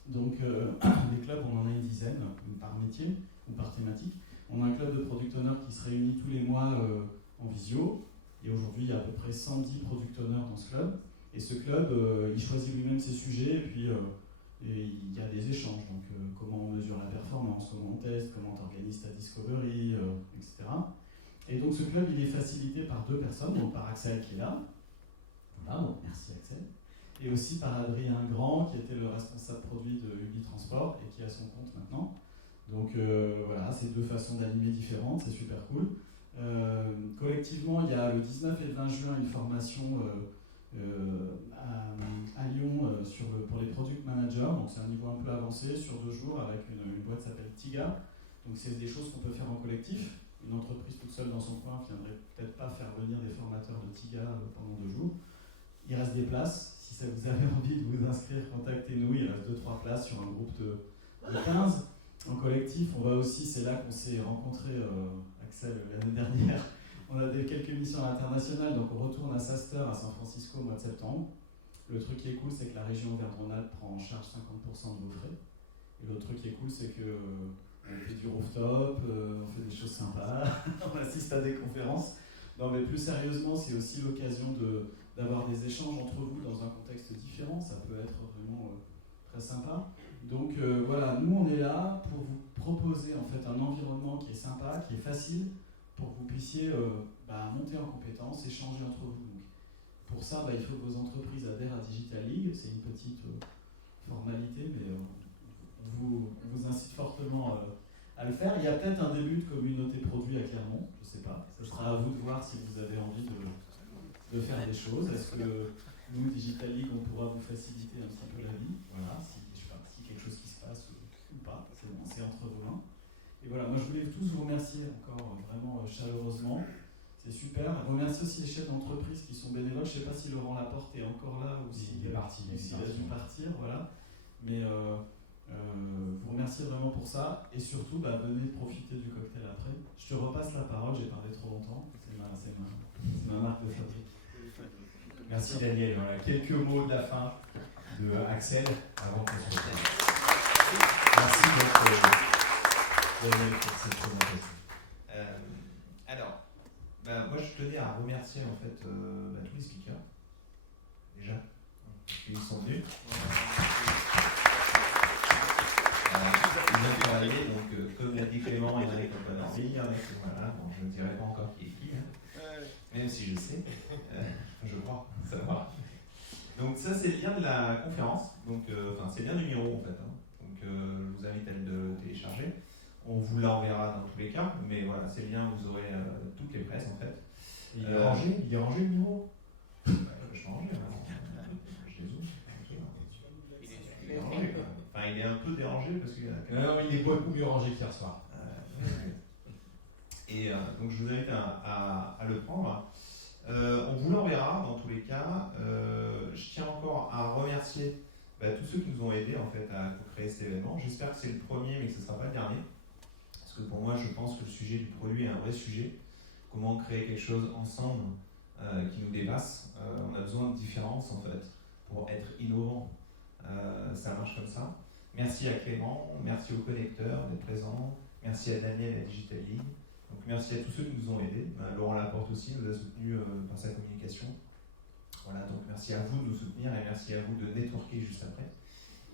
Donc des clubs, on en a une dizaine par métier ou par thématique. On a un club de product owners qui se réunit tous les mois en visio. Et aujourd'hui, il y a à peu près 110 product owners dans ce club. Et ce club, il choisit lui-même ses sujets et puis il y a des échanges. Donc comment on mesure la performance, comment on teste, comment on organise ta discovery, etc. Et donc ce club, il est facilité par 2 personnes, donc par Axel qui est là. Voilà, donc merci Axel. Et aussi par Adrien Grand, qui était le responsable produit de Ubi Transport et qui a son compte maintenant. Donc voilà, c'est 2 façons d'animer différentes, c'est super cool. Collectivement, il y a le 19 et le 20 juin une formation à Lyon pour les product managers, donc c'est un niveau un peu avancé sur 2 jours avec une boîte qui s'appelle TIGA. Donc c'est des choses qu'on peut faire en collectif. Une entreprise toute seule dans son coin ne viendrait peut-être pas faire venir des formateurs de TIGA pendant 2 jours. Il reste des places, si ça vous avez envie de vous inscrire, contactez-nous, il reste 2-3 places sur un groupe de 15. En collectif, on va aussi, c'est là qu'on s'est rencontrés, Axel, l'année dernière. On a quelques missions internationales, donc on retourne à SaaStr à San Francisco au mois de septembre. Le truc qui est cool, c'est que la région Auvergne-Rhône-Alpes prend en charge 50% de vos frais. Et l'autre truc qui est cool, c'est qu'on fait du rooftop, on fait des choses sympas, on assiste à des conférences. Non, mais plus sérieusement, c'est aussi l'occasion d'avoir des échanges entre vous dans un contexte différent. Ça peut être vraiment très sympa. Donc voilà, nous on est là pour vous proposer en fait un environnement qui est sympa, qui est facile, pour que vous puissiez monter en compétences, échanger entre vous. Donc, pour ça, il faut que vos entreprises adhèrent à Digital League. C'est une petite formalité, mais on vous incite fortement à le faire. Il y a peut-être un début de communauté produit à Clermont, je ne sais pas. Ce sera à vous de voir si vous avez envie de faire des choses. Est-ce que nous, Digital League, on pourra vous faciliter un petit peu la vie? Voilà, si quelque chose qui se passe ou pas, c'est bon, c'est entre vos mains. Et voilà, moi je voulais tous vous remercier encore vraiment chaleureusement. C'est super. Remercier aussi les chefs d'entreprise qui sont bénévoles. Je ne sais pas si Laurent Laporte est encore là ou s'il a dû partir. Voilà. Mais vous remercier vraiment pour ça. Et surtout, venez profiter du cocktail après. Je te repasse la parole, j'ai parlé trop longtemps. C'est ma marque de fabrique. Merci Daniel. Voilà, quelques mots de la fin de Axel avant qu'on se retrouve. Merci Daniel pour cette présentation. Alors, moi je tenais à remercier en fait tous les speakers, déjà, parce qu'ils sont venus. Ils ont pu arriver, donc comme l'a dit Clément, il y en a qui n'ont pas dormi, il y en a qui, voilà, bon, je ne dirai pas encore qui est qui, même si je sais, je crois savoir. Donc ça c'est le lien de la conférence, donc c'est le lien du numéro en fait, donc je vous invite à le télécharger. On vous l'enverra dans tous les cas, mais voilà, c'est le lien, vous aurez toutes les presses en fait. Il est rangé le numéro. Je suis rangé, je les ouvre. Il est rangé, quoi. Enfin, il est un peu dérangé parce qu'il y a... Non, il est beaucoup mieux rangé qu'hier soir. Et donc je vous invite à le prendre. On vous l'enverra dans tous les cas. Je tiens encore à remercier tous ceux qui nous ont aidés en fait à créer cet événement. J'espère que c'est le premier, mais que ce ne sera pas le dernier. Parce que pour moi, je pense que le sujet du produit est un vrai sujet. Comment créer quelque chose ensemble qui nous dépasse. On a besoin de différence en fait pour être innovant. Ça marche comme ça. Merci à Clément, merci aux connecteurs d'être présents, merci à Daniel et à Digital League. Donc merci à tous ceux qui nous ont aidés. Laurent Laporte aussi nous a soutenus par sa communication. Voilà, donc merci à vous de nous soutenir et merci à vous de networker juste après.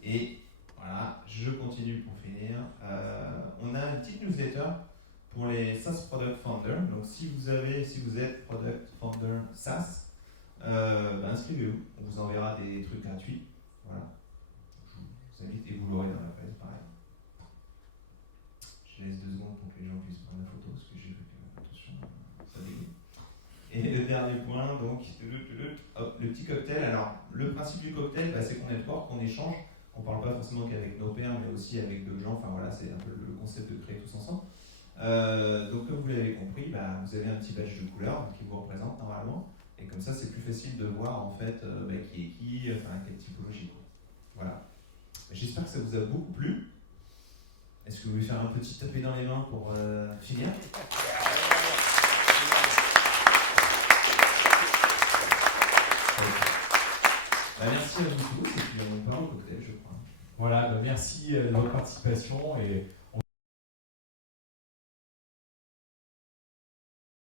Et voilà, je continue pour finir. On a une petite newsletter pour les SaaS Product Founders. Donc si vous êtes Product Founder SaaS, inscrivez-vous. On vous enverra des trucs gratuits. Voilà. Je vous invite et vous l'aurez dans la presse, pareil. Je laisse 2 secondes pour que les gens puissent prendre la photo, parce que j'ai vu que, attention, ça dégueule. Et le dernier point, donc, le petit cocktail. Alors, le principe du cocktail, c'est qu'on network, qu'on échange. On ne parle pas forcément qu'avec nos pairs, mais aussi avec d'autres gens. Enfin voilà, c'est un peu le concept de créer tous ensemble. Donc, comme vous l'avez compris, vous avez un petit badge de couleur qui vous représente normalement. Et comme ça, c'est plus facile de voir en fait qui est qui, enfin quelle typologie. Voilà. J'espère que ça vous a beaucoup plu. Est-ce que vous voulez faire un petit tapé dans les mains pour finir? Merci à vous tous et puis on part au cocktail, je crois. Voilà, merci de votre participation et